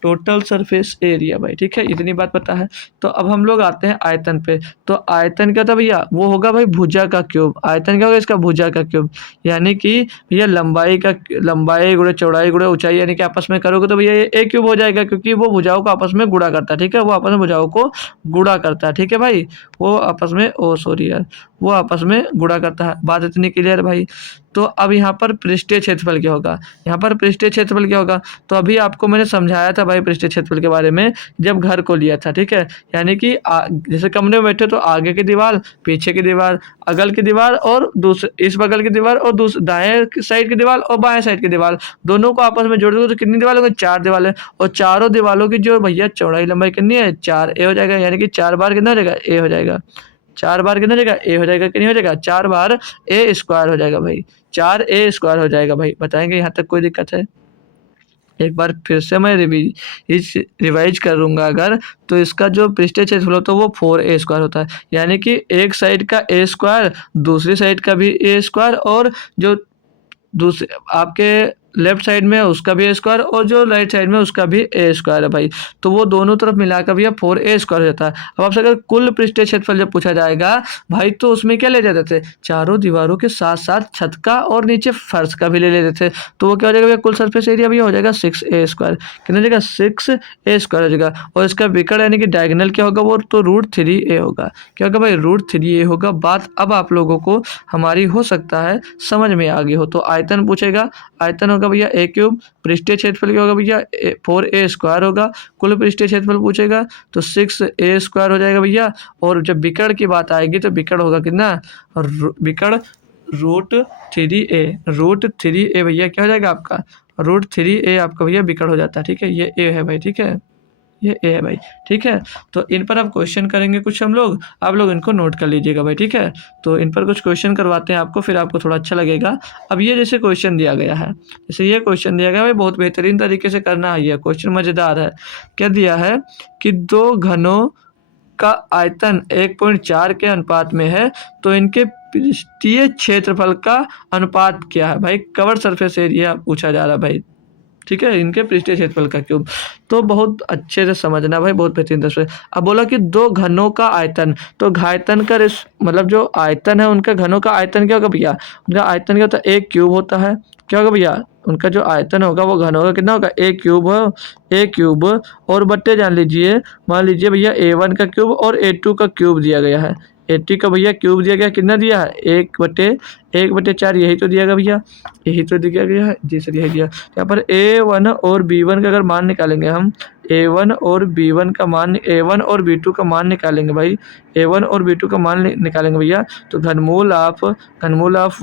टोटल सरफेस एरिया भाई, ठीक है, इतनी बात पता है। तो अब हम लोग आते हैं आयतन पे। तो आयतन क्या था भैया, वो होगा भाई भुजा का क्यूब। आयतन क्या होगा इसका, भुजा का क्यूब। यानी कि भैया लंबाई गुणे चौड़ाई गुणे ऊंचाई यानी कि आपस में करोगे तो भैया ये ए क्यूब हो जाएगा, क्योंकि वो भुजाओं को आपस में गुणा करता है, ठीक है, वो आपस में भुजाओं को गुणा करता है, ठीक है भाई। वो आपस में सॉरी यार, वो आपस में गुणा करता है। बात इतनी क्लियर भाई। तो अब यहाँ पर पृष्ठीय क्षेत्रफल क्या होगा, यहाँ पर पृष्ठीय क्षेत्रफल क्या होगा, तो अभी आपको मैंने समझाया था भाई पृष्ठीय क्षेत्रफल के बारे में जब घर को लिया था, ठीक है। यानी कि जैसे कमरे में बैठे तो आगे की दीवार, पीछे की दीवार, अगल की दीवार और दूसरे इस बगल की दीवार और दाएं साइड की दीवार और बाएं साइड की दीवार, दोनों को आपस में जोड़ दो तो कितनी दीवार होगी, 4 दीवारें। और चारों दीवारों की जो भैया चौड़ाई लंबाई कितनी है, 4 ए हो जाएगा। यानी कि 4 बार कितना हो जाएगा, ए हो जाएगा। 4 बार कितना हो जाएगा, ए हो जाएगा, कितनी हो जाएगा, 4 बार ए स्क्वायर हो जाएगा भाई, 4 ए स्क्वायर हो जाएगा भाई। बताएंगे यहाँ तक कोई दिक्कत है? एक बार फिर से मैं रिवाइज करूंगा अगर, तो इसका जो पृष्ठीय क्षेत्रफल होता है वो 4 ए स्क्वायर होता है। यानी कि एक साइड का ए स्क्वायर, दूसरी साइड का भी ए स्क्वायर, और जो दूसरे आपके लेफ्ट साइड में उसका भी ए स्क्वायर और जो राइट साइड में उसका भी ए स्क्वायर है भाई। तो वो दोनों तरफ मिलाकर भैया 4 ए स्क्वायर हो जाता है। अब आपसे अगर कुल पृष्ठीय क्षेत्रफल जब पूछा जाएगा भाई, तो उसमें क्या ले जाते थे, चारों दीवारों के साथ साथ छत का और नीचे फर्श का भी ले लेते थे। तो वो क्या हो जाएगा भैया, कुल सरफेस एरिया भैया हो जाएगा 6 ए स्क्वायर। कितना हो जाएगा, 6 ए स्क्वायर हो जाएगा। और इसका विकर्ण यानी कि डायगोनल क्या होगा, वो तो √3 ए होगा। क्या होगा भाई, √3 ए होगा। बात अब आप लोगों को हमारी हो सकता है समझ में आ गई हो। तो आयतन पूछेगा, आयतन होगा भैया ए क्यूब। पृष्ठीय क्षेत्रफल क्या होगा भैया, 4 ए स्क्वायर होगा। कुल पृष्ठीय क्षेत्रफल पूछेगा तो 6 ए स्क्वायर हो जाएगा भैया। और जब विकर्ण की बात आएगी तो विकर्ण होगा कितना, विकर्ण √3 ए भैया क्या हो जाएगा आपका, √3 ए आपका भैया विकर्ण हो जाता है, ठीक है। ये ए है भाई, ठीक है, ये ए है भाई, ठीक है। तो इन पर आप क्वेश्चन करेंगे कुछ हम लोग, आप लोग इनको नोट कर लीजिएगा भाई, ठीक है। तो इन पर कुछ क्वेश्चन करवाते हैं आपको, फिर आपको थोड़ा अच्छा लगेगा। अब ये जैसे क्वेश्चन दिया गया है, जैसे ये क्वेश्चन दिया गया है भाई, बहुत बेहतरीन तरीके से करना है। ये क्वेश्चन मज़ेदार है। क्या दिया है कि 2 घनों का आयतन 1.4 के अनुपात में है, तो इनके पृष्ठीय क्षेत्रफल का अनुपात क्या है भाई। कवर सरफेस एरिया पूछा जा रहा है भाई, ठीक है, इनके पृष्ठीय क्षेत्रफल का क्यूब। तो बहुत अच्छे से समझना भाई, बहुत बेहतरीन तरह से। अब बोला कि 2 घनों का आयतन, तो घायतन का मतलब जो आयतन है उनका, घनों का आयतन क्या होगा भैया, उनका आयतन क्या होता है, एक क्यूब होता है। क्या होगा भैया, उनका जो आयतन होगा वो घन होगा, कितना होगा, एक क्यूब हो, एक क्यूब। और बट्टे जान लीजिए, मान लीजिए भैया A1 का क्यूब और A2 का क्यूब दिया गया है। 80 का भैया क्यूब दिया गया, कितना दिया है, 1/4, यही तो दिया गया भैया, यही तो दिया गया है जी सर, यही दिया। यहाँ पर A1 और B1 का अगर मान निकालेंगे हम, A1 और B1 का मान, A1 और B2 का मान निकालेंगे भाई, A1 और B2 का मान निकालेंगे भैया, तो घनमूल ऑफ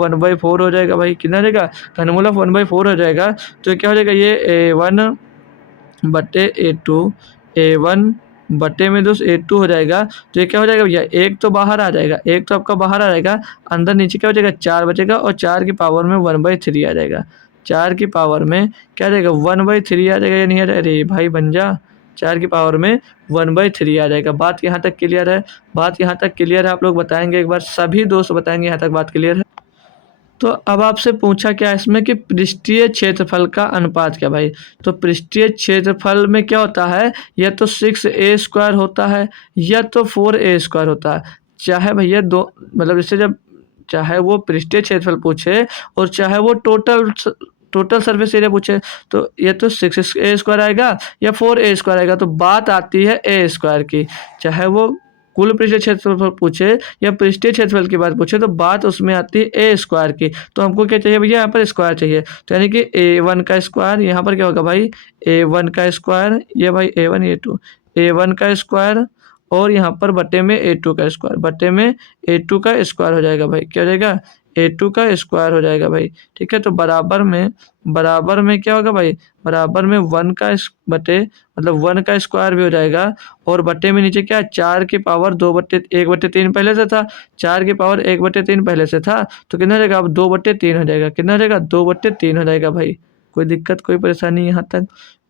1/4 हो जाएगा भाई। कितना हो जाएगा, घनमूल ऑफ 1/4 हो जाएगा। तो क्या हो जाएगा, ये A1/A2, A1 बटे में 2 A2 हो जाएगा। तो ये क्या हो जाएगा भैया, एक तो बाहर आ जाएगा, एक तो आपका बाहर आ जाएगा, अंदर नीचे क्या हो जाएगा, 4 बचेगा और 4 की पावर में 1/3 आ जाएगा। 4 की पावर में क्या आ जाएगा, 1/3 आ जाएगा या नहीं आ जाएगा, अरे भाई बन जा, 4 की पावर में 1/3 आ जाएगा। बात यहाँ तक क्लियर है, बात यहाँ तक क्लियर है, आप लोग बताएंगे एक बार, सभी दोस्त बताएंगे यहाँ तक बात क्लियर है। तो अब आपसे पूछा क्या इसमें कि पृष्ठीय क्षेत्रफल का अनुपात क्या भाई। तो पृष्ठीय क्षेत्रफल में क्या होता है, या तो 6A स्क्वायर होता है या तो 4A स्क्वायर होता है। चाहे भैया दो, मतलब इससे जब चाहे वो पृष्ठीय क्षेत्रफल पूछे और चाहे वो टोटल सरफेस एरिया पूछे, तो ये तो 6A स्क्वायर आएगा या 4A स्क्वायर आएगा। तो बात आती है ए स्क्वायर की। चाहे वो कुल पृष्ठीय क्षेत्रफल पूछे या पृष्ठीय क्षेत्रफल की बात पूछे, तो बात उसमें आती है ए स्क्वायर की। तो हमको क्या चाहिए भैया, यहाँ पर स्क्वायर चाहिए। तो यानी कि A1 का स्क्वायर, यहाँ पर क्या होगा भाई, A1 का स्क्वायर, ये भाई A1 A2, A1 का स्क्वायर, और यहाँ पर बटे में A2 का स्क्वायर, बटे में A2 का स्क्वायर हो जाएगा भाई। क्या हो जाएगा, A2 का स्क्वायर हो जाएगा भाई, ठीक है। तो बराबर में क्या होगा भाई, बराबर में 1 का बटे, मतलब 1 का स्क्वायर भी हो जाएगा, और बटे में नीचे क्या, 4 की पावर 1/3 पहले से था, 4 की पावर 1/3 पहले से था, तो कितना हो जाएगा, अब 2/3 हो जाएगा। कितना हो जाएगा, 2/3 हो जाएगा भाई। कोई दिक्कत, कोई परेशानी यहाँ तक,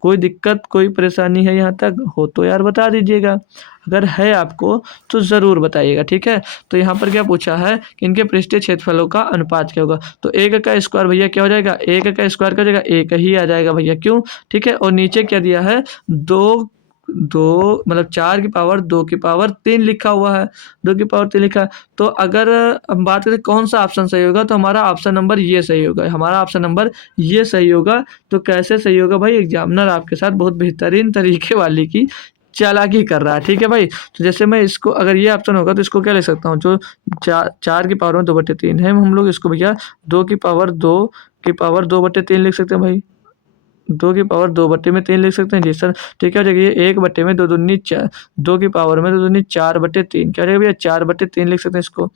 कोई दिक्कत कोई परेशानी है यहाँ तक हो तो यार बता दीजिएगा, अगर है आपको तो ज़रूर बताइएगा, ठीक है। तो यहाँ पर क्या पूछा है कि इनके पृष्ठीय क्षेत्रफलों का अनुपात क्या होगा। तो 1 का स्क्वायर भैया क्या हो जाएगा, 1 का स्क्वायर क्या हो जाएगा, 1 ही आ जाएगा भैया, क्यों, ठीक है। और नीचे क्या दिया है, 2 2 मतलब 4 की पावर 2 की पावर 3 लिखा हुआ है, 2 की पावर 3 लिखा है। तो अगर हम बात करें कौन सा ऑप्शन सही होगा, तो हमारा ऑप्शन नंबर ये सही होगा, हमारा ऑप्शन नंबर ये सही होगा। तो कैसे सही होगा भाई, एग्जामिनर आपके साथ बहुत बेहतरीन तरीके वाली की चालाकी कर रहा है, ठीक है भाई। तो जैसे मैं इसको, अगर ये ऑप्शन होगा तो इसको क्या लिख सकता हूँ, जो 4 की पावर में 2/3 है, हम लोग इसको भैया 2 की पावर 2/3 लिख सकते हैं भाई, 2 की पावर 2/3 लिख सकते हैं जी सर, ठीक है। हो जाएगा ये 1/में 2 दूनी 4, 2 की पावर में 2 दूनी 4/3, क्या रहेगा भैया 4/3 लिख सकते हैं इसको,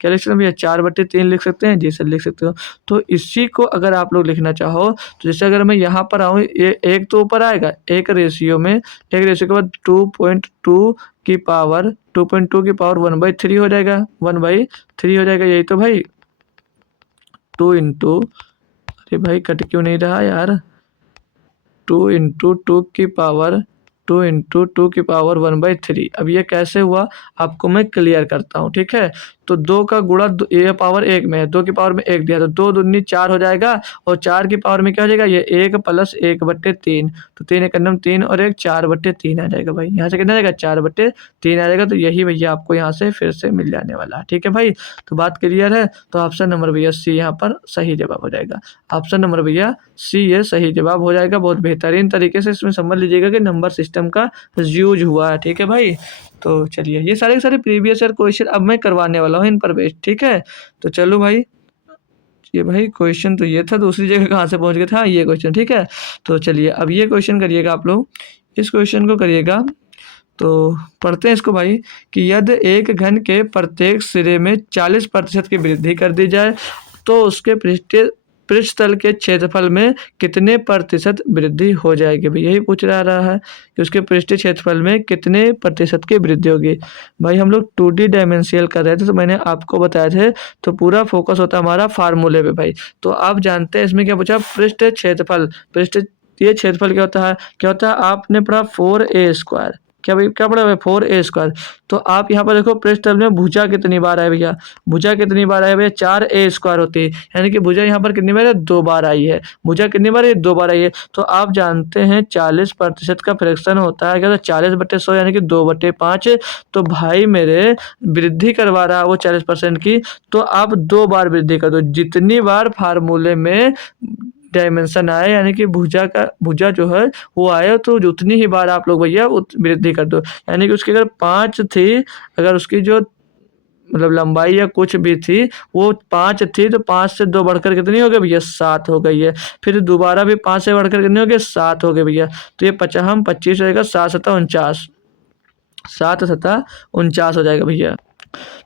क्या लिख सकते हैं भैया 4/3 लिख सकते हैं जी सर, लिख सकते हो। तो इसी को अगर आप लोग लिखना चाहो तो जैसे अगर मैं यहाँ पर आऊँ, ये एक तो ऊपर आएगा, एक रेशियो के बाद 2.2 की पावर 1/3 हो जाएगा, 1/3 हो जाएगा, यही तो भाई 2 इंटू, अरे भाई कट क्यों नहीं रहा यार, 2 इंटू टू की पावर 1/3। अब ये कैसे हुआ आपको मैं क्लियर करता हूँ, ठीक है। तो 2 का गुणा ये पावर 1 में है, 2 की पावर में 1 दिया, तो 2 दूनी 4 हो जाएगा, और 4 की पावर में क्या हो जाएगा, ये 1 प्लस 1/3, तो 3 एक 3 और 1 4/3 आ जाएगा भाई, यहाँ से कितना आ जाएगा 4/3 आ जाएगा। तो यही भैया आपको यहाँ से फिर से मिल जाने वाला है, ठीक है भाई। तो बात क्लियर है, तो ऑप्शन नंबर भैया सी यहाँ पर सही जवाब हो जाएगा, ऑप्शन नंबर भैया सी ये सही जवाब हो जाएगा। बहुत बेहतरीन तरीके से इसमें समझ लीजिएगा कि नंबर सिस्टम का यूज हुआ है, ठीक है भाई। तो चलिए ये सारे के सारे प्रीवियस ईयर क्वेश्चन अब मैं करवाने वाला हूँ इन पर बेस्ड, ठीक है। तो चलो भाई, ये भाई क्वेश्चन तो ये था, दूसरी जगह कहाँ से पहुँच गया था, ये क्वेश्चन, ठीक है। तो चलिए अब ये क्वेश्चन करिएगा आप लोग, इस क्वेश्चन को करिएगा। तो पढ़ते हैं इसको भाई, कि यदि एक घन के प्रत्येक सिरे में 40% की वृद्धि कर दी जाए तो उसके पृष्ठतल के क्षेत्रफल में कितने प्रतिशत वृद्धि हो जाएगी। भाई यही पूछ रहा है कि उसके पृष्ठीय क्षेत्रफल में कितने प्रतिशत की वृद्धि होगी। भाई हम लोग 2D डायमेंशियल कर रहे थे, तो मैंने आपको बताया थे, तो पूरा फोकस होता है हमारा फार्मूले पे भाई। तो आप जानते हैं इसमें क्या पूछा, पृष्ठीय क्षेत्रफल, पृष्ठीय क्षेत्रफल क्या होता है आपने पढ़ा 4a², क्या भाई क्या पड़ा है 4a²। तो आप यहाँ पर देखो पृष्ठतल में भुजा कितनी बार है भैया, भुजा कितनी बार है भैया 4a² होती है, यानी कि भुजा यहाँ पर कितनी बार है 2 बार आई है, भुजा कितनी बार है 2 बार आई है। तो आप जानते हैं 40% का फ्रैक्शन होता है क्या, तो 40/100 यानी कि 2/5। तो भाई मेरे वृद्धि करवा रहा है वो 40% की, तो आप 2 बार वृद्धि कर दो, जितनी बार फार्मूले में डायमेंशन आए यानी कि भुजा जो है वो आए, तो उतनी ही बार आप लोग भैया वृद्धि कर दो। यानी कि उसकी अगर 5 थी, अगर उसकी जो मतलब लंबाई या कुछ भी थी वो 5 थी, तो 5 से 2 बढ़कर कितनी हो गई भैया 7 हो गई है। फिर दोबारा भी 5 से बढ़कर कितनी हो गई 7 हो गई भैया। तो ये 25 रहेगा, 7 7 49, 7 7 49 हो जाएगा भैया।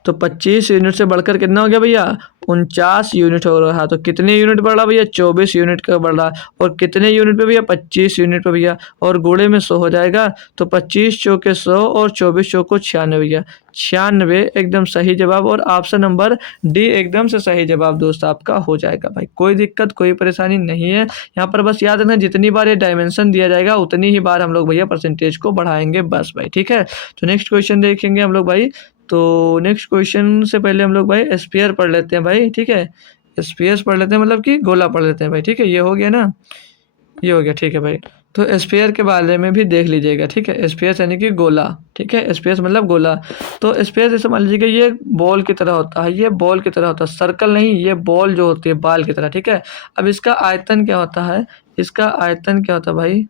तो 25 यूनिट से बढ़कर कितना हो गया भैया 49 यूनिट हो रहा है। तो कितने यूनिट बढ़ रहा भैया 24 यूनिट का बढ़ रहा, और कितने यूनिट पे भैया 25 यूनिट पे भैया, और गुणे में 100 हो जाएगा। तो 25 चौके 100 और 24 चौको 96 भैया, 96 एकदम सही जवाब, और ऑप्शन नंबर डी एकदम से सही जवाब दोस्त आपका हो जाएगा भाई। कोई दिक्कत कोई परेशानी नहीं है यहाँ पर, बस याद रखना जितनी बार ये डायमेंशन दिया जाएगा उतनी ही बार हम लोग भैया परसेंटेज को बढ़ाएंगे बस भाई, ठीक है। तो नेक्स्ट क्वेश्चन देखेंगे हम लोग भाई। तो नेक्स्ट क्वेश्चन से पहले हम लोग भाई स्फीयर पढ़ लेते हैं भाई, ठीक है। स्फीयर्स पढ़ लेते हैं, मतलब कि गोला पढ़ लेते हैं भाई, ठीक है। ये हो गया ना, ये हो गया, ठीक है भाई। तो स्फीयर के बारे में भी देख लीजिएगा, ठीक है। स्फीयर यानी कि गोला, ठीक है, स्फीयर मतलब गोला। तो स्फीयर जैसे मान लीजिएगा ये बॉल की तरह होता है, ये बॉल की तरह होता है, सर्कल नहीं, ये बॉल जो होती है बाल की तरह, ठीक है। अब इसका आयतन क्या होता है, इसका आयतन क्या होता है भाई,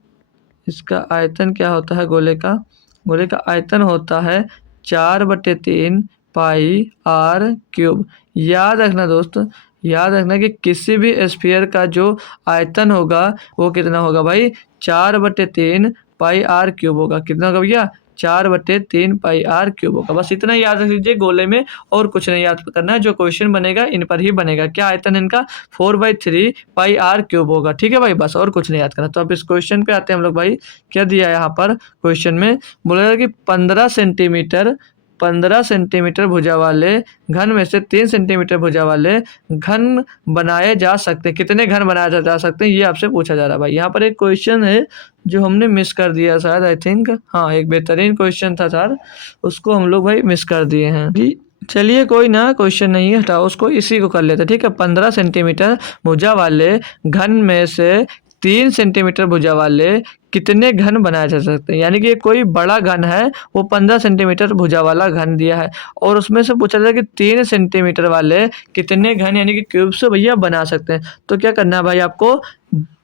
इसका आयतन क्या होता है गोले का आयतन होता है 4/3 पाई r³। याद रखना दोस्त, याद रखना कि किसी भी स्फीयर का जो आयतन होगा वो कितना होगा भाई 4/3 पाई r³ होगा। कितना होगा भैया 4/3 पाई r³ होगा। बस इतना याद रख लीजिए गोले में, और कुछ नहीं याद करना है, जो क्वेश्चन बनेगा इन पर ही बनेगा। क्या आयतन इनका 4/3 पाई r³ होगा, ठीक है भाई, बस और कुछ नहीं याद करना। तो अब इस क्वेश्चन पे आते हैं हम लोग भाई। क्या दिया है यहाँ पर क्वेश्चन में, बोला कि 15 सेंटीमीटर 15 सेंटीमीटर भुजा वाले घन में से 3 सेंटीमीटर भुजा वाले घन बनाए जा सकते हैं। कितने घन बनाए जा सकते हैं ये आपसे पूछा जा रहा है भाई। यहाँ पर एक क्वेश्चन है जो हमने मिस कर दिया शायद, आई थिंक। हाँ, एक बेहतरीन क्वेश्चन था सर, उसको हम लोग भाई मिस कर दिए हैं जी। चलिए कोई ना, क्वेश्चन नहीं है, हटाओ उसको, इसी को कर लेते हैं, ठीक है। 15 सेंटीमीटर भुजा वाले घन में से 3 सेंटीमीटर भुजा वाले कितने घन बनाए जा सकते हैं। यानी कि कोई बड़ा घन है, वो 15 सेंटीमीटर भुजा वाला घन दिया है और उसमें से पूछा जाए कि 3 सेंटीमीटर वाले कितने घन यानी कि क्यूब से भैया बना सकते हैं। तो क्या करना है भाई आपको,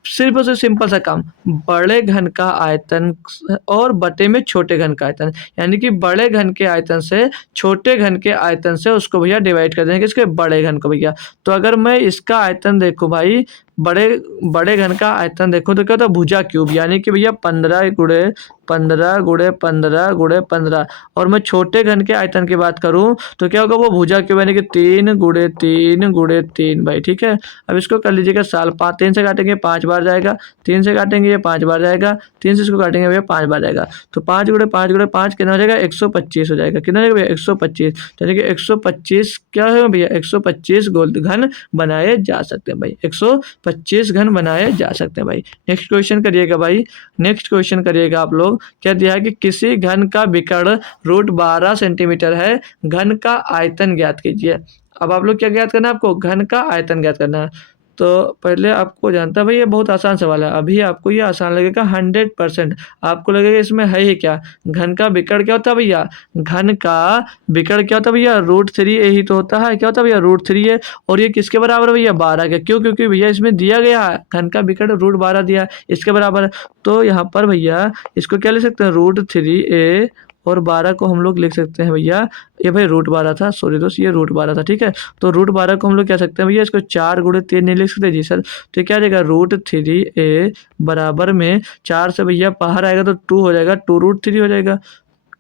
सिर्फ और सिर्फ सिंपल सा काम, बड़े घन का आयतन और बटे में छोटे घन का आयतन, यानी कि बड़े घन के आयतन से छोटे घन के आयतन से उसको भैया डिवाइड कर देंगे किसके, बड़े घन को भैया। तो अगर मैं इसका आयतन देखूं भाई, बड़े घन का आयतन देखो तो क्या होता है, भुजा क्यूब, यानी कि भैया 15 गुणे 15 गुणे 15 गुणे 15। और मैं छोटे घन के आयतन की बात करूं तो क्या होगा, वो भुजा क्यूब यानी कि 3 गुणे 3 गुणे 3 भाई, ठीक है। अब इसको कर लीजिएगा साल, 3 से काटेंगे 5 बार जाएगा, 3 से काटेंगे ये 5 बार जाएगा, 3 से इसको काटेंगे भैया 5 बार जाएगा। तो 5 गुणे 5 गुणे 5 कितना हो जाएगा, 125 हो जाएगा। कितना हो जाएगा भैया, 125। यानी कि 125 क्या है भैया, 125 गोल घन बनाए जा सकते हैं भाई, 125 घन बनाए जा सकते हैं भाई। नेक्स्ट क्वेश्चन करिएगा भाई, नेक्स्ट क्वेश्चन करिएगा आप लोग। क्या दिया है कि किसी घन का विकर्ण रूट 12 सेंटीमीटर है, घन का आयतन ज्ञात कीजिए। अब आप लोग क्या ज्ञात करना है, आपको घन का आयतन ज्ञात करना है। तो पहले आपको जानता है भाई, ये बहुत आसान सवाल है, अभी आपको ये आसान लगेगा 100%। आपको लगेगा इसमें है ही क्या, घन का विकर्ण क्या होता है भैया, घन का विकर्ण क्या होता है भैया, √3 यही तो होता है। क्या होता है भैया, √3 है। और ये किसके बराबर है भैया, 12 के। क्यों, क्योंकि भैया इसमें दिया गया है घन का विकर्ण √12 दिया है, इसके बराबर है। तो यहाँ पर भैया इसको क्या ले सकते हैं, √3a और 12 को हम लोग लिख सकते हैं भैया, ये भाई √12 था, सॉरी दोस्त, ये √12 था, ठीक है। तो √12 को हम लोग क्या सकते हैं भैया, इसको 4 गुणे 3 नहीं लिख सकते जी सर। तो क्या आ जाएगा, √3a बराबर में 4 से भैया बाहर आएगा तो 2 हो जाएगा, 2√3 हो जाएगा।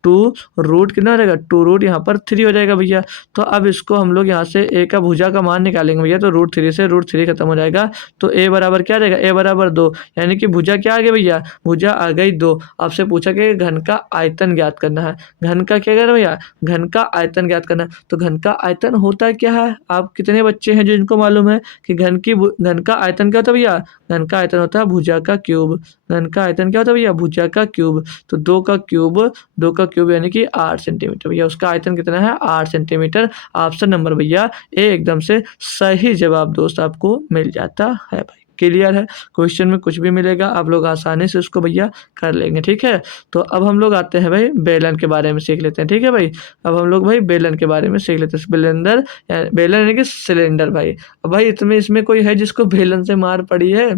2 रूट कितना हो जाएगा, 2 रूट यहाँ पर 3 हो जाएगा भैया। तो अब इसको हम लोग यहाँ से a का भुजा का मान निकालेंगे भैया, तो √3 से √3 खत्म हो जाएगा। तो a बराबर क्या आ जाएगा, a बराबर 2, यानी कि भुजा क्या आ गया भैया, भुजा आ गई 2। आपसे पूछा कि घन का आयतन ज्ञात करना है, घन का क्या करना भैया, घन का आयतन ज्ञात करना है। तो घन का आयतन होता क्या है, आप कितने बच्चे हैं जो इनको मालूम है कि घन का आयतन क्या होता है भैया, घन का आयतन होता है भुजा का क्यूब। घन का आयतन क्या होता है भैया, भुजा का क्यूब। तो 2 का क्यूब यानी कि 8 सेंटीमीटर भैया, उसका आयतन कितना है, 8 सेंटीमीटर। ऑप्शन नंबर भैया ए एकदम से सही जवाब दोस्त आपको मिल जाता है भाई। क्लियर है, क्वेश्चन में कुछ भी मिलेगा आप लोग आसानी से उसको भैया कर लेंगे, ठीक है। तो अब हम लोग आते हैं भाई बेलन के बारे में सीख लेते हैं, ठीक है भाई। अब हम लोग भाई बेलन के बारे में सीख लेते हैं। बेलन यानी कि सिलेंडर भाई। अब भाई इसमें कोई है जिसको बेलन से मार पड़ी है,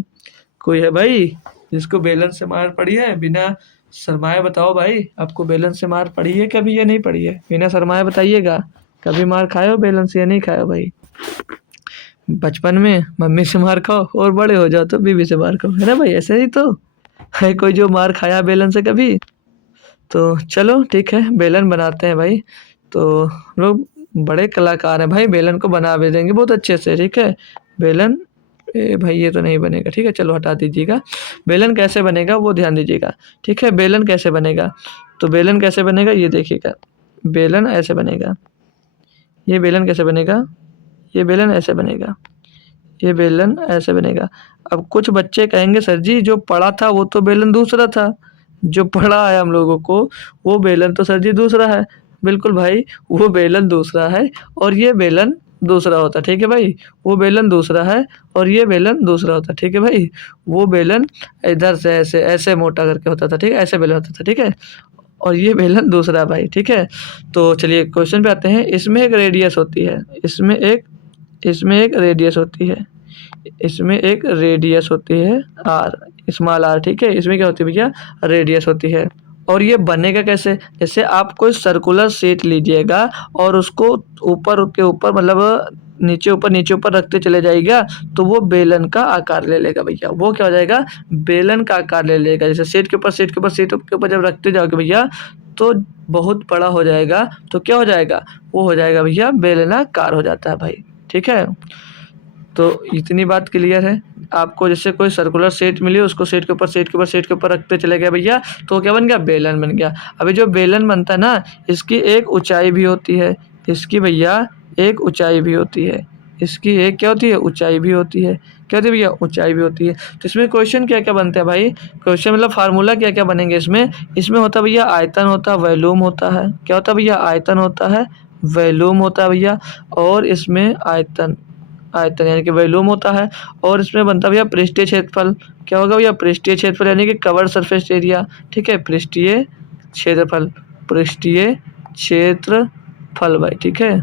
कोई है भाई जिसको बेलन से मार पड़ी है, बिना शर्माए बताओ भाई, आपको बेलन से मार पड़ी है कभी या नहीं पड़ी है, बिना शर्माए बताइएगा। कभी मार खाए हो बेलन से या नहीं खाए हो भाई, बचपन में मम्मी से मार खाओ और बड़े हो जाओ तो बीवी से मार खाओ, है ना भाई, ऐसे ही तो है कोई जो मार खाया बेलन से कभी। तो चलो ठीक है, बेलन बनाते हैं भाई। तो लोग बड़े कलाकार हैं भाई, बेलन को बना भी देंगे बहुत अच्छे से, ठीक है। बेलन भाई ये तो नहीं बनेगा, ठीक है, चलो हटा दीजिएगा। बेलन कैसे बनेगा वो ध्यान दीजिएगा, ठीक है। बेलन कैसे बनेगा, तो बेलन कैसे बनेगा ये देखिएगा, बेलन ऐसे बनेगा, ये बेलन कैसे बनेगा, ये बेलन ऐसे बनेगा, ये बेलन ऐसे बनेगा। अब कुछ बच्चे कहेंगे सर जी जो पढ़ा था वो तो बेलन दूसरा था, जो पढ़ा है हम लोगों को वो बेलन तो सर जी दूसरा है। बिल्कुल भाई, वो बेलन दूसरा है और ये बेलन दूसरा होता, ठीक है भाई। वो बेलन दूसरा है और ये बेलन दूसरा होता, ठीक है भाई। वो बेलन इधर से ऐसे ऐसे मोटा करके होता था, ठीक है, ऐसे बेलन होता था, ठीक है। और ये बेलन दूसरा भाई, ठीक है। तो चलिए क्वेश्चन पे आते हैं। इसमें एक रेडियस होती है, इसमें एक रेडियस होती है, इसमें एक रेडियस होती है आर, स्मॉल आर, ठीक है। इसमें क्या होती है भैया, रेडियस होती है। और ये बनेगा कैसे, जैसे आप कोई सर्कुलर शीट लीजिएगा और उसको ऊपर के ऊपर मतलब नीचे ऊपर रखते चले जाइएगा तो वो बेलन का आकार ले लेगा भैया। वो क्या हो जाएगा, बेलन का आकार ले लेगा। जैसे शीट के ऊपर जब रखते जाओगे भैया तो बहुत बड़ा हो जाएगा, तो क्या हो जाएगा, वो हो जाएगा भैया बेलनाकार हो जाता है भाई, ठीक है। तो इतनी बात क्लियर है। आपको जैसे कोई सर्कुलर सेट मिली, उसको सेट के ऊपर सेट के ऊपर सेट के ऊपर रखते चले गए भैया, तो क्या बन गया, बेलन बन गया। अभी जो बेलन बनता है ना, इसकी एक ऊंचाई भी होती है, इसकी भैया एक ऊंचाई भी होती है, इसकी एक क्या होती है, ऊंचाई भी होती है। क्या होती है भैया, ऊंचाई भी होती है। तो इसमें क्वेश्चन क्या क्या बनते हैं भाई, क्वेश्चन मतलब फार्मूला क्या क्या बनेंगे इसमें। इसमें होता है भैया आयतन होता है, वॉल्यूम होता है। क्या होता है भैया, आयतन होता है, वॉल्यूम होता है भैया। और इसमें आयतन, आयतन यानी कि वॉल्यूम होता है। और इसमें बनता है भैया पृष्ठीय क्षेत्रफल। क्या होगा भैया, पृष्ठीय क्षेत्रफल यानी कि कवर सरफेस एरिया। ठीक है, पृष्ठीय क्षेत्रफल, पृष्ठीय क्षेत्रफल भाई। ठीक है,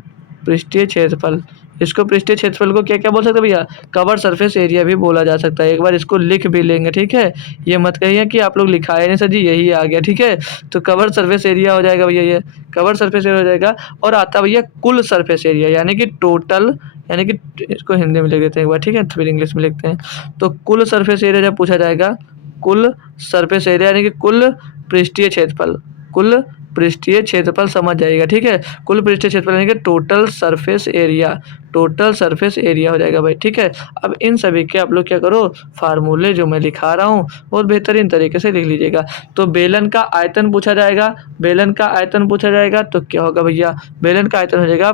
पृष्ठीय क्षेत्रफल, इसको पृष्ठीय क्षेत्रफल को क्या क्या बोल सकते हैं भैया, कवर सरफेस एरिया भी बोला जा सकता है। एक बार इसको लिख भी लेंगे। ठीक है, ये मत कहिए कि आप लोग लिखाए नहीं सर जी, यही आ गया। ठीक है, तो कवर सरफेस एरिया हो जाएगा भैया, ये कवर सरफेस एरिया हो जाएगा। और आता भैया कुल सरफेस एरिया यानी कि टोटल, यानी कि इसको हिंदी में लिख देते हैं एक बार। ठीक है, तो फिर इंग्लिश में लिखते हैं। तो कुल सरफेस एरिया जब पूछा जाएगा, कुल सरफेस एरिया यानी कि कुल पृष्ठीय क्षेत्रफल, कुल पृष्ठीय क्षेत्रफल समझ जाइएगा। ठीक है, कुल पृष्ठीय क्षेत्रफल यानी कि total surface area, total surface area हो जाएगा भाई। ठीक है, अब इन सभी के आप लोग क्या करो, फार्मूले जो मैं लिखा रहा हूँ बहुत बेहतरीन तरीके से लिख लीजिएगा। तो बेलन का आयतन पूछा जाएगा, बेलन का आयतन पूछा जाएगा तो क्या होगा भैया, बेलन का आयतन हो जाएगा,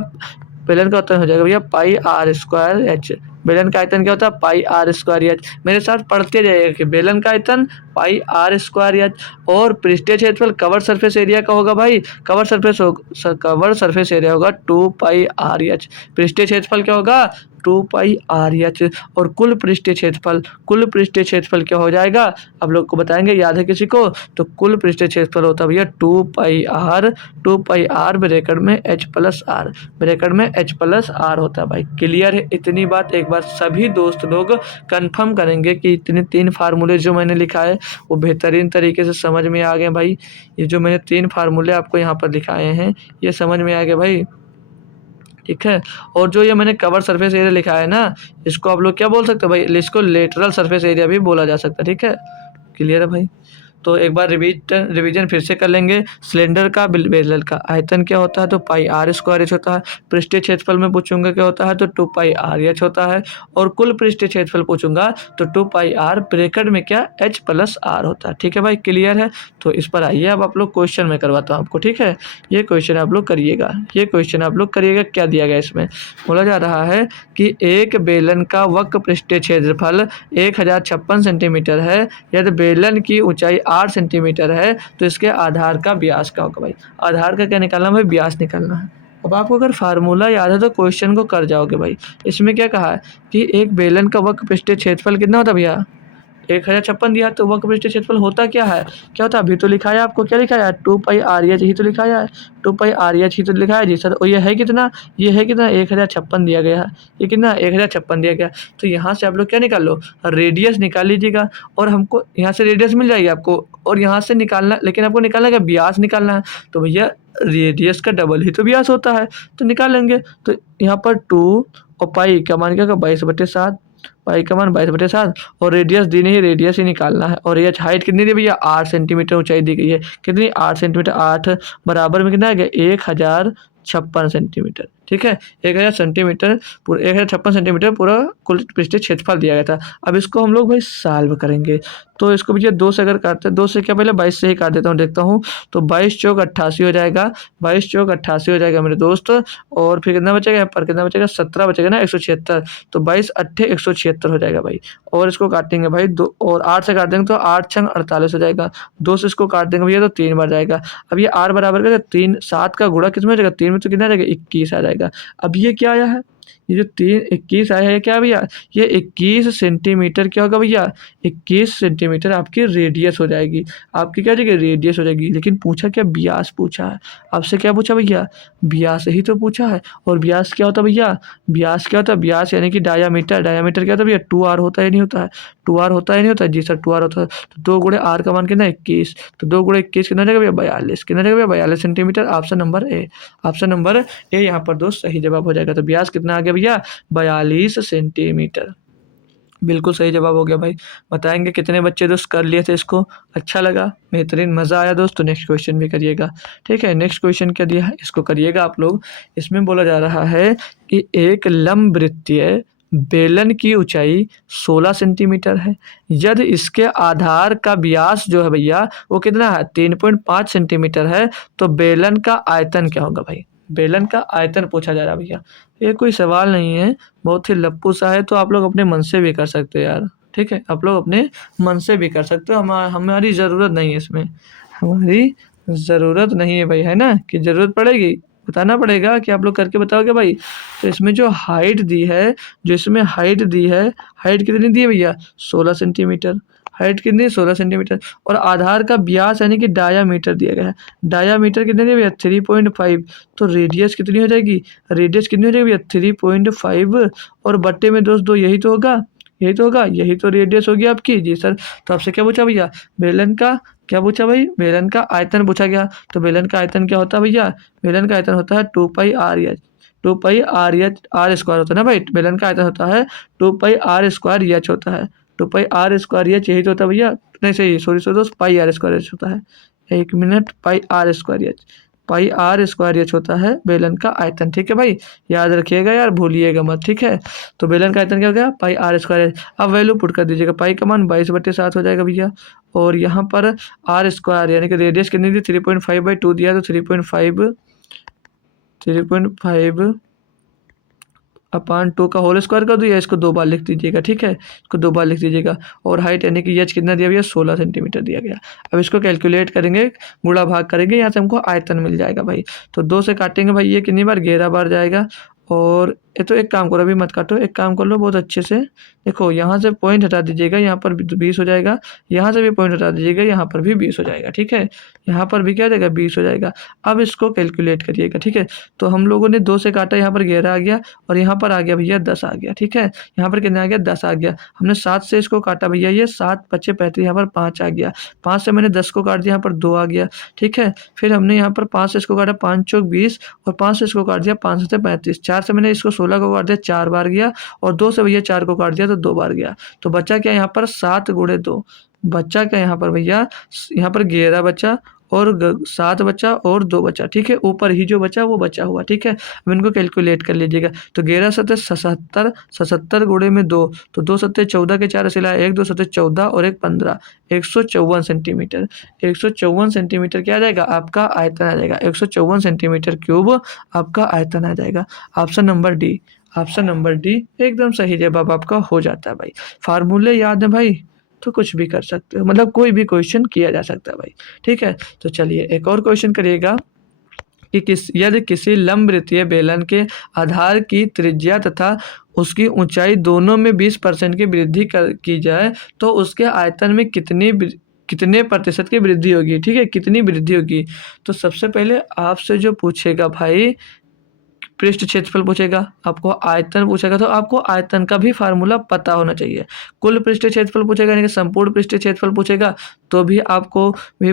बेलन का आयतन हो जाएगा भैया पाई आर स्क्वायर एच। बेलन का आयतन क्या होता है, पाई आर स्क्वायर एच। मेरे साथ पढ़ते जाइएगा कि बेलन का आयतन पाई आर स्क्वायर एच। और पृष्ठीय क्षेत्रफल कवर सरफेस एरिया का होगा भाई, कवर सरफेस एरिया होगा 2 पाई आर एच। पृष्ठीय क्षेत्रफल क्या होगा, 2 पाई आर एच। और कुल पृष्ठीय क्षेत्रफल, कुल पृष्ठीय क्षेत्रफल क्या हो जाएगा, आप लोग को बताएंगे, याद है किसी को, तो कुल पृष्ठीय क्षेत्रफल होता है भैया 2 पाई आर, 2 पाई आर ब्रैकेट में एच प्लस आर, ब्रैकेट में एच प्लस आर होता है भाई। क्लियर है इतनी बात। एक बार सभी दोस्त लोग कंफर्म करेंगे कि इतने 3 फार्मूले जो मैंने लिखा है वो बेहतरीन तरीके से समझ में आ गए भाई। ये जो मैंने 3 फार्मूले आपको यहाँ पर लिखाए हैं ये समझ में आ गए भाई। ठीक है, और जो ये मैंने कवर सरफेस एरिया लिखा है ना, इसको आप लोग क्या बोल सकते हो भाई, इसको लेटरल सरफेस एरिया भी बोला जा सकता है। ठीक है, क्लियर है भाई। तो एक बार रिवीजन फिर से कर लेंगे। सिलेंडर का बेलन का आयतन क्या होता है, तो पाई आर स्क्वायर एच होता है। पृष्ठीय क्षेत्रफल में पूछूंगा क्या होता है, तो 2 पाई आर एच होता है। और कुल पृष्ठीय क्षेत्रफल पूछूंगा तो 2 पाई आर ब्रैकेट में क्या, एच प्लस आर होता है। ठीक है भाई, क्लियर है। तो इस पर आइए अब आप लोग क्वेश्चन में करवाता हूँ आपको। ठीक है, ये क्वेश्चन आप लोग करिएगा, ये क्वेश्चन आप लोग करिएगा। क्या दिया गया इसमें, बोला जा रहा है कि एक बेलन का वक्र पृष्ठीय क्षेत्रफल 1056 सेंटीमीटर है, यदि बेलन की ऊंचाई 8 सेंटीमीटर है तो इसके आधार का व्यास क्या होगा भाई। आधार का क्या निकालना है भाई, व्यास निकालना है। अब आपको अगर फार्मूला याद है तो क्वेश्चन को कर जाओगे भाई। इसमें क्या कहा है कि एक बेलन का वक्र पृष्ठीय क्षेत्रफल कितना होता है भैया, 1056 दिया, तो वक्र पृष्ठीय क्षेत्रफल होता क्या है, क्या होता है, अभी तो लिखा है आपको, क्या लिखा है, 2 पाई आर एच ही तो लिखा है, 2 पाई आर एच ही तो लिखा है जी सर। और ये है कितना, ये है कितना, 1056 दिया गया है। ये कितना, 1056 दिया गया। तो यहाँ से आप लोग क्या निकाल लो, रेडियस निकाल लीजिएगा। और हमको यहाँ से रेडियस मिल जाएगी आपको, और यहाँ से निकालना, लेकिन आपको निकालना है व्यास निकालना है। तो भैया रेडियस का डबल ही तो व्यास होता है, तो निकाल लेंगे। तो यहाँ पर 2 और पाई का मान क्या होगा, 22/7, पाई का मान 22/7। और रेडियस दी नहीं है, रेडियस ही निकालना है। और ये हाइट कितनी दी भैया, 8 सेंटीमीटर ऊंचाई दी गई है। कितनी, 8 सेंटीमीटर, 8 बराबर में कितना आ गया, 1056 सेंटीमीटर। ठीक है, 1000 सेंटीमीटर पूरा, 1056 सेंटीमीटर पूरा कुल पृष्ठीय क्षेत्रफल दिया गया था। अब इसको हम लोग भाई सॉल्व करेंगे। तो इसको भैया 2 से अगर काटते हैं, 2 से क्या, पहले 22 से ही काट देता हूँ, देखता हूँ। तो 22 चौक 88 हो जाएगा, 22 चौक 88 हो जाएगा मेरे दोस्त। और फिर कितना बचेगा, यहाँ पर कितना बचेगा, 17 बचेगा ना, 176। तो 22 अट्ठे 176 हो जाएगा भाई। और इसको काटेंगे भाई 2, और 8 से काट देंगे तो 8 छंग 48 हो जाएगा। 2 से इसको काट देंगे भैया तो 3 बार जाएगा। अब ये आर बराबर का 3, 7 का गुणा किस में हो जाएगा, 3 में, तो कितना आ जाएगा, 21 आ जाएगा। अब ये क्या आया है, ये जो 21 आया है क्या भैया, ये 21 सेंटीमीटर क्या होगा भैया, 21 सेंटीमीटर आपकी रेडियस हो जाएगी। आपकी क्या हो जाएगी, रेडियस हो जाएगी। लेकिन पूछा क्या, व्यास पूछा है आपसे, क्या पूछा भैया, व्यास ही तो पूछा है। और व्यास क्या होता है भैया, व्यास क्या होता है, व्यास यानी कि डायामीटर, डायामीटर क्या होता है भैया, 2r होता है नहीं होता है, 2r होता है नहीं होता है जी सर, 2r होता है। तो 2 गुणे r का मान कितना, 21। तो 2 गुणे 21 कितना जाएगा भैया, 42, कितना जाएगा भैया, 42 centimetre. Option number A, option number A यहाँ पर दोस्त सही जवाब हो जाएगा। तो व्यास कितना आ गया भैया, 42 सेंटीमीटर। बिल्कुल सही जवाब हो गया भाई। बताएंगे कितने बच्चे दोस्त कर लिए थे इसको, अच्छा लगा, बेहतरीन मज़ा आया दोस्त। तो नेक्स्ट क्वेश्चन भी करिएगा। ठीक है, नेक्स्ट क्वेश्चन क्या दिया है, इसको करिएगा आप लोग। इसमें बोला जा रहा है कि एक लंब वृत्तीय बेलन की ऊंचाई 16 सेंटीमीटर है। यदि इसके आधार का व्यास जो है भैया वो कितना है 3.5 सेंटीमीटर है, तो बेलन का आयतन क्या होगा भाई? बेलन का आयतन पूछा जा रहा है भैया। ये कोई सवाल नहीं है, बहुत ही लप्पू सा है, तो आप लोग अपने मन से भी कर सकते हो यार। ठीक है, आप लोग अपने मन से भी कर सकते हो, हमारी ज़रूरत नहीं है इसमें, हमारी ज़रूरत नहीं है भाई, है ना? कि ज़रूरत पड़ेगी, बताना पड़ेगा कि आप लोग करके बताओगे भाई। तो इसमें जो हाइट दी है, जो इसमें हाइट दी है, हाइट कितनी दी है भैया? 16 सेंटीमीटर। हाइट कितनी है? 16 सेंटीमीटर। और आधार का व्यास यानी कि डायामीटर दिया गया है। डायामीटर कितने दिया भैया? 3.5। तो रेडियस कितनी हो जाएगी? रेडियस कितनी हो जाएगी भैया? 3.5 और बट्टे में दोस्तों यही तो होगा, यही तो होगा, यही तो रेडियस होगी आपकी। जी सर। तो आपसे क्या पूछा भैया? बेलन का क्या पूछा भाई? बेलन का आयतन पूछा गया। तो बेलन का आयतन क्या होता है भैया? बेलन का आयतन होता है 2 पाई आर एच। 2 पाई आर एच आर स्क्वायर होता है ना भाई। बेलन का आयतन होता है 2 पाई आर स्क्वायर एच होता है। 2 पाई आर स्क्वायर एच यही तो होता है भैया। नहीं सही, सॉरी सॉरी दोस्त, पाई आर स्क्वायर एच होता है। 1 minute, pi R square H, pi R square H होता है बेलन का आयतन। ठीक है भाई, याद रखिएगा यार, भूलिएगा मत। ठीक है, तो बेलन का आयतन क्या हो गया? पाई आर स्क्वायर एच। अब वैल्यू पुट कर दीजिएगा, पाई का मान 22/7 हो जाएगा भैया। और यहाँ पर आर स्क्वायर यानी कि रेडियस कितनी दी? 3.5/2 दिया, तो 3.5 अपान 2 का होल स्क्वायर कर दो, या इसको 2 बार लिख दीजिएगा। ठीक है, इसको 2 बार लिख दीजिएगा। और हाइट यानी कि एच कितना दिया भैया? 16 सेंटीमीटर दिया गया। अब इसको कैलकुलेट करेंगे, गुणा भाग करेंगे, यहाँ से हमको आयतन मिल जाएगा भाई। तो 2 से काटेंगे भाई, ये कितनी बार? 11 बार जाएगा। और ये तो एक काम करो, अभी मत काटो, एक काम कर लो बहुत अच्छे से। देखो यहाँ से पॉइंट हटा दीजिएगा, यहाँ पर 20 हो जाएगा। यहाँ से भी पॉइंट हटा दीजिएगा, यहाँ पर भी 20 हो जाएगा। ठीक है, यहाँ पर भी क्या हो जाएगा? 20 हो जाएगा। अब इसको कैलकुलेट करिएगा। ठीक है, तो हम लोगों ने 2 से काटा, यहाँ पर 11 आ गया, और यहाँ पर आ गया भैया 10 आ गया। ठीक है, यहाँ पर कितना आ गया? 10 आ गया। हमने 7 से इसको काटा भैया, ये 7 5 35, यहाँ पर 5 आ गया। 5 से मैंने 10 को काट दिया, यहाँ पर 2 आ गया। ठीक है, फिर हमने यहाँ पर 5 से इसको काटा, 5 चौक 20, और 5 से इसको काट दिया, 5 से 35। 4 से मैंने इसको 16 को काट दिया, 4 बार गया। और 2 से भैया 4 को काट दिया, तो 2 बार गया। तो बचा क्या यहाँ पर? 7 गुणे 2। बचा क्या यहाँ पर भैया? यहाँ पर 11 बचा, और 7 बचा, और 2 बचा। ठीक है, ऊपर ही जो बचा वो बचा हुआ। ठीक है, अब इनको कैलकुलेट कर लीजिएगा। तो 11 7 77, 77 गुणे में 2, तो 2 7 14 के 4 सिला, 1 2 7 14 और 1 15, 154 सेंटीमीटर। 154 सेंटीमीटर क्या आ जाएगा? आपका आयतन आ जाएगा। 154 सेंटीमीटर क्यूब आपका आयतन आ जाएगा। Option number D, option number D एकदम सही जवाब आपका हो जाता है भाई। फार्मूले याद है भाई, तो कुछ भी कर सकते हो, मतलब कोई भी क्वेश्चन किया जा सकता है भाई। ठीक है, तो चलिए एक और क्वेश्चन करिएगा कि यदि किसी लंबवृत्तीय बेलन के आधार की त्रिज्या तथा उसकी ऊंचाई दोनों में 20% की वृद्धि की जाए, तो उसके आयतन में कितने प्रतिशत की वृद्धि होगी? ठीक है, कितनी वृद्धि होगी? तो सबसे पहले आपसे जो पूछेगा भाई, पृष्ठ क्षेत्रफल पूछेगा, आपको आयतन पूछेगा, तो आपको आयतन का भी फार्मूला पता होना चाहिए। कुल पृष्ठ क्षेत्रफल पूछेगा यानी कि संपूर्ण पृष्ठ क्षेत्रफल पूछेगा, तो भी आपको भी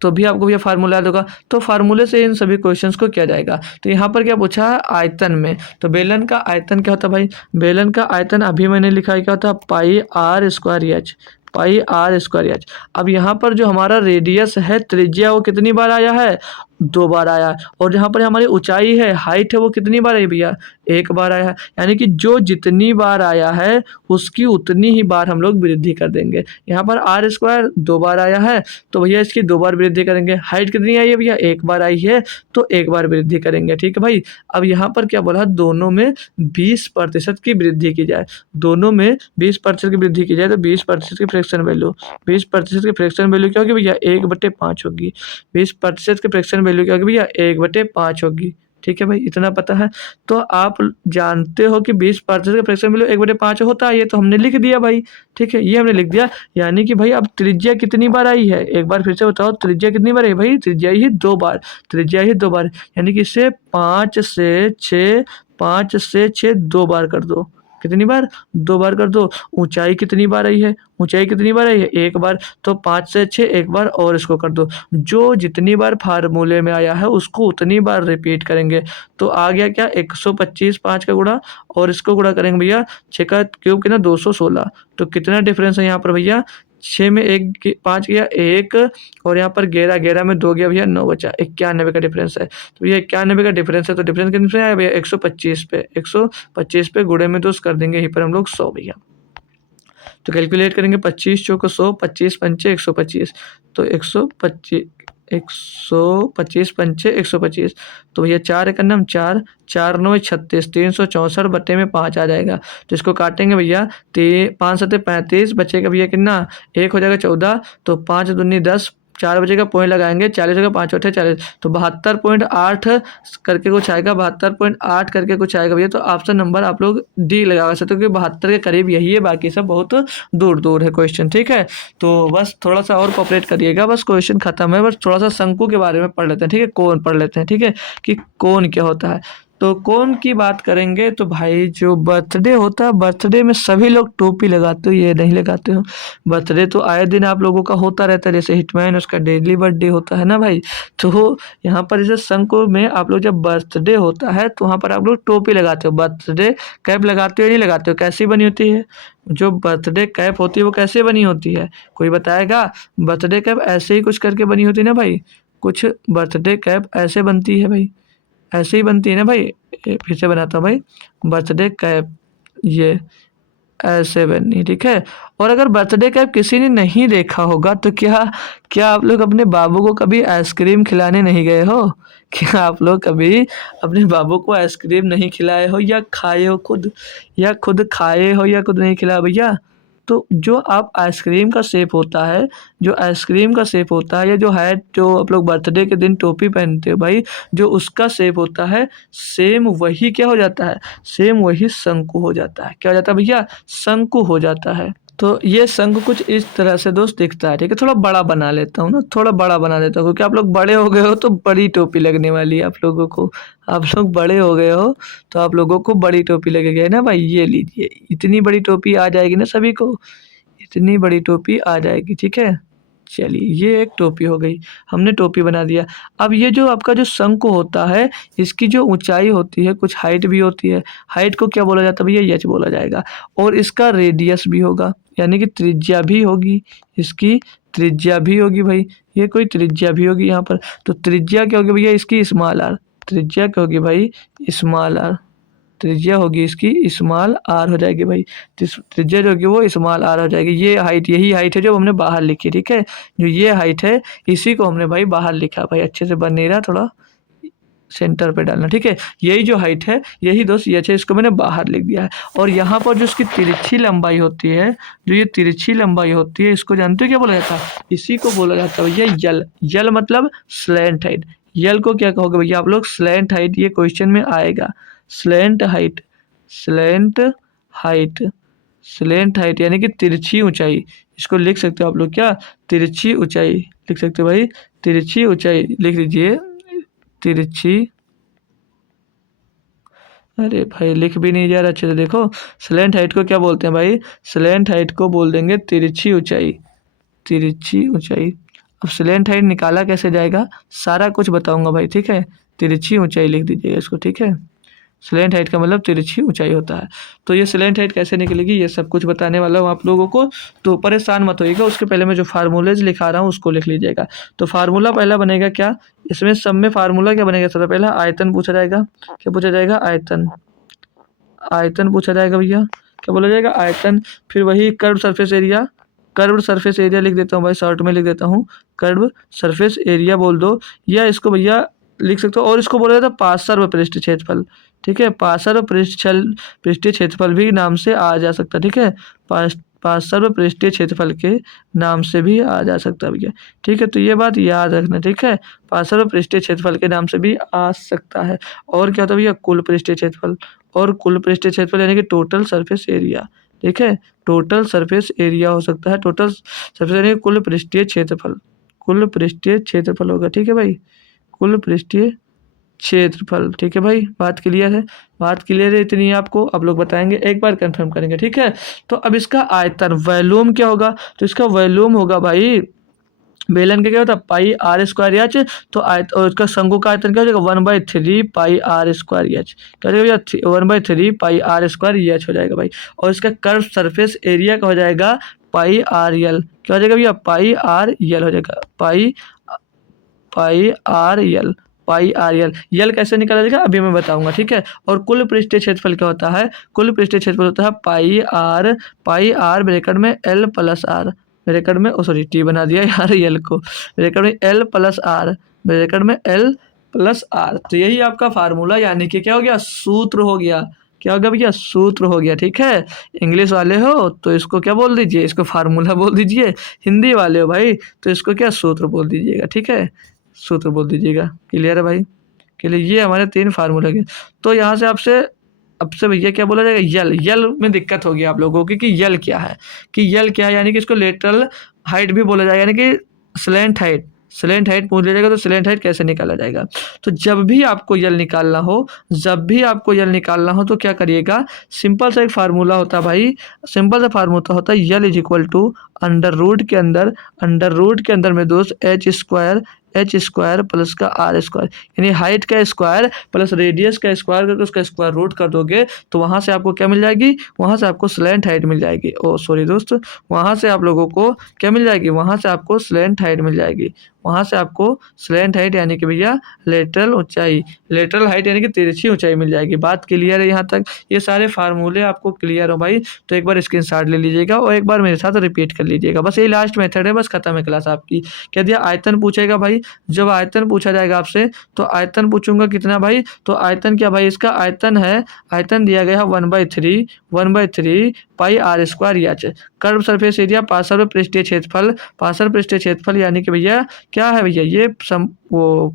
तो भी आपको ये फार्मूला याद होगा। तो फार्मूले से इन सभी क्वेश्चंस को किया जाएगा। तो यहाँ पर क्या पूछा है? आयतन में। तो बेलन का आयतन क्या होता है भाई? बेलन का आयतन अभी मैंने लिखा है क्या होता है? Pi R square H, pi R square H. अब यहाँ पर जो हमारा रेडियस है, त्रिज्या, वो कितनी बार आया है? 2 बार आया। और जहाँ पर हमारी ऊंचाई है, हाइट है, वो कितनी बार आई भैया? 1 बार आया है। यानी कि जो जितनी बार आया है उसकी उतनी ही बार हम लोग वृद्धि कर देंगे। यहाँ पर आर स्क्वायर 2 बार आया है, तो भैया इसकी 2 बार वृद्धि करेंगे। हाइट कितनी आई है भैया? 1 बार आई है, तो 1 बार वृद्धि करेंगे। ठीक है भाई, अब यहाँ पर क्या बोला? दोनों में 20% की वृद्धि की जाए। दोनों में 20% की वृद्धि की जाए, तो 20% की फ्रैक्शन वैल्यू, 20% की फ्रैक्शन वैल्यू क्या होगी भैया? 1/5 होगी। 20% की फ्रैक्शन वैल्यू क्या होगी भैया? 1/5 होगी। ठीक है भाई, इतना पता है। तो आप जानते हो कि 20% का फ्रैक्शन वैल्यू 1/5 होता है, ये तो हमने लिख दिया भाई। ठीक है, ये हमने लिख दिया। यानी कि भाई अब त्रिज्या कितनी बार आई है? एक बार फिर से बताओ, त्रिज्या कितनी बार आई भाई? त्रिज्या ही 2 बार, त्रिज्या ही 2 बार। यानी कि इसे 5 से 6 2 बार कर दो। कितनी बार? 2 बार कर दो। ऊंचाई कितनी बार आई है? ऊंचाई कितनी बार आई है? 1 बार। तो 5 से 6 1 बार और इसको कर दो। जो जितनी बार फार्मूले में आया है उसको उतनी बार रिपीट करेंगे। तो आ गया क्या? 125 5 का गुणा, और इसको गुणा करेंगे भैया 6 का क्यूब कितना? 216। तो कितना डिफरेंस है यहाँ पर भैया? 6 में 5 गया 1 और यहाँ पर 11 में 2 गया भैया 9 बचा, 91 का डिफरेंस है। तो ये 91 का डिफरेंस है, तो डिफरेंस कितने आया भैया 125 पे, 125 पे गुणे में 2 कर देंगे यहीं पर हम लोग 100 भैया। तो कैलकुलेट करेंगे 25 चौको 100, 25 पंचे 125, तो 125 पंचे 125, तो भैया 4 एक अन्नम 4, 4 9 36, 364 बटे में 5 आ जाएगा। तो इसको काटेंगे भैया, 5 सत्ते 35, बचेगा भैया कितना 1 हो जाएगा 14, तो 5 दूनी 10, 4 बचेगा, पॉइंट लगाएंगे 40 होगा, 5 8 40, तो 72.8 करके कुछ आएगा, 72.8 करके कुछ आएगा भैया। तो ऑप्शन नंबर आप लोग डी लगा सकते हो, क्योंकि 72 के करीब यही है, बाकी सब बहुत दूर दूर है क्वेश्चन, ठीक है। तो बस थोड़ा सा और कोऑपरेट करिएगा, बस क्वेश्चन खत्म है, बस थोड़ा सा शंकु के बारे में पढ़ लेते हैं, ठीक है, कोण पढ़ लेते हैं, ठीक है, कि कोण क्या होता है। तो कोण की बात करेंगे तो भाई जो बर्थडे होता है, बर्थडे में सभी लोग टोपी लगाते हो, ये नहीं लगाते हो। बर्थडे तो आए दिन आप लोगों का होता रहता है, जैसे हिटमैन उसका डेली बर्थडे होता है ना भाई। तो यहाँ पर जैसे शंकु में आप लोग जब बर्थडे होता है तो वहाँ पर आप लोग टोपी लगाते हो, बर्थडे कैप लगाते हो या नहीं लगाते हो, कैसी बनी होती है जो बर्थडे कैप होती है वो कैसे बनी होती है, कोई बताएगा। बर्थडे कैप ऐसे ही कुछ करके बनी होती है ना भाई, कुछ बर्थडे कैप ऐसे बनती है भाई, ऐसे ही बनती है ना भाई। फिर से बनाता हूँ भाई, बर्थडे कैप ये ऐसे बननी, ठीक है। और अगर बर्थडे कैप किसी ने नहीं देखा होगा तो क्या क्या आप लोग अपने बाबू को कभी आइसक्रीम खिलाने नहीं गए हो? क्या आप लोग कभी अपने बाबू को आइसक्रीम नहीं खिलाए हो, या खाए हो खुद, या खुद खाए हो या खुद नहीं खिलाया भैया? तो जो आप आइसक्रीम का शेप होता है, जो आइसक्रीम का शेप होता है, या जो हैट जो आप लोग बर्थडे के दिन टोपी पहनते हो भाई, जो उसका शेप होता है, सेम वही क्या हो जाता है, सेम वही शंकु हो जाता है। क्या हो जाता है भैया? शंकु हो जाता है। तो ये शंकु कुछ इस तरह से दोस्त दिखता है, ठीक है। थोड़ा बड़ा बना लेता हूँ ना, थोड़ा बड़ा बना देता हूँ, क्योंकि आप लोग बड़े हो गए हो तो बड़ी टोपी लगने वाली है आप लोगों को। आप लोग बड़े हो गए हो तो आप लोगों को बड़ी टोपी लगेगी, है ना भाई। ये लीजिए, इतनी बड़ी टोपी आ जाएगी ना सभी को, इतनी बड़ी टोपी आ जाएगी, ठीक है। चलिए ये एक टोपी हो गई, हमने टोपी बना दिया। अब ये जो आपका जो शंकु होता है, इसकी जो ऊंचाई होती है, कुछ हाइट भी होती है। हाइट को क्या बोला जाता है भैया? एच बोला जाएगा। और इसका रेडियस भी होगा, यानी कि त्रिज्या भी होगी, इसकी त्रिज्या भी होगी भाई, ये कोई त्रिज्या भी होगी यहाँ पर। तो त्रिज्या क्या होगी भैया? इसकी स्मॉल आर। त्रिज्या क्या होगी भाई? Small R. त्रिज्या होगी इसकी स्मॉल आर हो जाएगी भाई। त्रिज्या जो होगी वो स्मॉल आर हो जाएगी। ये हाइट, यही हाइट है जो हमने बाहर लिखी, ठीक है। जो ये हाइट है इसी को हमने भाई बाहर लिखा भाई, अच्छे से बन नहीं रहा, थोड़ा सेंटर पे डालना, ठीक है। यही जो हाइट है, यही दोस्त ये है, इसको मैंने बाहर लिख दिया है। और यहाँ पर जो इसकी तिरछी लंबाई होती है, जो ये तिरछी लंबाई होती है, इसको जानते हो क्या बोला जाता है? इसी को बोला जाता है भैया यल। यल मतलब स्लैंट हाइट। यल को क्या कहोगे भैया आप लोग? Slant height. ये क्वेश्चन में आएगा, slant height. Slant height, slant height यानी कि तिरछी ऊंचाई। इसको लिख सकते हो आप लोग क्या? तिरछी ऊंचाई लिख सकते हो भाई, तिरछी ऊंचाई लिख लीजिए, तिरछी। अरे भाई लिख भी नहीं जा रहा अच्छे से, देखो। स्लैंट हाइट को क्या बोलते हैं भाई? स्लैंट हाइट को बोल देंगे तिरछी ऊंचाई, तिरछी ऊंचाई। अब स्लैंट हाइट निकाला कैसे जाएगा, सारा कुछ बताऊंगा भाई, ठीक है। तिरछी ऊंचाई लिख दीजिएगा इसको, ठीक है। स्लैंट हाइट का मतलब तिरछी ऊंचाई होता है। तो ये स्लैंट हाइट कैसे निकलेगी, ये सब कुछ बताने वाला हूँ आप लोगों को, तो परेशान मत होइएगा। उसके पहले मैं जो फार्मूलेज लिखा रहा हूँ उसको लिख लीजिएगा। तो फार्मूला पहला बनेगा क्या, इसमें सब में फार्मूला क्या बनेगा? सबसे पहला आयतन पूछा जाएगा। क्या पूछा जाएगा? आयतन। आयतन पूछा जाएगा भैया, क्या बोला जाएगा? आयतन। फिर वही curve surface area, curve surface area लिख देता हूँ भाई, शॉर्ट में लिख देता हूँ, कर्व सरफेस एरिया बोल दो, या इसको भैया लिख सकते हो। और इसको बोला जाता है पार्श्व पृष्ठ क्षेत्रफल, ठीक है। पार्श्व पृष्ठीय क्षेत्रफल भी नाम से आ जा सकता है, ठीक है। पार्श्व पृष्ठीय क्षेत्रफल के नाम से भी आ जा सकता है भैया, ठीक है। तो ये बात याद रखना, ठीक है। पार्श्व पृष्ठीय क्षेत्रफल के नाम से भी आ सकता है। और क्या होता है भैया? कुल पृष्ठीय क्षेत्रफल। और कुल पृष्ठीय क्षेत्रफल यानी कि टोटल सरफेस एरिया, ठीक है। टोटल सरफेस एरिया हो सकता है, टोटल सरफेस यानी कि कुल पृष्ठीय क्षेत्रफल, कुल पृष्ठीय क्षेत्रफल होगा, ठीक है भाई। कुल पृष्ठीय क्षेत्रफल, ठीक है भाई। बात क्लियर है? बात क्लियर है इतनी आपको, अब लोग बताएंगे, एक बार कंफर्म करेंगे, ठीक है। तो अब इसका आयतन वॉल्यूम क्या होगा? तो इसका वॉल्यूम होगा भाई, बेलन का क्या होता है? Pi R square H. तो और इसका शंकु का आयतन क्या हो जाएगा? 1/3 पाई आर स्क्वायर एच। क्या हो जाएगा? 1/3 पाई आर स्क्वायर एच हो जाएगा भाई। और इसका कर्व सरफेस एरिया का हो जाएगा पाई आर यल क्या हो जाएगा भैया, पाई आर यल हो जाएगा, पाई पाई आर यल, पाई आर यल। यल कैसे निकाला जाएगा अभी मैं बताऊंगा, ठीक है। और कुल पृष्ठीय क्षेत्रफल क्या होता है, कुल पृष्ठीय क्षेत्रफल होता है पाई आर ब्रैकेट में एल प्लस आर, ब्रैकेट में सॉरी टी बना दिया यार यल को, ब्रैकेट में एल प्लस आर, ब्रैकेट में एल प्लस आर। तो यही आपका फार्मूला यानी कि क्या हो गया, सूत्र हो गया। क्या हो गया भैया, सूत्र हो गया, ठीक है। इंग्लिश वाले हो तो इसको क्या बोल दीजिए, इसको फार्मूला बोल दीजिए। हिंदी वाले हो भाई तो इसको क्या सूत्र बोल दीजिएगा, ठीक है, सूत्र बोल दीजिएगा। क्लियर है भाई, क्लियर। ये हमारे 3 फार्मूले के। तो यहाँ से आपसे अब से भैया क्या बोला जाएगा, यल। यल में दिक्कत होगी आप लोगों की कि यल क्या है, कि यल क्या है, यानी कि इसको लेटरल हाइट भी बोला जाएगा, यानी कि स्लैंट हाइट। स्लैंट हाइट पूछ लिया जाएगा तो स्लैंट हाइट कैसे निकाला जाएगा। तो जब भी आपको यल निकालना हो, जब भी आपको यल निकालना हो तो क्या करिएगा, सिंपल सा एक फार्मूला होता है भाई, सिंपल सा फार्मूला होता है L is equal to under root के अंदर में दोस्त एच स्क्वायर प्लस का आर स्क्वायर, यानी हाइट का स्क्वायर प्लस रेडियस का स्क्वायर करके उसका स्क्वायर रूट कर दोगे तो वहाँ से आपको क्या मिल जाएगी, वहाँ से आपको स्लैंट हाइट मिल जाएगी। ओ सॉरी दोस्त, वहाँ से आप लोगों को क्या मिल जाएगी, वहाँ से आपको स्लैंट हाइट मिल जाएगी, वहाँ से आपको स्लैंट हाइट यानी कि भैया लेटरल ऊंचाई, लेटरल हाइट यानी कि तिरछी ऊंचाई मिल जाएगी। बात क्लियर है यहाँ तक, ये सारे फार्मूले आपको क्लियर हो भाई तो एक बार स्क्रीनशॉट ले लीजिएगा और एक बार मेरे साथ रिपीट कर लीजिएगा। बस ये लास्ट मेथड है, बस खत्म है क्लास आपकी। क्या दिया, आयतन पूछेगा भाई, जब आयतन पूछा जाएगा आपसे तो आयतन पूछूंगा कितना भाई, तो आयतन क्या भाई, इसका आयतन है, आयतन दिया गया है 1/3 pi R square H. Curve surface area पार्श्व पृष्ठीय क्षेत्रफल, पार्श्व पृष्ठीय क्षेत्रफल यानी कि भैया क्या है भैया, ये वो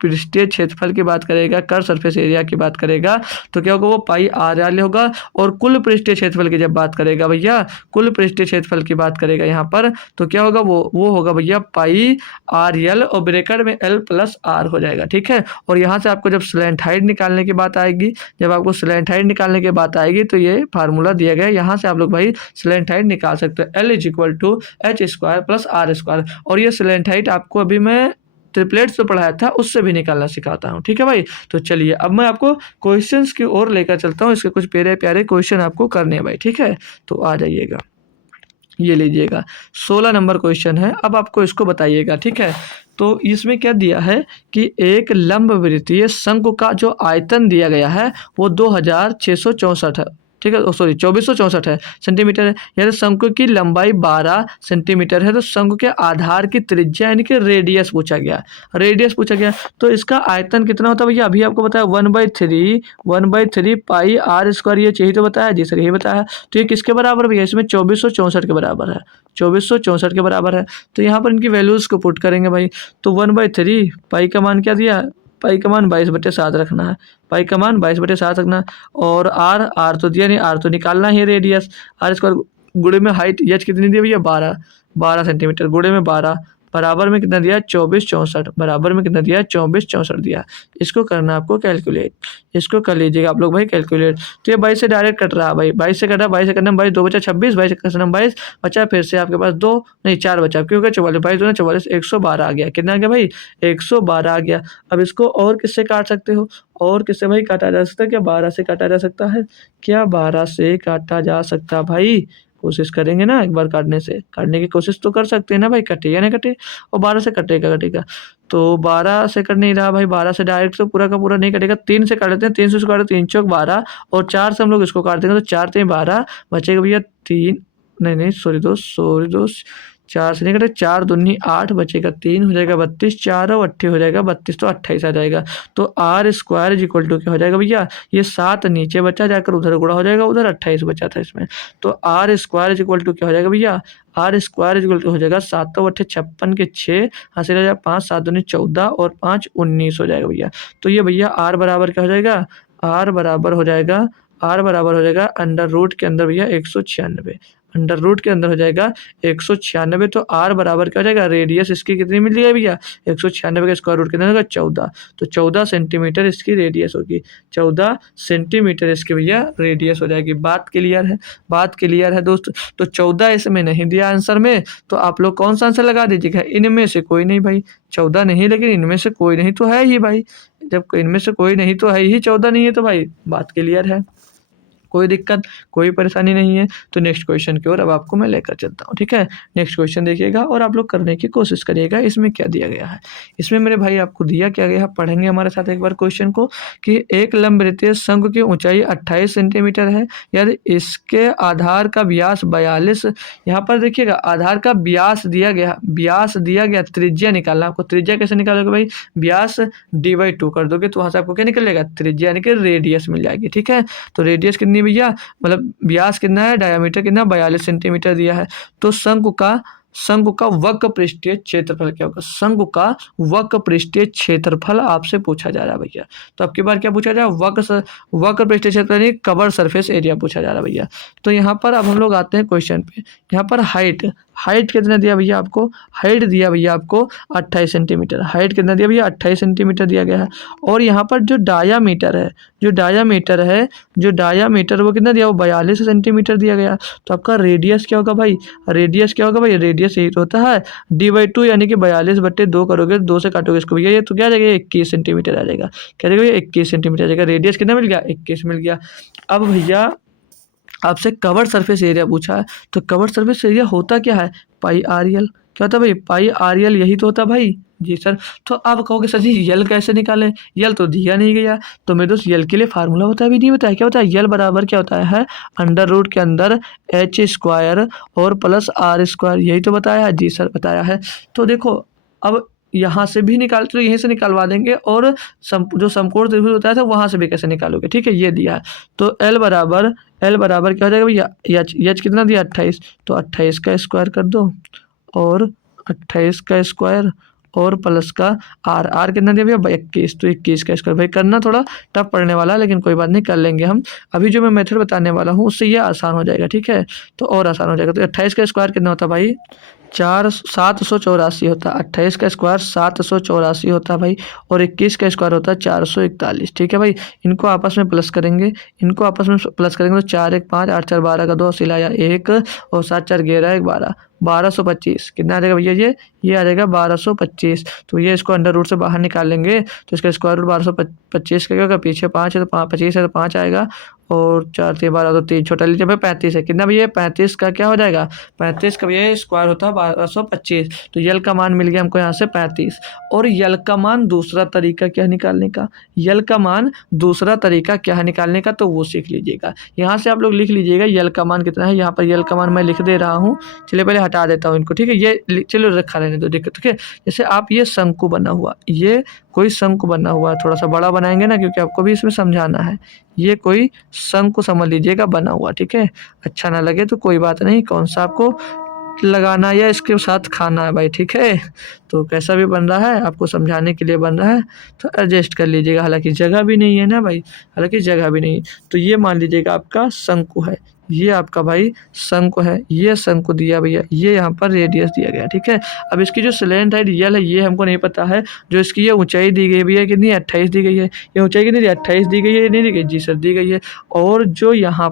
पृष्ठीय क्षेत्रफल की बात करेगा, कर्व सरफेस एरिया की बात करेगा तो क्या होगा, वो पाई आर एल होगा। और कुल पृष्ठीय क्षेत्रफल की जब बात करेगा भैया, कुल पृष्ठीय क्षेत्रफल की बात करेगा यहाँ पर तो क्या होगा, वो होगा भैया पाई आर एल और ब्रैकेट में एल प्लस आर हो जाएगा, ठीक है। और यहाँ से आपको जब स्लैंट हाइट निकालने की बात आएगी, जब आपको स्लैंट हाइट निकालने की बात आएगी तो ये फार्मूला दिया गया है, यहाँ से आप लोग भाई स्लैंट हाइट निकाल सकते हो, L is equal to H square plus R square. और ये स्लैंट हाइट आपको अभी मैं ट्रिपलेट्स जो पढ़ाया था उससे भी निकालना सिखाता हूँ, ठीक है भाई। तो चलिए अब मैं आपको क्वेश्चंस की ओर लेकर चलता हूँ, इसके कुछ प्यारे प्यारे क्वेश्चन आपको करने हैं भाई, ठीक है। तो आ जाइएगा, ये लीजिएगा 16 नंबर क्वेश्चन है, अब आपको इसको बताइएगा, ठीक है। तो इसमें क्या दिया है कि एक लंबवृत्तीय शंकु का जो आयतन दिया गया है वो 2664 है, ठीक है, सॉरी 2464 है सेंटीमीटर है। यानी शंकु की लंबाई 12 सेंटीमीटर है, तो शंकु के आधार की त्रिज्या यानी कि रेडियस पूछा गया, रेडियस पूछा गया। तो इसका आयतन कितना होता है भैया, अभी आपको बताया 1/3 पाई आर स्क्वायर, ये चाहिए तो बताया जी सर, यही बताया। तो ये किसके बराबर भैया, इसमें 2464 के बराबर है, 2464 के बराबर है। तो यहाँ पर इनकी वैल्यूज को पुट करेंगे भाई, तो 1/3 पाई का मान क्या दिया, पाई का मान 22/7 रखना है, पाई का मान 22/7 रखना। और आर तो दिया नहीं, आर तो निकालना है रेडियस, आर स्क्वायर गुणे में हाइट एच कितनी दी भैया, 12 सेंटीमीटर गुणे में 12 बराबर में कितना दिया 2464, बराबर में कितना दिया 2464 दिया। इसको करना आपको कैलकुलेट, इसको कर लीजिएगा आप लोग भाई कैलकुलेट। तो ये 22 से डायरेक्ट कट रहा है भाई, 22 से कटा, 22 से कटना 22, 2 बचा 26, 22 से कटना 22 बचा, फिर से आपके पास 2 नहीं 4 बचा, क्योंकि 44, 22 दूना 44, 112 आ गया। कितना आ गया भाई, 112 आ गया। अब इसको और किससे काट सकते हो, और किससे भाई काटा जा सकता है, क्या 12 से काटा जा सकता है, क्या 12 से काटा जा सकता भाई, कोशिश करेंगे ना एक बार काटने से, काटने की कोशिश तो कर सकते हैं ना भाई, कटे या नहीं कटे, और 12 से कटेगा। तो 12 से कट नहीं रहा भाई, 12 से डायरेक्ट तो पूरा का पूरा नहीं कटेगा, 3 से काट लेते हैं, 3 से काटे 3 चौक 12 और 4 से हम लोग इसको काट देंगे तो 4 3 12 बचेगा भैया 3, नहीं सॉरी दोस्त 4 से नहीं कटे, 4 दूनी 8 बचेगा 3 हो जाएगा 32, 4 और 8 हो जाएगा 32, तो 28 आ जाएगा। तो R square is equal to क्या हो जाएगा भैया, ये 7 नीचे बचा जाकर उधर गुणा हो जाएगा, उधर 28 बचा था इसमें, तो R square is equal to क्या हो जाएगा भैया, R square is equal to हो जाएगा 7 और 8 56 के 6 हासिल हो जाएगा 5, 7 दूनी 14 और 5 19 हो जाएगा भैया। तो ये भैया आर बराबर क्या हो जाएगा, आर बराबर हो जाएगा अंडर रूट के अंदर भैया 196, अंडर रूट के अंदर हो जाएगा 196। तो आर बराबर क्या हो जाएगा, रेडियस इसकी कितनी मिल गई भैया 196 का स्क्वायर रूट कितना होगा 14, तो 14 सेंटीमीटर इसकी रेडियस होगी, 14 सेंटीमीटर इसकी भैया रेडियस हो जाएगी। बात क्लियर है दोस्त। तो 14 इसमें नहीं दिया आंसर में, तो आप लोग कौन सा आंसर लगा दीजिएगा, इनमें से कोई नहीं भाई, 14 नहीं लेकिन इनमें से कोई नहीं तो है ही भाई, जब इनमें से कोई नहीं तो है ही, 14 नहीं है तो भाई बात क्लियर है। कोई दिक्कत, कोई परेशानी नहीं है। तो नेक्स्ट क्वेश्चन की ओर अब आपको मैं लेकर चलता हूँ, ठीक है। नेक्स्ट क्वेश्चन देखिएगा और आप लोग करने की कोशिश करिएगा इसमें क्या दिया गया है। इसमें मेरे भाई आपको दिया क्या गया है, पढ़ेंगे हमारे साथ एक बार क्वेश्चन को कि एक लंबवृत्तीय शंकु की ऊंचाई 28 सेंटीमीटर है, यदि इसके आधार का व्यास 42, यहाँ पर देखिएगा आधार का व्यास दिया गया, त्रिज्या निकालना। आपको त्रिज्या कैसे निकालोगे भाई, व्यास d/2 कर दोगे तो वहाँ से आपको क्या निकलेगा, त्रिज्या यानी कि रेडियस मिल जाएगी, ठीक है। तो रेडियस कितनी भैया, मतलब व्यास कितना है, डायमीटर कितना, 42 सेंटीमीटर दिया है। तो शंकु का वक्र पृष्ठीय क्षेत्रफल क्या होगा, शंकु का वक्र पृष्ठीय क्षेत्रफल आपसे पूछा जा रहा है भैया। तो अब की बार क्या पूछा जा रहा है, वक्र पृष्ठीय क्षेत्रफल यानी कवर सरफेस एरिया पूछा जा रहा है भैया। तो यहाँ पर अब हम लोग आते हैं क्वेश्चन पे। यहाँ पर हाइट कितना दिया भैया आपको, हाइट दिया भैया आपको 28 सेंटीमीटर। हाइट कितना दिया भैया, 28 सेंटीमीटर दिया गया है। और यहाँ पर जो डायामीटर है, जो डायामीटर वो कितना दिया, वो 42 सेंटीमीटर दिया गया। तो आपका रेडियस क्या होगा भाई, रेडियस यही तो होता है d/2 यानी कि 42/2 करोगे, 2 से काटोगे इसको भैया, ये तो क्या आ जाएगा, 21 सेंटीमीटर आ जाएगा। क्या आ जाएगा, 21 सेंटीमीटर आ जाएगा। रेडियस कितना मिल गया, 21 मिल गया। अब भैया आपसे कवर सरफेस एरिया पूछा है, तो कवर सरफेस एरिया होता क्या है, पाई आर यल। क्या होता है भाई, पाई आर यल, यही तो होता है भाई। जी सर। तो आप कहोगे सर जी यल कैसे निकालें, यल तो दिया नहीं गया। तो मेरे दोस्त यल के लिए फार्मूला होता है, भी नहीं बताया, क्या होता है, यल बराबर क्या होता है अंडर रूट के अंदर h² और प्लस r², यही तो बताया है। जी सर बताया है। तो देखो अब यहाँ से भी निकालते तो यहीं से निकालवा देंगे, और जो समकोण त्रिभुज होता है वहाँ से भी कैसे निकालोगे, ठीक है। ये दिया है तो L बराबर क्या हो जाएगा भैया, एच कितना दिया, 28, तो 28 का स्क्वायर कर दो, और 28 का स्क्वायर और प्लस का आर कितना दिया भैया, 21, तो 21 का स्क्वायर। भाई करना थोड़ा टफ पड़ने वाला है, लेकिन कोई बात नहीं, कर लेंगे हम। अभी जो मैं मेथड बताने वाला हूँ उससे ये आसान हो जाएगा, ठीक है। तो और आसान हो जाएगा। तो 28 का स्क्वायर कितना होता है भाई, 784 होता है। 28 का स्क्वायर 784 होता है भाई, और 21 का स्क्वायर होता है 441, ठीक है भाई। इनको आपस में प्लस करेंगे, तो 4 1 5, 8 4 12 का 2 सिलाया 1, और 7 4 11 1 12, 1225 कितना आ जाएगा भैया, ये आ जाएगा 1225। तो ये इसको अंडर रूट से बाहर निकाल लेंगे, तो इसका स्क्वायर रूट 1225 का क्या होगा, पीछे 5 है तो 25 है तो 5 आएगा, और 4 3 12 तो 3 छोटा लीजिए भाई, 35 है। कितना भैया, 35 का क्या हो जाएगा, 35 का भैया स्क्वायर होता है 1225। तो यल का मान मिल गया हमको यहाँ से 35। और यल का मान दूसरा तरीका क्या निकालने का, तो वो सीख लीजिएगा। यहाँ से आप लोग लिख लीजिएगा यल का मान कितना है। यहाँ पर यल का मान मैं लिख दे रहा हूँ, चलिए पहले हटा देता हूँ इनको, ठीक है। ये चलो रखा रहने दो, दिक्कत, ठीक है। जैसे आप ये शंकु बना हुआ, ये कोई शंकु बना हुआ, थोड़ा सा बड़ा बनाएंगे ना, क्योंकि आपको भी इसमें समझाना है। ये कोई शंकु समझ लीजिएगा बना हुआ, ठीक है। अच्छा ना लगे तो कोई बात नहीं, कौन सा आपको लगाना या इसके साथ खाना है भाई, ठीक है। तो कैसा भी बन रहा है, आपको समझाने के लिए बन रहा है, तो एडजस्ट कर लीजिएगा। हालांकि जगह भी नहीं है ना भाई, तो ये मान लीजिएगा आपका शंकु है, ये आपका भाई शंकु है, ये शंकु दिया भैया, ये यहाँ पर रेडियस दिया गया, ठीक है। अब इसकी जो स्लैंट हाइट यल है ये हमको नहीं पता है। जो इसकी ये ऊंचाई दी गई भैया कितनी, 28 दी गई है। ये ऊंचाई कितनी दी, 28 दी गई है, नहीं दी गई, जी सर दी गई है। और जो यहाँ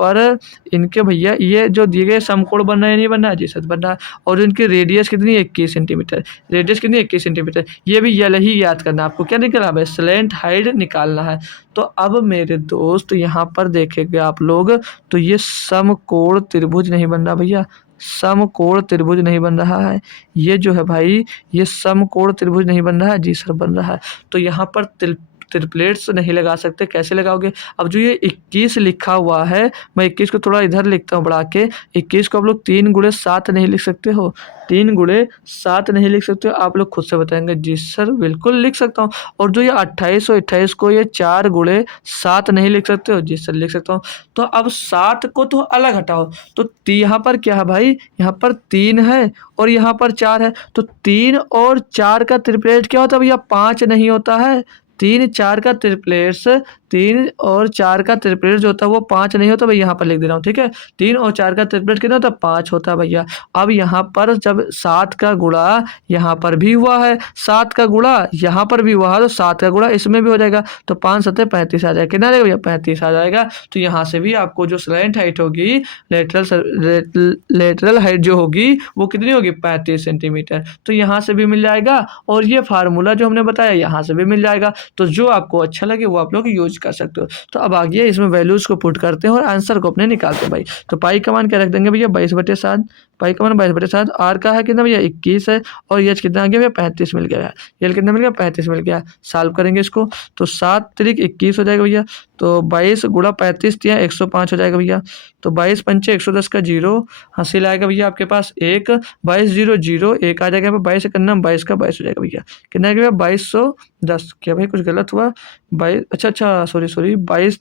पर इनके भैया ये जो दिए गए समकोण बन रहा है, नहीं बन रहा है, जी सर बन रहा है। और इनकी रेडियस कितनी, 21 सेंटीमीटर, ये भी यल ही याद करना, आपको क्या निकालना है, स्लैंट हाइट निकालना है। तो अब मेरे दोस्त यहाँ पर देखेंगे आप लोग, तो ये समकोण त्रिभुज नहीं बन रहा भैया, समकोण त्रिभुज नहीं बन रहा है। ये जो है भाई, ये समकोण त्रिभुज नहीं बन रहा है, जी सर बन रहा है। तो यहाँ पर ट्रिपलेट्स नहीं लगा सकते, कैसे लगाओगे। अब जो ये 21 लिखा हुआ है, मैं 21 को थोड़ा इधर लिखता हूँ बढ़ा के, 21 को आप लोग 3 × 7 नहीं लिख सकते हो, 3 × 7 नहीं लिख सकते हो, आप लोग खुद से बताएंगे। जी सर बिल्कुल लिख सकता हूँ। और जो ये 28 और 28 को ये 4 × 7 नहीं लिख सकते हो, जी सर लिख सकता हूँ। तो अब 7 को तो अलग हटाओ, तो यहाँ पर क्या है भाई, यहाँ पर 3 है और यहाँ पर 4 है, तो 3 और 4 का ट्रिपलेट क्या होता है भैया, 5 नहीं होता है। 3 4 का ट्रिपलेट्स, 3 और 4 का ट्रिपलेट जो होता है वो 5 नहीं होता भाई, यहाँ पर लिख दे रहा हूँ, ठीक है। 3 और 4 का ट्रिपलेट कितना होता है, 5 होता है भैया। अब यहाँ पर जब 7 का गुणा यहाँ पर भी हुआ है, 7 का गुणा यहाँ पर भी हुआ है, तो 7 का गुणा इसमें भी हो जाएगा, तो 5 7 35 आ जाएगा। कितना आ जाएगा भैया, 35 आ जाएगा। तो यहाँ से भी आपको जो स्लैंट हाइट होगी, लेटरल हाइट जो होगी वो कितनी होगी, 35 सेंटीमीटर। तो यहाँ से भी मिल जाएगा, और ये फार्मूला जो हमने बताया यहाँ से भी मिल जाएगा। तो जो आपको अच्छा लगे वो आप लोग यूज कर सकते हो। तो अब आगे इसमें वैल्यूज़ को पुट करते हैं और आंसर को अपने निकालते हैं भाई। तो पाई का मान क्या रख देंगे भैया 22/7, पाई का मान 22/7, आर का है कितना भैया 21 है और एच कितना आ गया भैया 35 मिल गया, एल कितना मिल गया 35 मिल गया। सॉल्व करेंगे इसको तो 7 त्रिक 21 हो जाएगा भैया, तो 22 गुणा 35 दिया 105 हो जाएगा भैया। तो 22 पंचे 110 का 0 हासिल आएगा भैया आपके पास 1, 22 0 0 1 आ जाएगा, 22 करना 22 का 22 हो जाएगा भैया। कितना आ गया 2210, क्या भाई कुछ गलत हुआ 22, अच्छा सॉरी 22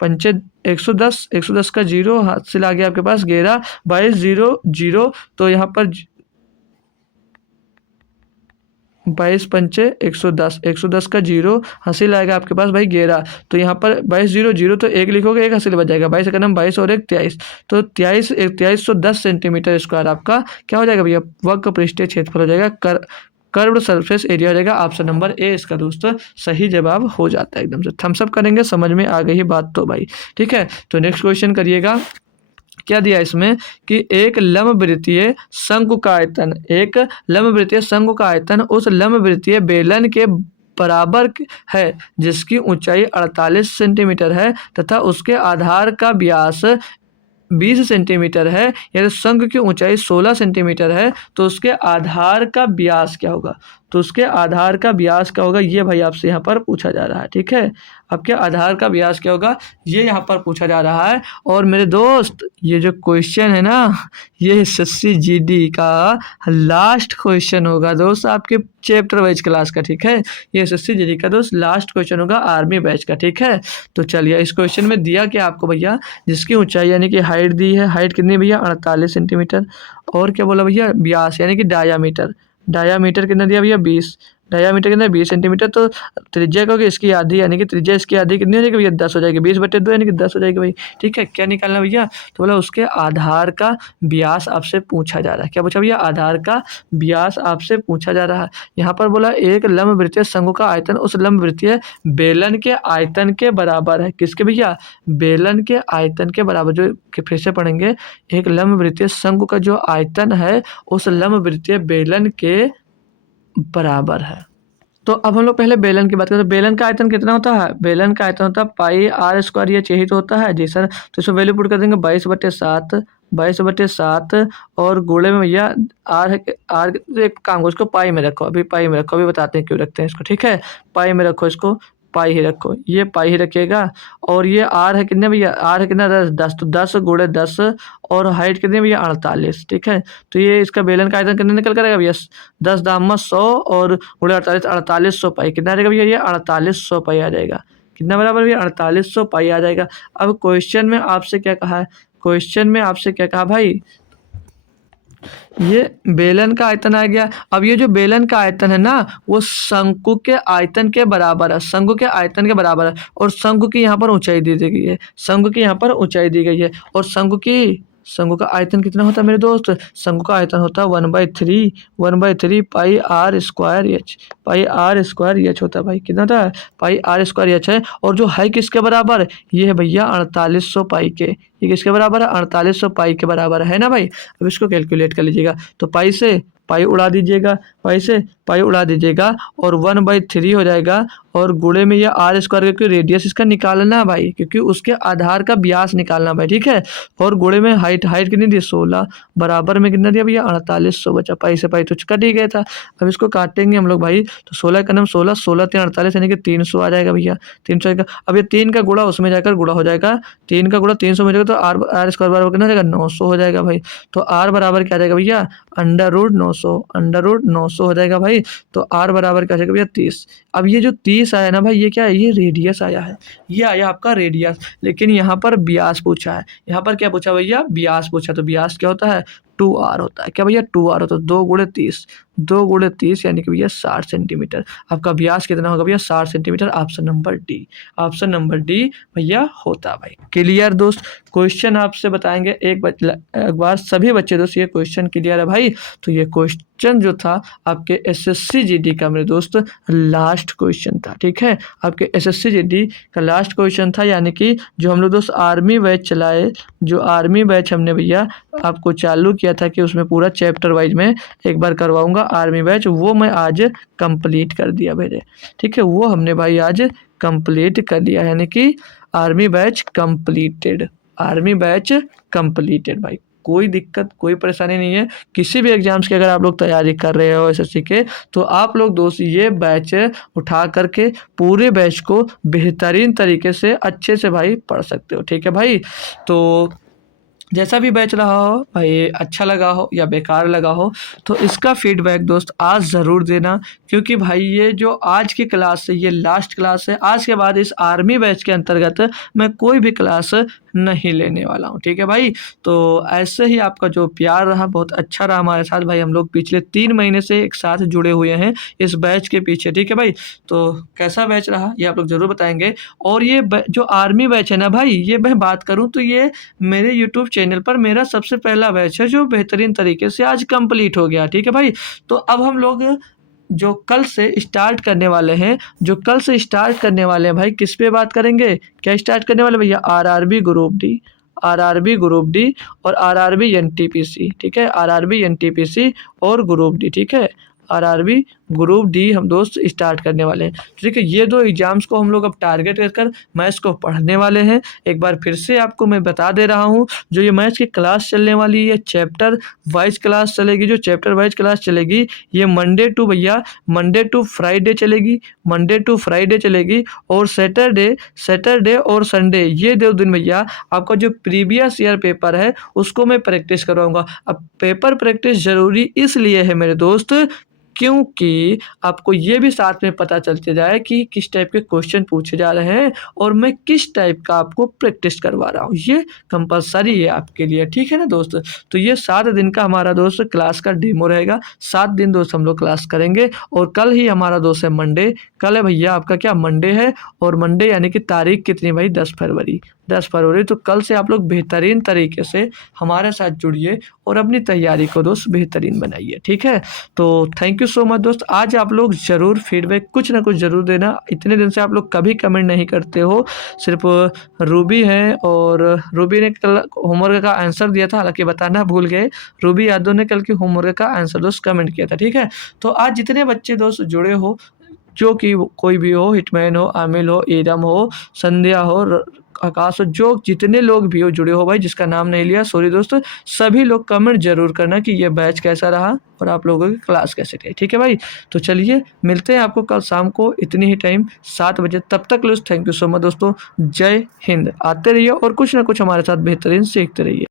पंचे 110, 110 का 0 हासिल आ गया आपके पास 11, 22 0 0, तो यहाँ पर 22 पंचे 110, 110 का 0 हासिल आएगा आपके पास भाई 11, तो यहाँ पर 22 0 0 तो 1 लिखोगे 1 हासिल बच जाएगा, 22 का नाम 22 और 1 23, तो 2310 सेंटीमीटर स्क्वायर आपका क्या हो जाएगा भैया वक्र पृष्ठीय क्षेत्रफल हो जाएगा, कर्व्ड सरफेस एरिया हो जाएगा। ऑप्शन नंबर ए इसका दोस्तों सही जवाब हो जाता है। एकदम से थम्स अप करेंगे, समझ में आ गई बात तो भाई, ठीक है। तो नेक्स्ट क्वेश्चन करिएगा, क्या दिया इसमें कि एक लंबवृत्तीय शंकु का आयतन, एक लंबवृत्तीय शंकु का आयतन उस लंबवृत्तीय बेलन के बराबर है जिसकी ऊंचाई 48 सेंटीमीटर है तथा उसके आधार का व्यास 20 सेंटीमीटर है, यदि शंकु की ऊंचाई 16 सेंटीमीटर है तो उसके आधार का व्यास क्या होगा, तो उसके आधार का व्यास क्या होगा ये भाई आपसे यहाँ पर पूछा जा रहा है, ठीक है। आपके आधार का व्यास क्या होगा ये यहाँ पर पूछा जा रहा है। और मेरे दोस्त ये जो क्वेश्चन है ना ये एसएससी जीडी का लास्ट क्वेश्चन होगा दोस्त आपके चैप्टर वाइज क्लास का, ठीक है। ये एसएससी जीडी का दोस्त लास्ट क्वेश्चन होगा आर्मी बैच का, ठीक है। तो चलिए इस क्वेश्चन में दिया क्या आपको भैया, जिसकी ऊंचाई यानी कि हाइट दी है, हाइट कितनी भैया 48 सेंटीमीटर, और क्या बोला भैया व्यास यानी कि डायामीटर, डायामीटर कितना दिया भैया 20, डायामीटर कितना 20 सेंटीमीटर, तो त्रिज्या का इसकी आधी यानी कि त्रिज्या इसकी आधी कितनी हो जाएगी भैया 10 हो जाएगी, 20/2 यानी कि 10 हो जाएगी भाई, ठीक है। क्या निकालना भैया, तो बोला उसके आधार का व्यास आपसे पूछा जा रहा है, क्या पूछा भैया आधार का व्यास आपसे पूछा जा रहा है। यहाँ पर बोला एक लंबवृत्तीय शंकु का आयतन उस लंबवृत्तीय बेलन के आयतन के बराबर है, किसके भैया बेलन के आयतन के बराबर, जो फिर से पढ़ेंगे, एक लंबवृत्तीय शंकु का जो आयतन है उस लंबवृत्तीय बेलन के बराबर है। तो अब हम लोग पहले बेलन की बात करें, तो बेलन का आयतन कितना होता है, बेलन का आयतन होता है पाई आर स्क्वायर, ये यही तो होता है जी सर। तो इसमें वैल्यू पुट कर देंगे 22/7, 22/7 और गोले में भैया आर है, आर एक काम करो इसको पाई में रखो, अभी पाई में रखो, अभी बताते हैं क्यों रखते हैं इसको, ठीक है। पाई में रखो इसको, पाई ही रखो, ये पाई ही रखिएगा। और ये आर है कितने भैया, आर है कितना 10, तो 10 गुणे 10 और हाइट कितनी भैया 48, ठीक है। तो ये इसका बेलन का आयतन कितने निकल कर आएगा भैया 10 दाम 100 और गुणे 48 4800 पाई, कितना आ जाएगा भैया ये 4800 पाई आ जाएगा, कितना बराबर भैया 4800 पाई आ जाएगा। अब क्वेश्चन में आपसे क्या कहा है, क्वेश्चन में आपसे क्या कहा भाई, ये बेलन का आयतन आ गया। अब ये जो बेलन का आयतन है ना वो शंकु के आयतन के बराबर है, शंकु के आयतन के बराबर है, और शंकु की यहाँ पर ऊंचाई दी गई है, शंकु की यहाँ पर ऊंचाई दी गई है, और शंकु का आयतन कितना होता है मेरे दोस्त, शंकु का आयतन होता है 1/3 pi R square H, pi R square H होता है भाई, कितना होता है पाई आर स्क्वायर एच है। और जो है किसके बराबर, ये है भैया 4800 पाई के, ये किसके बराबर है 4800 पाई के बराबर है ना भाई। अब इसको कैलकुलेट कर लीजिएगा, तो पाई से पाई उड़ा दीजिएगा, पाई से पाई उड़ा दीजिएगा और 1/3 हो जाएगा, और गुणे में ये आर स्क्वायर, क्योंकि रेडियस इसका निकालना है भाई, क्योंकि उसके आधार का व्यास निकालना भाई, ठीक है। और गुणे में हाइट कितनी दी 16, बराबर में कितना दिया भैया 4800 बचा, पाई से पाई तो कट ही गया था। अब इसको काटेंगे हम लोग भाई, तो 16 का नाम 16, 16 3 48 यानी कि 300 आ जाएगा भैया, 300 आएगा। अब ये 3 का गुणा उसमें जाकर गुणा हो जाएगा, 3 का गुणा 300 में जाएगा, तो आर स्क्वायर बराबर कितना हो जाएगा 900 हो जाएगा भाई। तो आर बराबर क्या आ जाएगा भैया अंडर रूट 900 हो जाएगा भाई। तो आर बराबर क्या आ जाएगा भैया 30। अब ये जो 30 आया ना भाई ये क्या है, ये रेडियस आया है, ये आया आपका रेडियस, लेकिन यहाँ पर व्यास पूछा है, यहाँ पर क्या पूछा भैया व्यास पूछा, तो व्यास क्या होता है 2r होता है, क्या भैया 2r होता है, 2 × 30 यानी कि भैया 60 सेंटीमीटर। आपका व्यास कितना होगा भैया 60 centimetre, option number D, option number D भैया होता भाई। क्लियर दोस्त, क्वेश्चन आपसे बताएंगे एक बार सभी बच्चे दोस्त, ये क्वेश्चन क्लियर है भाई। तो ये क्वेश्चन जो था आपके एसएससी जीडी का मेरे दोस्त लास्ट क्वेश्चन था, ठीक है। आपके एसएससी जीडी का लास्ट क्वेश्चन था, यानी कि जो हम लोग दोस्त आर्मी बैच चलाए, जो आर्मी बैच हमने भैया आपको चालू किया था कि उसमें पूरा चैप्टर वाइज में एक बार करवाऊंगा आर्मी बैच, वो मैं आज कंप्लीट कर दिया मेरे, ठीक है। वो हमने भाई आज कंप्लीट कर लिया, यानी कि army batch completed, army batch completed भाई। कोई दिक्कत कोई परेशानी नहीं है। किसी भी एग्जाम्स की अगर आप लोग तैयारी कर रहे हो एसएससी के, तो आप लोग दोस्त ये बैच उठा करके पूरे बैच को बेहतरीन तरीके से अच्छे से भाई पढ़ सकते हो, ठीक है भाई। तो जैसा भी बैच रहा हो भाई, अच्छा लगा हो या बेकार लगा हो, तो इसका फीडबैक दोस्त आज ज़रूर देना, क्योंकि भाई ये जो आज की क्लास है ये लास्ट क्लास है। आज के बाद इस आर्मी बैच के अंतर्गत मैं कोई भी क्लास नहीं लेने वाला हूँ, ठीक है भाई। तो ऐसे ही आपका जो प्यार रहा बहुत अच्छा रहा हमारे साथ भाई, हम लोग पिछले 3 महीने से एक साथ जुड़े हुए हैं इस बैच के पीछे, ठीक है भाई। तो कैसा बैच रहा ये आप लोग ज़रूर बताएंगे। और ये जो आर्मी बैच है ना भाई, ये मैं बात करूँ तो ये मेरे यूट्यूब चैनल पर मेरा सबसे पहला बैच है जो बेहतरीन तरीके से आज कंप्लीट हो गया, ठीक है भाई। तो अब हम लोग जो कल से स्टार्ट करने वाले हैं, जो कल से स्टार्ट करने वाले हैं भाई, किस पे बात करेंगे, क्या स्टार्ट करने वाले भैया, RRB group D, RRB group D और आरआरबी एनटीपीसी, ठीक है। आरआरबी एनटीपीसी और ग्रुप डी, ठीक है। आरआरबी ग्रुप डी हम दोस्त स्टार्ट करने वाले हैं, ठीक है। ये दो एग्जाम्स को हम लोग अब टारगेट कर मैथ्स को पढ़ने वाले हैं। एक बार फिर से आपको मैं बता दे रहा हूँ, जो ये मैथ्स की क्लास चलने वाली है चैप्टर वाइज क्लास चलेगी, जो चैप्टर वाइज क्लास चलेगी ये मंडे टू भैया मंडे टू फ्राइडे चलेगी, मंडे टू फ्राइडे चलेगी। और सैटरडे और संडे ये 2 दिन भैया आपका जो प्रीवियस ईयर पेपर है उसको मैं प्रैक्टिस करवाऊंगा। अब पेपर प्रैक्टिस ज़रूरी इसलिए है मेरे दोस्त, क्योंकि आपको ये भी साथ में पता चलते जाए कि किस टाइप के क्वेश्चन पूछे जा रहे हैं और मैं किस टाइप का आपको प्रैक्टिस करवा रहा हूँ, ये कंपलसरी है आपके लिए, ठीक है ना दोस्त। तो ये 7 दिन का हमारा दोस्त क्लास का डेमो रहेगा, 7 दिन दोस्त हम लोग क्लास करेंगे। और कल ही हमारा दोस्त है मंडे, कल है भैया आपका क्या मंडे है, और मंडे यानी कि तारीख कितनी भाई 10 फरवरी, 10 फरवरी। तो कल से आप लोग बेहतरीन तरीके से हमारे साथ जुड़िए और अपनी तैयारी को दोस्त बेहतरीन बनाइए, ठीक है। तो थैंक यू सो मच दोस्त। आज आप लोग ज़रूर फीडबैक कुछ ना कुछ ज़रूर देना, इतने दिन से आप लोग कभी कमेंट नहीं करते हो, सिर्फ रूबी है, और रूबी ने कल होमवर्क का आंसर दिया था, हालांकि बताना भूल गए, रूबी यादव ने कल की होमवर्क का आंसर दोस्त कमेंट किया था, ठीक है। तो आज जितने बच्चे दोस्त जुड़े हो, जो कि कोई भी हो, हिटमैन हो, आमिल हो, ईरम हो, संध्या हो, आकाश हो, जो जितने लोग भी हो जुड़े हो भाई, जिसका नाम नहीं लिया सॉरी दोस्तों, सभी लोग कमेंट जरूर करना कि ये बैच कैसा रहा और आप लोगों की क्लास कैसे रही, ठीक है भाई। तो चलिए मिलते हैं आपको कल शाम को इतनी ही टाइम 7 बजे, तब तक दोस्त थैंक यू सो मच दोस्तों। जय हिंद। आते रहिए और कुछ ना कुछ हमारे साथ बेहतरीन सीखते रहिए।